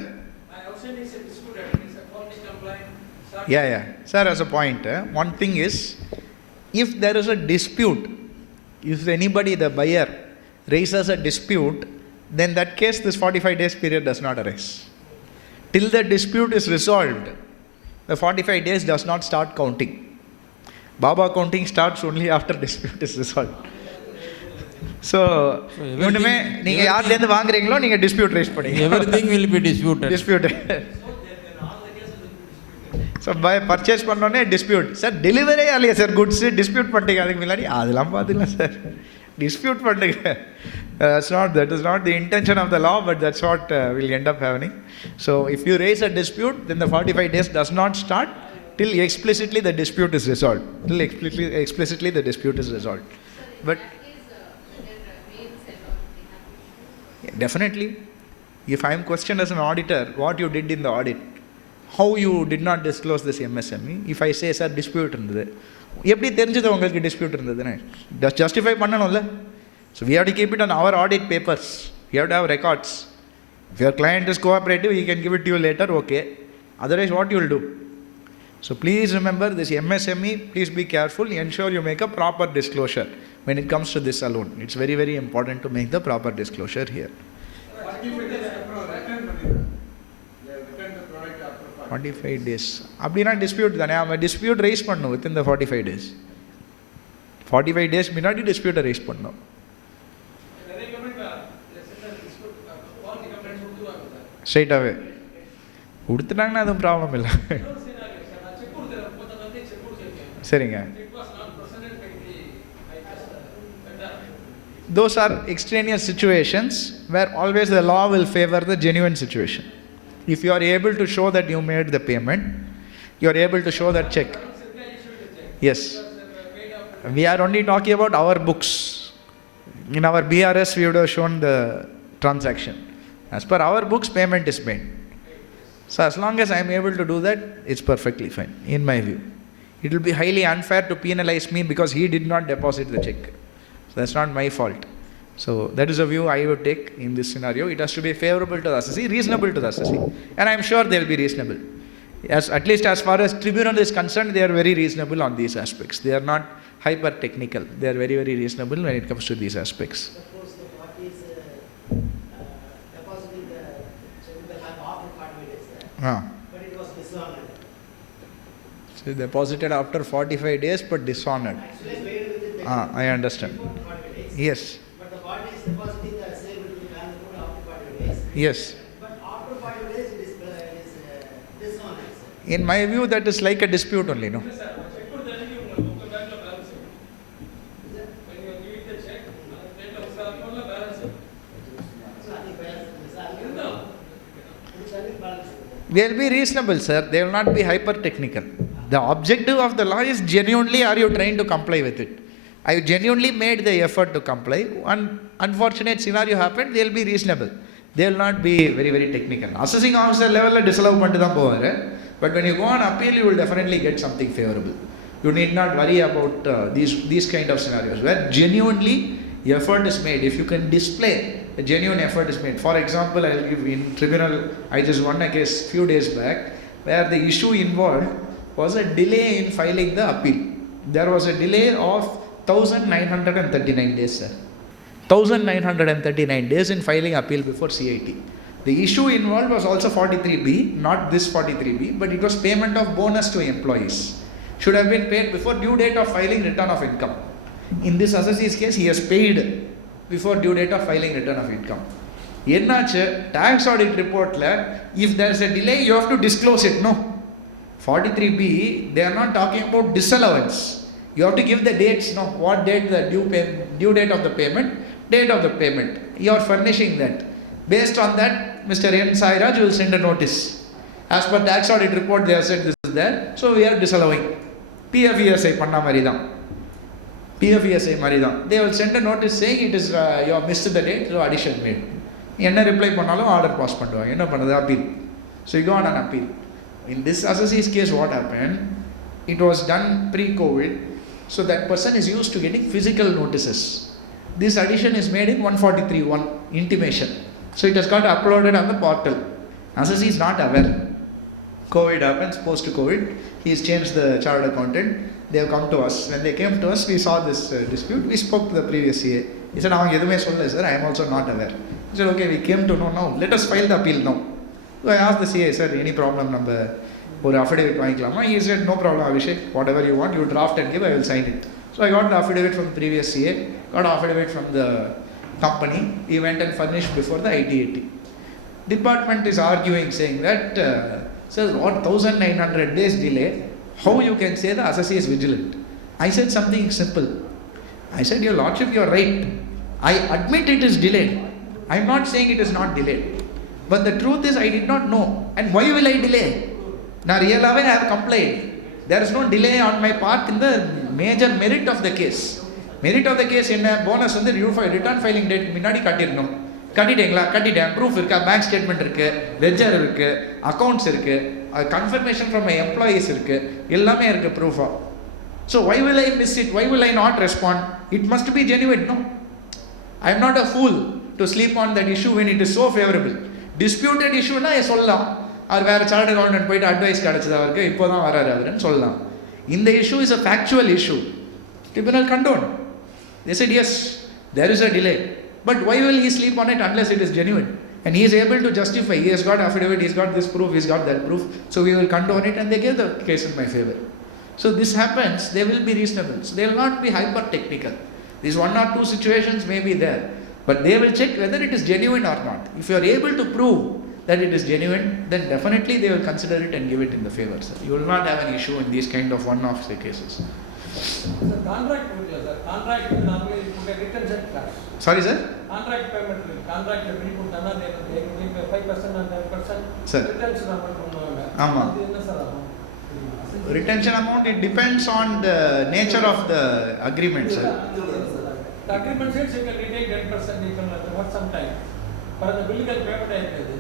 Yeah. Sir, as a point, one thing is, if there is a dispute, if anybody, the buyer, raises a dispute, then that case, this 45 days period does not arise. Till the dispute is resolved, the 45 days does not start counting. Baba counting starts only after dispute is resolved. So, everything dispute raise everything will be disputed. Disputed. So, by purchase pannone dispute. Sir, delivery alliya sir goods dispute panninga adukku milladi adhalam paadilla sir. Dispute panninga. That is not the intention of the law, but that's what will end up happening. So, if you raise a dispute, then the 45 days does not start till explicitly the dispute is resolved. Till explicitly the dispute is resolved. But definitely, if I am questioned as an auditor, what you did in the audit, how you did not disclose this MSME, if I say, sir, dispute irundhathu, eppadi therinjadhu ungalku dispute irundhadhu, justify pannanulla. So we have to keep it on our audit papers. We have to have records. If your client is cooperative, he can give it to you later, okay. Otherwise, what you will do? So please remember this MSME, please be careful, ensure you make a proper disclosure when it comes to this alone. It's very, very important to make the proper disclosure here. 45 days. அப்படினா dispute தானே, அவன் dispute raise பண்ணணும் within the 45 days. 45 days முன்னாடி dispute raise பண்ணணும். Straight away. கொடுத்துட்டாங்கன்னா அதுவும் problem இல்லை. சரிங்க. Those are extraneous situations where always the law will favor the genuine situation. If you are able to show that you made the payment, you are able to show that check. Yes. We are only talking about our books. In our BRS, we would have shown the transaction. As per our books, payment is made. So as long as I am able to do that, it's perfectly fine, in my view. It will be highly unfair to penalize me because he did not deposit the check. So that's not my fault. So that is a view I would take in this scenario. It has to be favorable to the assessee, reasonable to the assessee. And I am sure they will be reasonable. At least as far as tribunal is concerned, they are very reasonable on these aspects. They are not hyper technical. They are very, very reasonable when it comes to these aspects. Suppose the party is depositing the check in the bank after 45 days, but it was dishonored. So deposited after 45 days but dishonored. Actually, paid within the I understand. before 45 days. Yes. But the party is depositing the sale with the bank after 45 days. Yes. But after 45 days, it is dishonored. In my view, that is like a dispute only, no? They will be reasonable, sir. They will not be hyper technical. The objective of the law is genuinely, are you trying to comply with it? I genuinely made the effort to comply. One unfortunate scenario happened, they will be reasonable. They will not be very, very technical. Assessing officer level disallow பண்ணிட்டு தான் போவாரு. But when you go on appeal, you will definitely get something favorable. You need not worry about these kind of scenarios where genuinely effort is made. If you can display a genuine effort is made. For example, I will give in tribunal, I just won a case few days back where the issue involved was a delay in filing the appeal. There was a delay of 1939 days, sir. 1939 days in filing appeal before CIT. The issue involved was also 43B, not this 43B, but it was payment of bonus to employees. Should have been paid before due date of filing return of income. In this assessee's case, he has paid before due date of filing return of income. Ennachu, tax audit report la, if there is a delay, you have to disclose it, no? 43B, they are not talking about disallowance. You have to give the dates, no? What date the due date of the payment, date of the payment. You are furnishing that. Based on that, Mr. N. Sairaj will send a notice. As per tax audit report, they have said this is there, so we are disallowing. PFESI panna maridam. PFESI maridam. They will send a notice saying it is you have missed the date, so addition made. Enna reply pannalum order pass பண்ணுவாங்க. என்ன பண்ணுது appeal. So you go on an appeal. In this assessee's case, what happened? It was done pre-COVID, so that person is used to getting physical notices. This addition is made in 143(1) intimation. So it has got uploaded on the portal. Assessee is not aware. COVID happens, post-COVID, he has changed the chartered accountant. They have come to us. When they came to us, we saw this dispute. We spoke to the previous CA. He said, "I am also not aware." He said, "Okay, we came to know now. Let us file the appeal now." So I asked the CA, "Sir, any problem number or affidavit vaangikalama?" He said, "No problem, Abhishek. Whatever you want, you draft and give, I will sign it." So I got the affidavit from the previous CA, got affidavit from the company. He went and furnished before the ITAT. Department is arguing, saying that, "Sir, what 1900 days delay? How you can say the assessee is vigilant?" I said something simple. I said, "Your Lordship, you are right. I admit it is delayed. I am not saying it is not delayed. But the truth is, I did not know. And why will I delay? Now, real I have complained. There is no delay on my part in the major merit of the case. Merit of the case in a bonus on the return filing date, minadi katirno. Katitengla, katidam, proof irka, bank statement irke, ledger irke, accounts irke, confirmation from my employees irke, ellame irke proof. So why will I miss it? Why will I not respond? It must be genuine, no? I am not a fool to sleep on that issue when it is so favorable. Disputed issue na sollaam. Or where chartered accountant போய்ட்டு advice கிடைச்சது அவருக்கு இப்போதான் வராரு அவருன்னு சொல்லலாம். இந்த issue is a factual issue. Tribunal condoned. They said yes, there is a delay. But why will he sleep on it unless it is genuine? And he is able to justify. He has got affidavit, he has got this proof, he has got that proof. So we will condone it, and they gave the case in my favor. So this happens, they will be reasonable. So they will not be hyper technical. These 1 or 2 situations may be there. But they will check whether it is genuine or not. If you are able to prove that it is genuine, then definitely they will consider it and give it in the favor, sir. You will not have an issue in these kind of one-off cases. The contract, sir. Contract normally you put a retention clause. Sorry, sir? Contract payment, contract எப்படி போட்டானா they give 5% and 10%. Sir. Retention amount பண்ணுவாங்க. ஆமா. அது என்ன sir ஆகும்? Retention amount, it depends on the nature of the agreement, sir. The agreement says you can retain 10%, you can work some time. But the bill payment ஆயிடுது.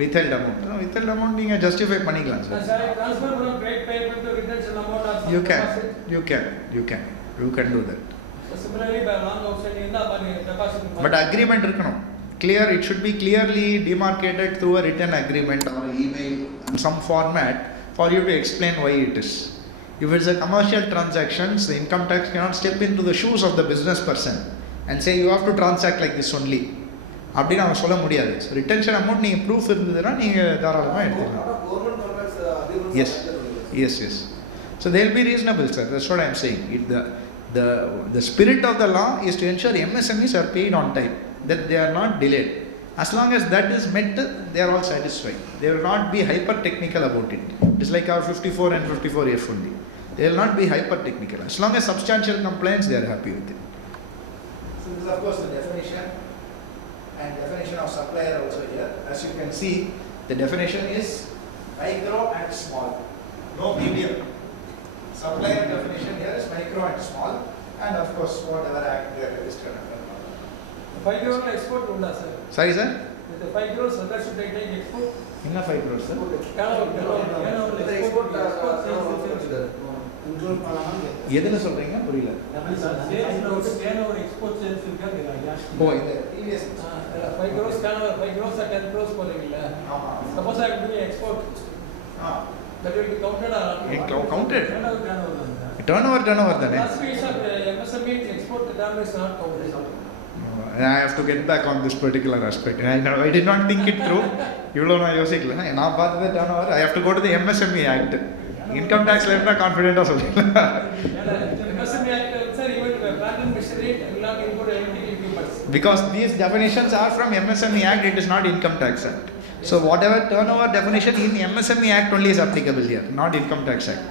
Withheld amount. Withheld amount நீங்க justify பண்ணிக்கலாம், sir. Transfer from trade payment to retention amount or You can do that. Similarly, by long outstanding இருந்தா அப்ப deposit But agreement இருக்கணும். Clear, it should be clearly demarcated through a written agreement or email in some format for you to explain why it is. If it's a commercial transactions, the income tax cannot step into the shoes of the business person and say you have to transact like this only. அப்படின்னு அவங்க சொல்ல முடியாது. So retention amount நீங்க proof இருந்ததுன்னா நீங்க தாராளமா எடுத்துக்கலாம். Yes. Yes, yes. So they'll be reasonable, sir. That's what I'm saying. The spirit of the law is to ensure MSMEs are paid on time, that they are not delayed. As long as that is met, they are all satisfied. They will not be hyper technical about it. It's like our 54 and 54F only. They will not be hyper technical. As long as substantial compliance, they are happy with it. So this is of course the definition and definition of supplier also here. As you can see, the definition is micro and small, no medium. Supplier definition here is micro and small, and of course whatever act they are registered under. 5 crore export unda sir. Sorry sir? With the 5 crores, so that should take export. Inna 5 crores sir? எதுல சொல்றீங்க புரியல. ஓ இந்த previous 5 crores turnover, 5 crores or 10 crores போறீங்கல. Suppose I am doing export. That will be counted or counted. Turnover தானே. Last piece of MSME export turnover is not counted. I have to get back on this particular aspect. I did not think it through. இவ்வளோ நான் யோசிக்கல. நான் பார்த்தது turnover. I have to go to the MSME Act. Income tax ல இருந்தா கான்ஃபிடென்ட்டா சொல்லிடலாம். MSME Act sir, even plant and machinery will not import anything equipments. Because these definitions are from MSME Act, it is not Income Tax Act. So whatever turnover definition in MSME Act only is applicable here, not Income Tax Act.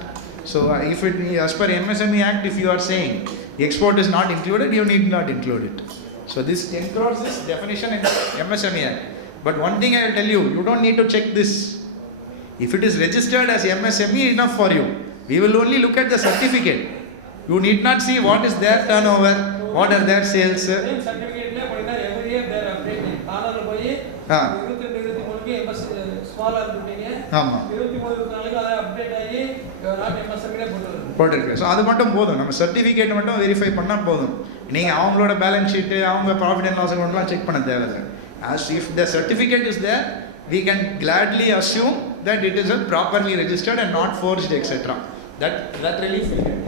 So if it as per MSME Act, if you are saying export is not included, you need not include it. So this 10 crores is definition in MSME Act. But one thing I will tell you, you don't need to check this. If it is registered as MSME, enough for you. We will only look at the certificate. You need not see what is their turnover, what are their sales. Same certificate la podina every year they are updating. ஆனால போய் 22 23 small ஆர்பிட்டீங்க. ஆமா. 23 நாளைக்கு அத update ஆகி not MSME ல போட்டுருக்கு. So அது மட்டும் போதும். நம்ம சர்டிஃபிகேட் மட்டும் வெரிஃபை பண்ணால் போதும். நீங்கள் அவங்களோட பேலன்ஸ் ஷீட்டு அவங்க ப்ராஃபிட் அண்ட் லாஸ் அக்கௌண்ட்லாம் செக் பண்ண தேவையில்லை. As if the certificate is there, we can gladly assume that it is a properly registered and not forged, etc. That relief we get.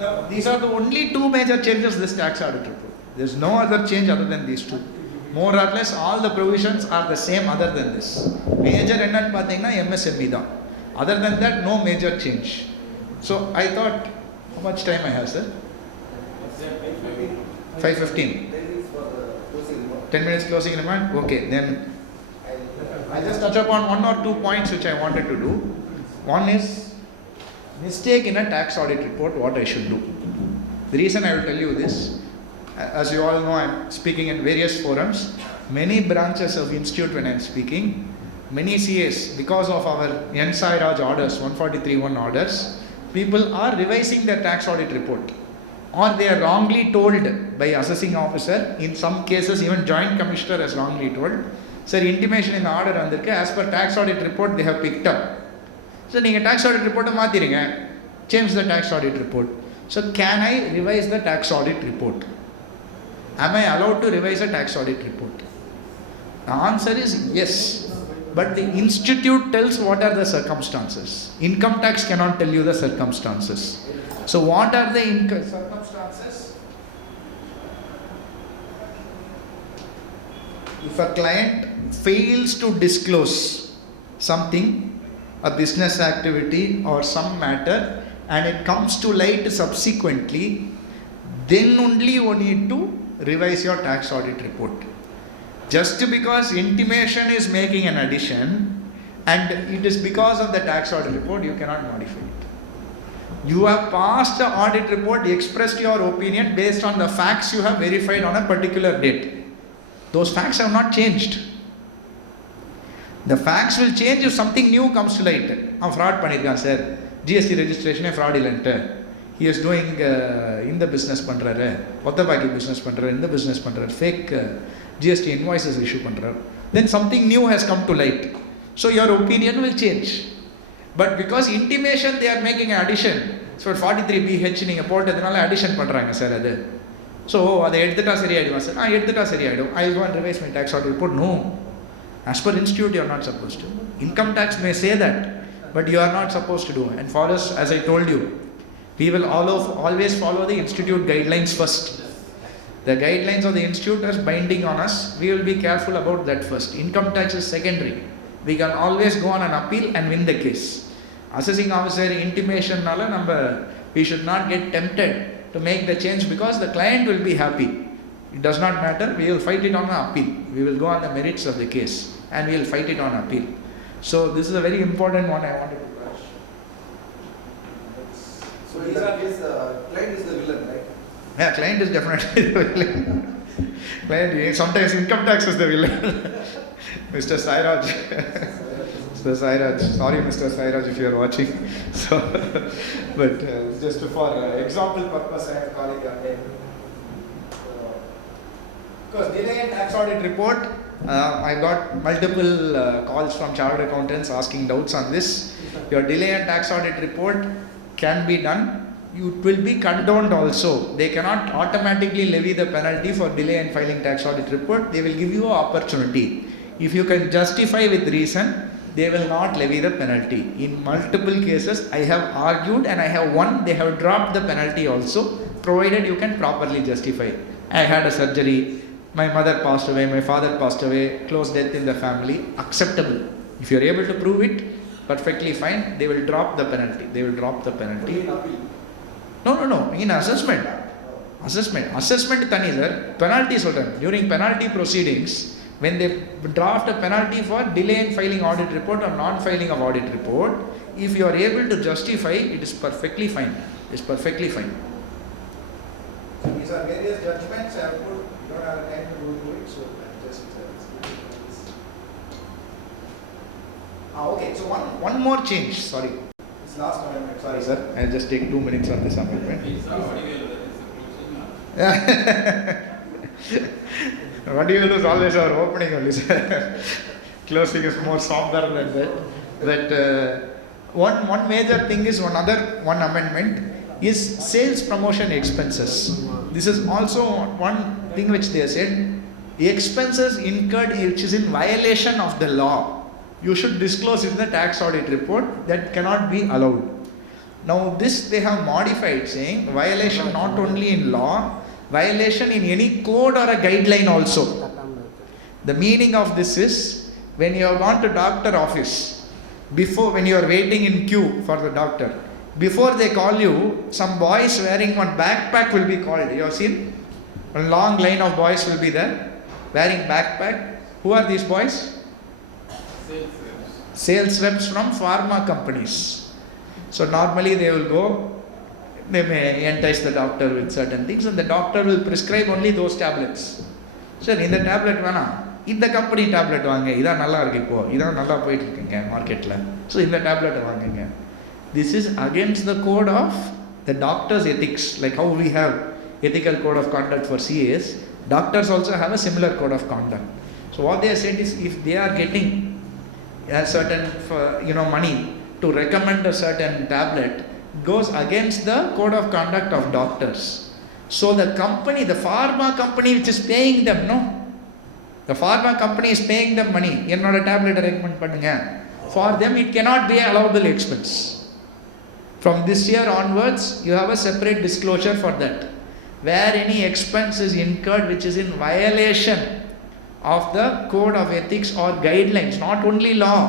Now, these are the only two major changes this tax audit report. There is no other change other than these two. More or less, all the provisions are the same other than this. Major என்னன்னு பார்த்தீங்கன்னா MSME தான். Other than that, no major change. So I thought, how much time I have, sir? 5:15. 10 minutes closing remark? Okay, then I'll just touch upon one or two points which I wanted to do. One is mistake in a tax audit report, what I should do. The reason I will tell you this, as you all know, I'm speaking in various forums, many branches of institute when I'm speaking, many CAs, because of our NSI Raj orders, 143.1 orders, people are revising their tax audit report. Or they are wrongly told by assessing officer, in some cases even joint commissioner has wrongly told, sir, intimation in the order வந்திருக்கு, as per tax audit report they have picked up. So நீங்க tax audit report மாத்திருங்க, change the tax audit report. So can I revise the tax audit report? Am I allowed to revise a tax audit report? The answer is yes. But the institute tells what are the circumstances. Income tax cannot tell you the circumstances. So what are the circumstances? If a client fails to disclose something, a business activity or some matter, and it comes to light subsequently, then only you need to revise your tax audit report. Just because intimation is making an addition and it is because of the tax audit report, you cannot modify it. You have passed the audit report, expressed your opinion based on the facts you have verified on a particular date. Those facts have not changed. The facts will change if something new comes to light. Fraud பண்ணிருக்கான் sir, GST registration fraudulent. He is doing in the business பண்றாரு, ஒத்தபாக்கி business பண்றாரு, இந்த business பண்றாரு, fake GST invoices issue பண்றாரு. Then something new has come to light. So your opinion will change. But because intimation they are making an addition. So 43BH நீங்கள் போட்டதுனால addition பண்ணுறாங்க sir அது. So அதை எடுத்துட்டா சரியாயிடுமா சார்? எடுத்துட்டா சரியாயிடும். I will go and revise my tax audit report. No. As per institute you are not supposed to. Income tax may say that, but you are not supposed to do. And for us, as I told you, we will always follow the institute guidelines first. The guidelines of the institute are binding on us. We will be careful about that first. Income tax is secondary. We can always go on an appeal and win the case. Assessing officer intimation nala we should not get tempted to make the change because the client will be happy. It does not matter. We will fight it on an appeal. We will go on the merits of the case and we will fight it on appeal. So this is a very important one I wanted to touch. So in that case, client is the villain, right? Yeah, client is definitely the villain. Client, sometimes income tax is the villain. Mr. Sairaj. Mr. Sairaj. Sorry, Mr. Sairaj, if you are watching. So, but just for example purpose, I am calling your name. Because delay in tax audit report, I got multiple calls from chartered accountants asking doubts on this. Your delay in tax audit report can be done. It will be condoned also. They cannot automatically levy the penalty for delay in filing tax audit report. They will give you an opportunity. If you can justify with reason, they will not levy the penalty. In multiple cases, I have argued and I have won. They have dropped the penalty also, provided you can properly justify. I had a surgery. My mother passed away, my father passed away, close death in the family, acceptable. If you are able to prove it, perfectly fine, they will drop the penalty. They will drop the penalty. No, in assessment. Assessment thani sir, penalty solran. During penalty proceedings, when they draft a penalty for delay in filing audit report or non-filing of audit report, if you are able to justify, it is perfectly fine. It is perfectly fine. So these are various judgments I have put. You don't have time to go through it, so just okay, so one more change, sorry. This last amendment, sorry sir, I'll just take 2 minutes on this amendment. What do you do is always our opening only sir. Closing is more somber than that. But one major thing is one amendment is sales promotion expenses. This is also one thing which they said, the expenses incurred which is in violation of the law, you should disclose in the tax audit report. That cannot be allowed. Now this they have modified, saying violation not only in law, violation in any code or a guideline also. The meaning of this is, when you have gone to doctor office, before when you are waiting in queue for the doctor, before they call you, some boys wearing one backpack will be called. You have seen? A long line of boys will be there, wearing backpack. Who are these boys? Sales reps from pharma companies. So normally they will go, they may entice the doctor with certain things and the doctor will prescribe only those tablets. Sir, in the tablet vana, இந்த company tablet வாங்க, இதான் நல்லா இருக்கு இப்போ, இதான் நல்லா போயிட்டு இருக்குங்க மார்க்கெட்ல. So இந்த tablet வாங்குங்க. This is against the code of the doctor's ethics, like how we have ethical code of conduct for CAs, doctors also have a similar code of conduct. So what they said is, if they are getting a certain money to recommend a certain tablet, goes against the code of conduct of doctors. So the company, the pharma company which is paying them, the pharma company is paying them money, என்னோட tablet recommend பண்ணுங்க, for them it cannot be an allowable expense. From this year onwards, you have a separate disclosure for that. Where any expense is incurred which is in violation of the code of ethics or guidelines, not only law,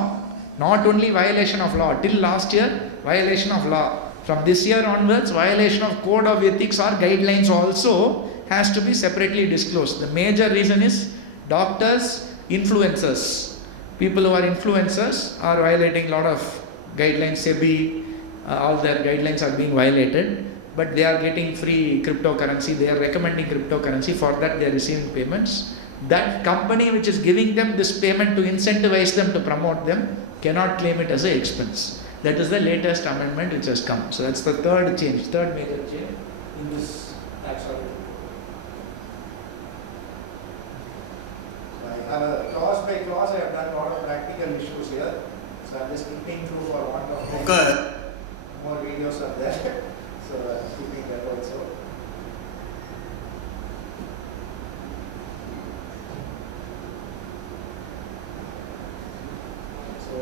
not only violation of law, till last year, violation of law. From this year onwards, violation of code of ethics or guidelines also has to be separately disclosed. The major reason is doctors, influencers. People who are influencers are violating a lot of guidelines. SEBI, all their guidelines are being violated, but they are getting free cryptocurrency. They are recommending cryptocurrency. For that they are receiving payments. That company which is giving them this payment to incentivize them to promote them cannot claim it as an expense. That is the latest amendment which has come. So that's the third change, third major change in this tax audit. I have clause by clause, I have done a lot of practical issues here. So I'm just skipping through for want of time. occur. More videos are there, so I'm keeping that also. So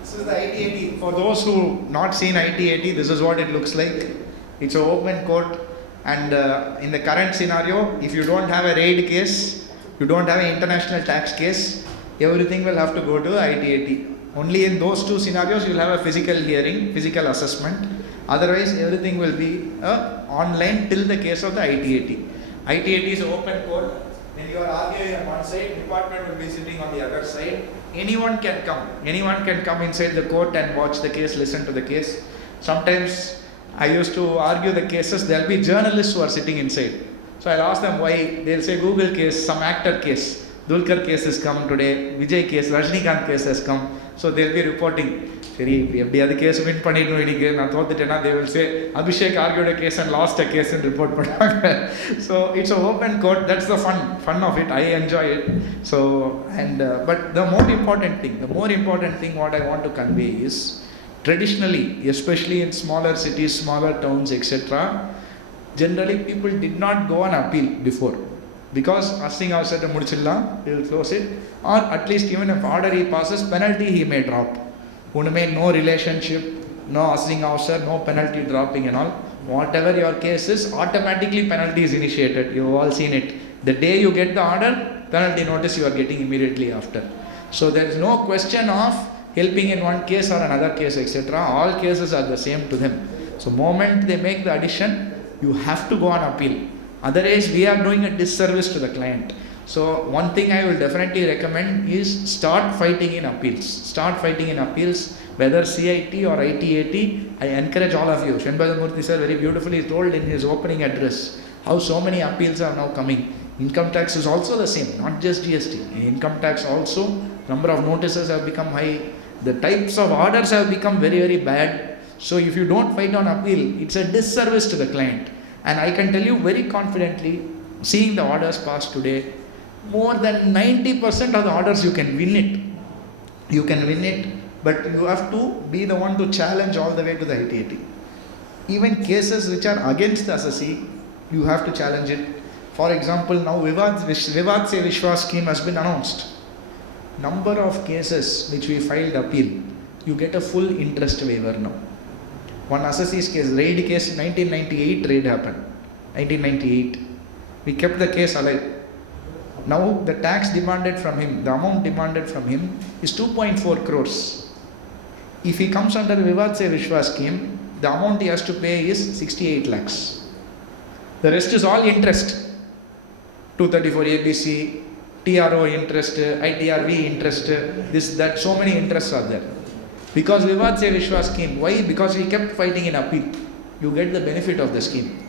this is the IT-80. For those who not seen IT-80, this is what it looks like. It's an open court, and in the current scenario, if you don't have a raid case, you don't have an international tax case, everything will have to go to IT-80. Only in those two scenarios you will have a physical hearing, physical assessment. Otherwise, everything will be online till the case of the IT-80. IT-80 is open court. When you are arguing on one side, department will be sitting on the other side. Anyone can come. Anyone can come inside the court and watch the case, listen to the case. Sometimes I used to argue the cases. There will be journalists who are sitting inside. So I'll ask them why. They'll say Google case, some actor case. Dulkar case has come today, Vijay case, Rajnikant case has come. So they'll be reporting. If the other case win panidnu, they will say Abhishek argued a case and lost a case and report. So it's an open court. That's the fun of it. I enjoy it. So but the more important thing what I want to convey is, traditionally, especially in smaller cities, smaller towns, etc., generally people did not go on appeal before. Because assessing officer mudichilla, he will close it, or at least even if order he passes, penalty he may drop. No relationship, no assessing officer, no penalty dropping and all. Whatever your case is, automatically penalty is initiated. You have all seen it. The day you get the order, penalty notice you are getting immediately after. So there is no question of helping in one case or another case, etc. All cases are the same to them. So moment they make the addition, you have to go on appeal. Otherwise, we are doing a disservice to the client. So one thing I will definitely recommend is start fighting in appeals. Start fighting in appeals, whether CIT or IT-80. I encourage all of you. Shenbadamurthy sir very beautifully told in his opening address how so many appeals are now coming. Income tax is also the same, not just GST. In income tax also, number of notices have become high. The types of orders have become very, very bad. So if you don't fight on appeal, it's a disservice to the client. And I can tell you very confidently, seeing the orders passed today, more than 90% of the orders you can win it. You can win it, but you have to be the one to challenge all the way to the IT-80. Even cases which are against the assessee, you have to challenge it. For example, now Vivad Se Vishwas scheme has been announced. Number of cases which we filed appeal, you get a full interest waiver now. One assessee's case, raid case, 1998 raid happened. 1998. We kept the case alive. Now the tax demanded from him, the amount demanded from him is 2.4 crores. If he comes under Vivad Se Vishwas scheme, the amount he has to pay is 68 lakhs. The rest is all interest. 234 ABC, TRO interest, ITRV interest, this, that, so many interests are there. Because Vivad Se Vishwas scheme, why? Because he kept fighting in appeal. You get the benefit of the scheme.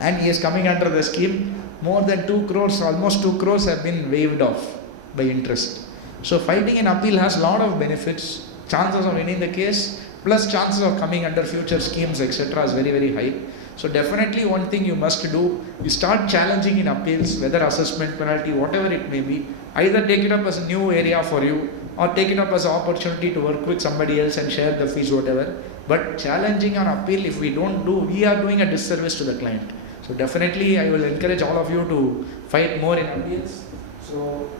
And he is coming under the scheme, more than 2 crores, almost 2 crores have been waived off by interest. So fighting in appeal has a lot of benefits, chances of winning the case, plus chances of coming under future schemes, etc. is very, very high. So definitely one thing you must do, you start challenging in appeals, whether assessment, penalty, whatever it may be. Either take it up as a new area for you, or take it up as an opportunity to work with somebody else and share the fees, whatever. But challenging on appeal, if we don't do, we are doing a disservice to the client. So definitely I will encourage all of you to fight more in appeals. So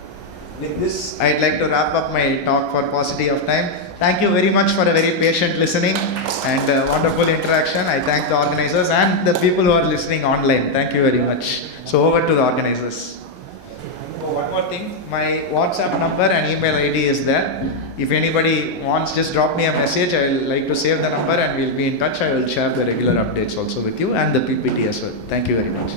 with this, I'd like to wrap up my talk for paucity of time. Thank you very much for a very patient listening and wonderful interaction. I thank the organizers and the people who are listening online. Thank you very much. So over to the organizers. Oh, one more thing, my WhatsApp number and email ID is there. If anybody wants, just drop me a message. I will like to save the number and we'll be in touch. I will share the regular updates also with you and the PPT as well. Thank you very much.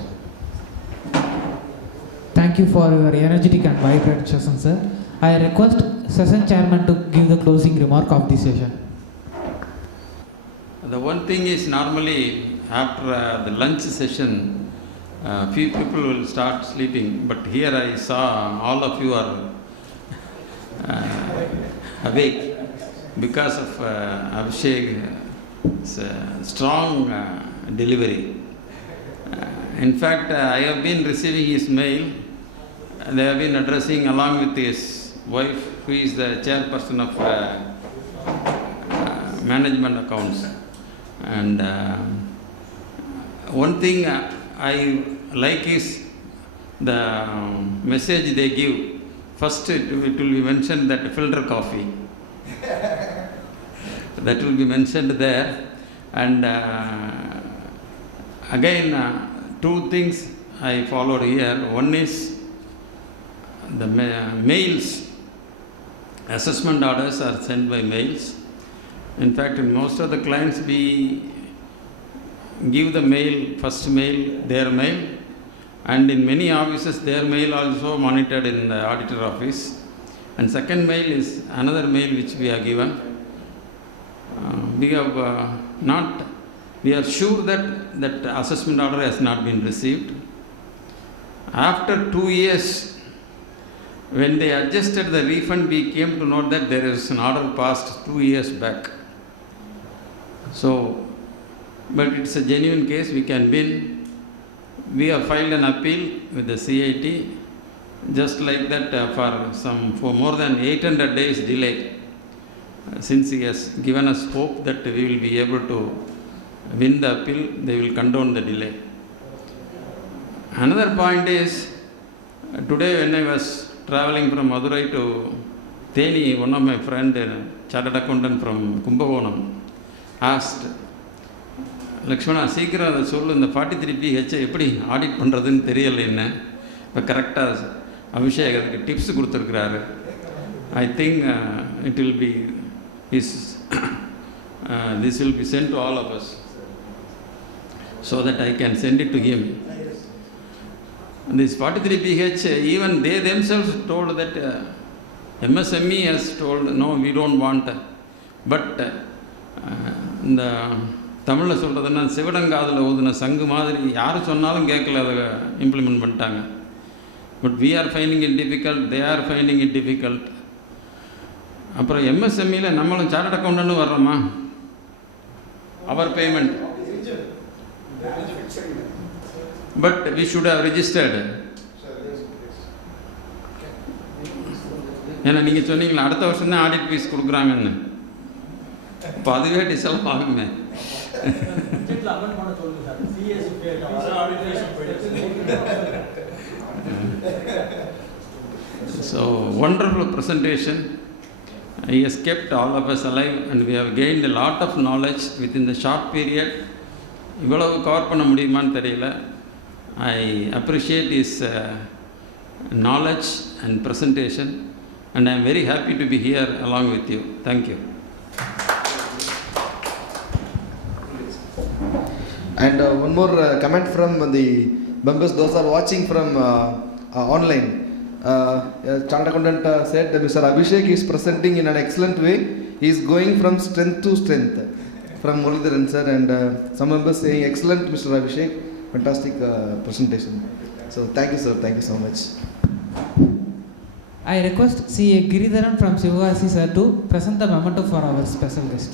Thank you for your energetic and vibrant session, sir. I request session chairman to give the closing remark of this session. The one thing is, normally after the lunch session, few people will start sleeping, but here I saw all of you are awake because of Abhishek's strong delivery. In fact, I have been receiving his mail. They have been addressing along with his wife, who is the chairperson of management accounts. And one thing I like is the message they give. First, it will be mentioned that filter coffee. That will be mentioned there. And again, two things I followed here. One is the mails. Assessment orders are sent by mails. In fact, in most of the clients, we give the mail, first mail, their mail, and in many offices, their mail also monitored in the auditor office. And second mail is another mail which we are given. We are sure that that assessment order has not been received. After 2 years, when they adjusted the refund, we came to know that there is an order passed 2 years back. So, but it's a genuine case, we can win. We have filed an appeal with the CIT, just like that for more than 800 days delay. Since he has given us hope that we will be able to win the appeal, they will condone the delay. Another point is, today when I was traveling from Madurai to Theni, one of my friend, chartered accountant from Kumbakonam, asked, Lakshmana, சீக்கிரம் அதை சொல்லு, இந்த 43PH எப்படி audit பண்ணுறதுன்னு தெரியல என்ன. இப்போ கரெக்டாக அபிஷேக் அதுக்கு tips கொடுத்துருக்குறாரு. I think it will be, this will be sent to all of us so that I can send it to him. This 43PH, even they themselves told that MSME has told, no, we don't want. But இந்த தமிழில் சொல்கிறதுன்னா சிவடங்காதில் ஊதுன சங்கு மாதிரி யார் சொன்னாலும் கேட்கல, அதை implement பண்ணிட்டாங்க. But we are finding it difficult, they are finding it difficult. அப்புறம் எம்எஸ்எம்இயில் நம்மளும் சார்ட்டர்ட் அக்கௌண்டன்ட் வர்றோமா, our payment. But we should have registered. ஏன்னா நீங்கள் சொன்னீங்களா அடுத்த வருஷம் தான் ஆடிட் ஃபீஸ் கொடுக்குறாங்கன்னு. இப்போ அதுவே டிசல்வ் ஆகுமே. So, wonderful presentation. He has kept all of us alive and we have gained a lot of knowledge within the short period. இவ்வளவு கவர் பண்ண முடியுமான்னு தெரியல. I appreciate his knowledge and presentation and I am very happy to be here along with you. Thank you. And one more comment from the members, those are watching from online. Chartered accountant said that Mr. Abhishek is presenting in an excellent way. He is going from strength to strength. From Muralidharan sir and some members saying excellent Mr. Abhishek, fantastic presentation. So thank you sir, thank you so much. I request CA Giridharan from Sivagasi sir to present the memento for our special guest.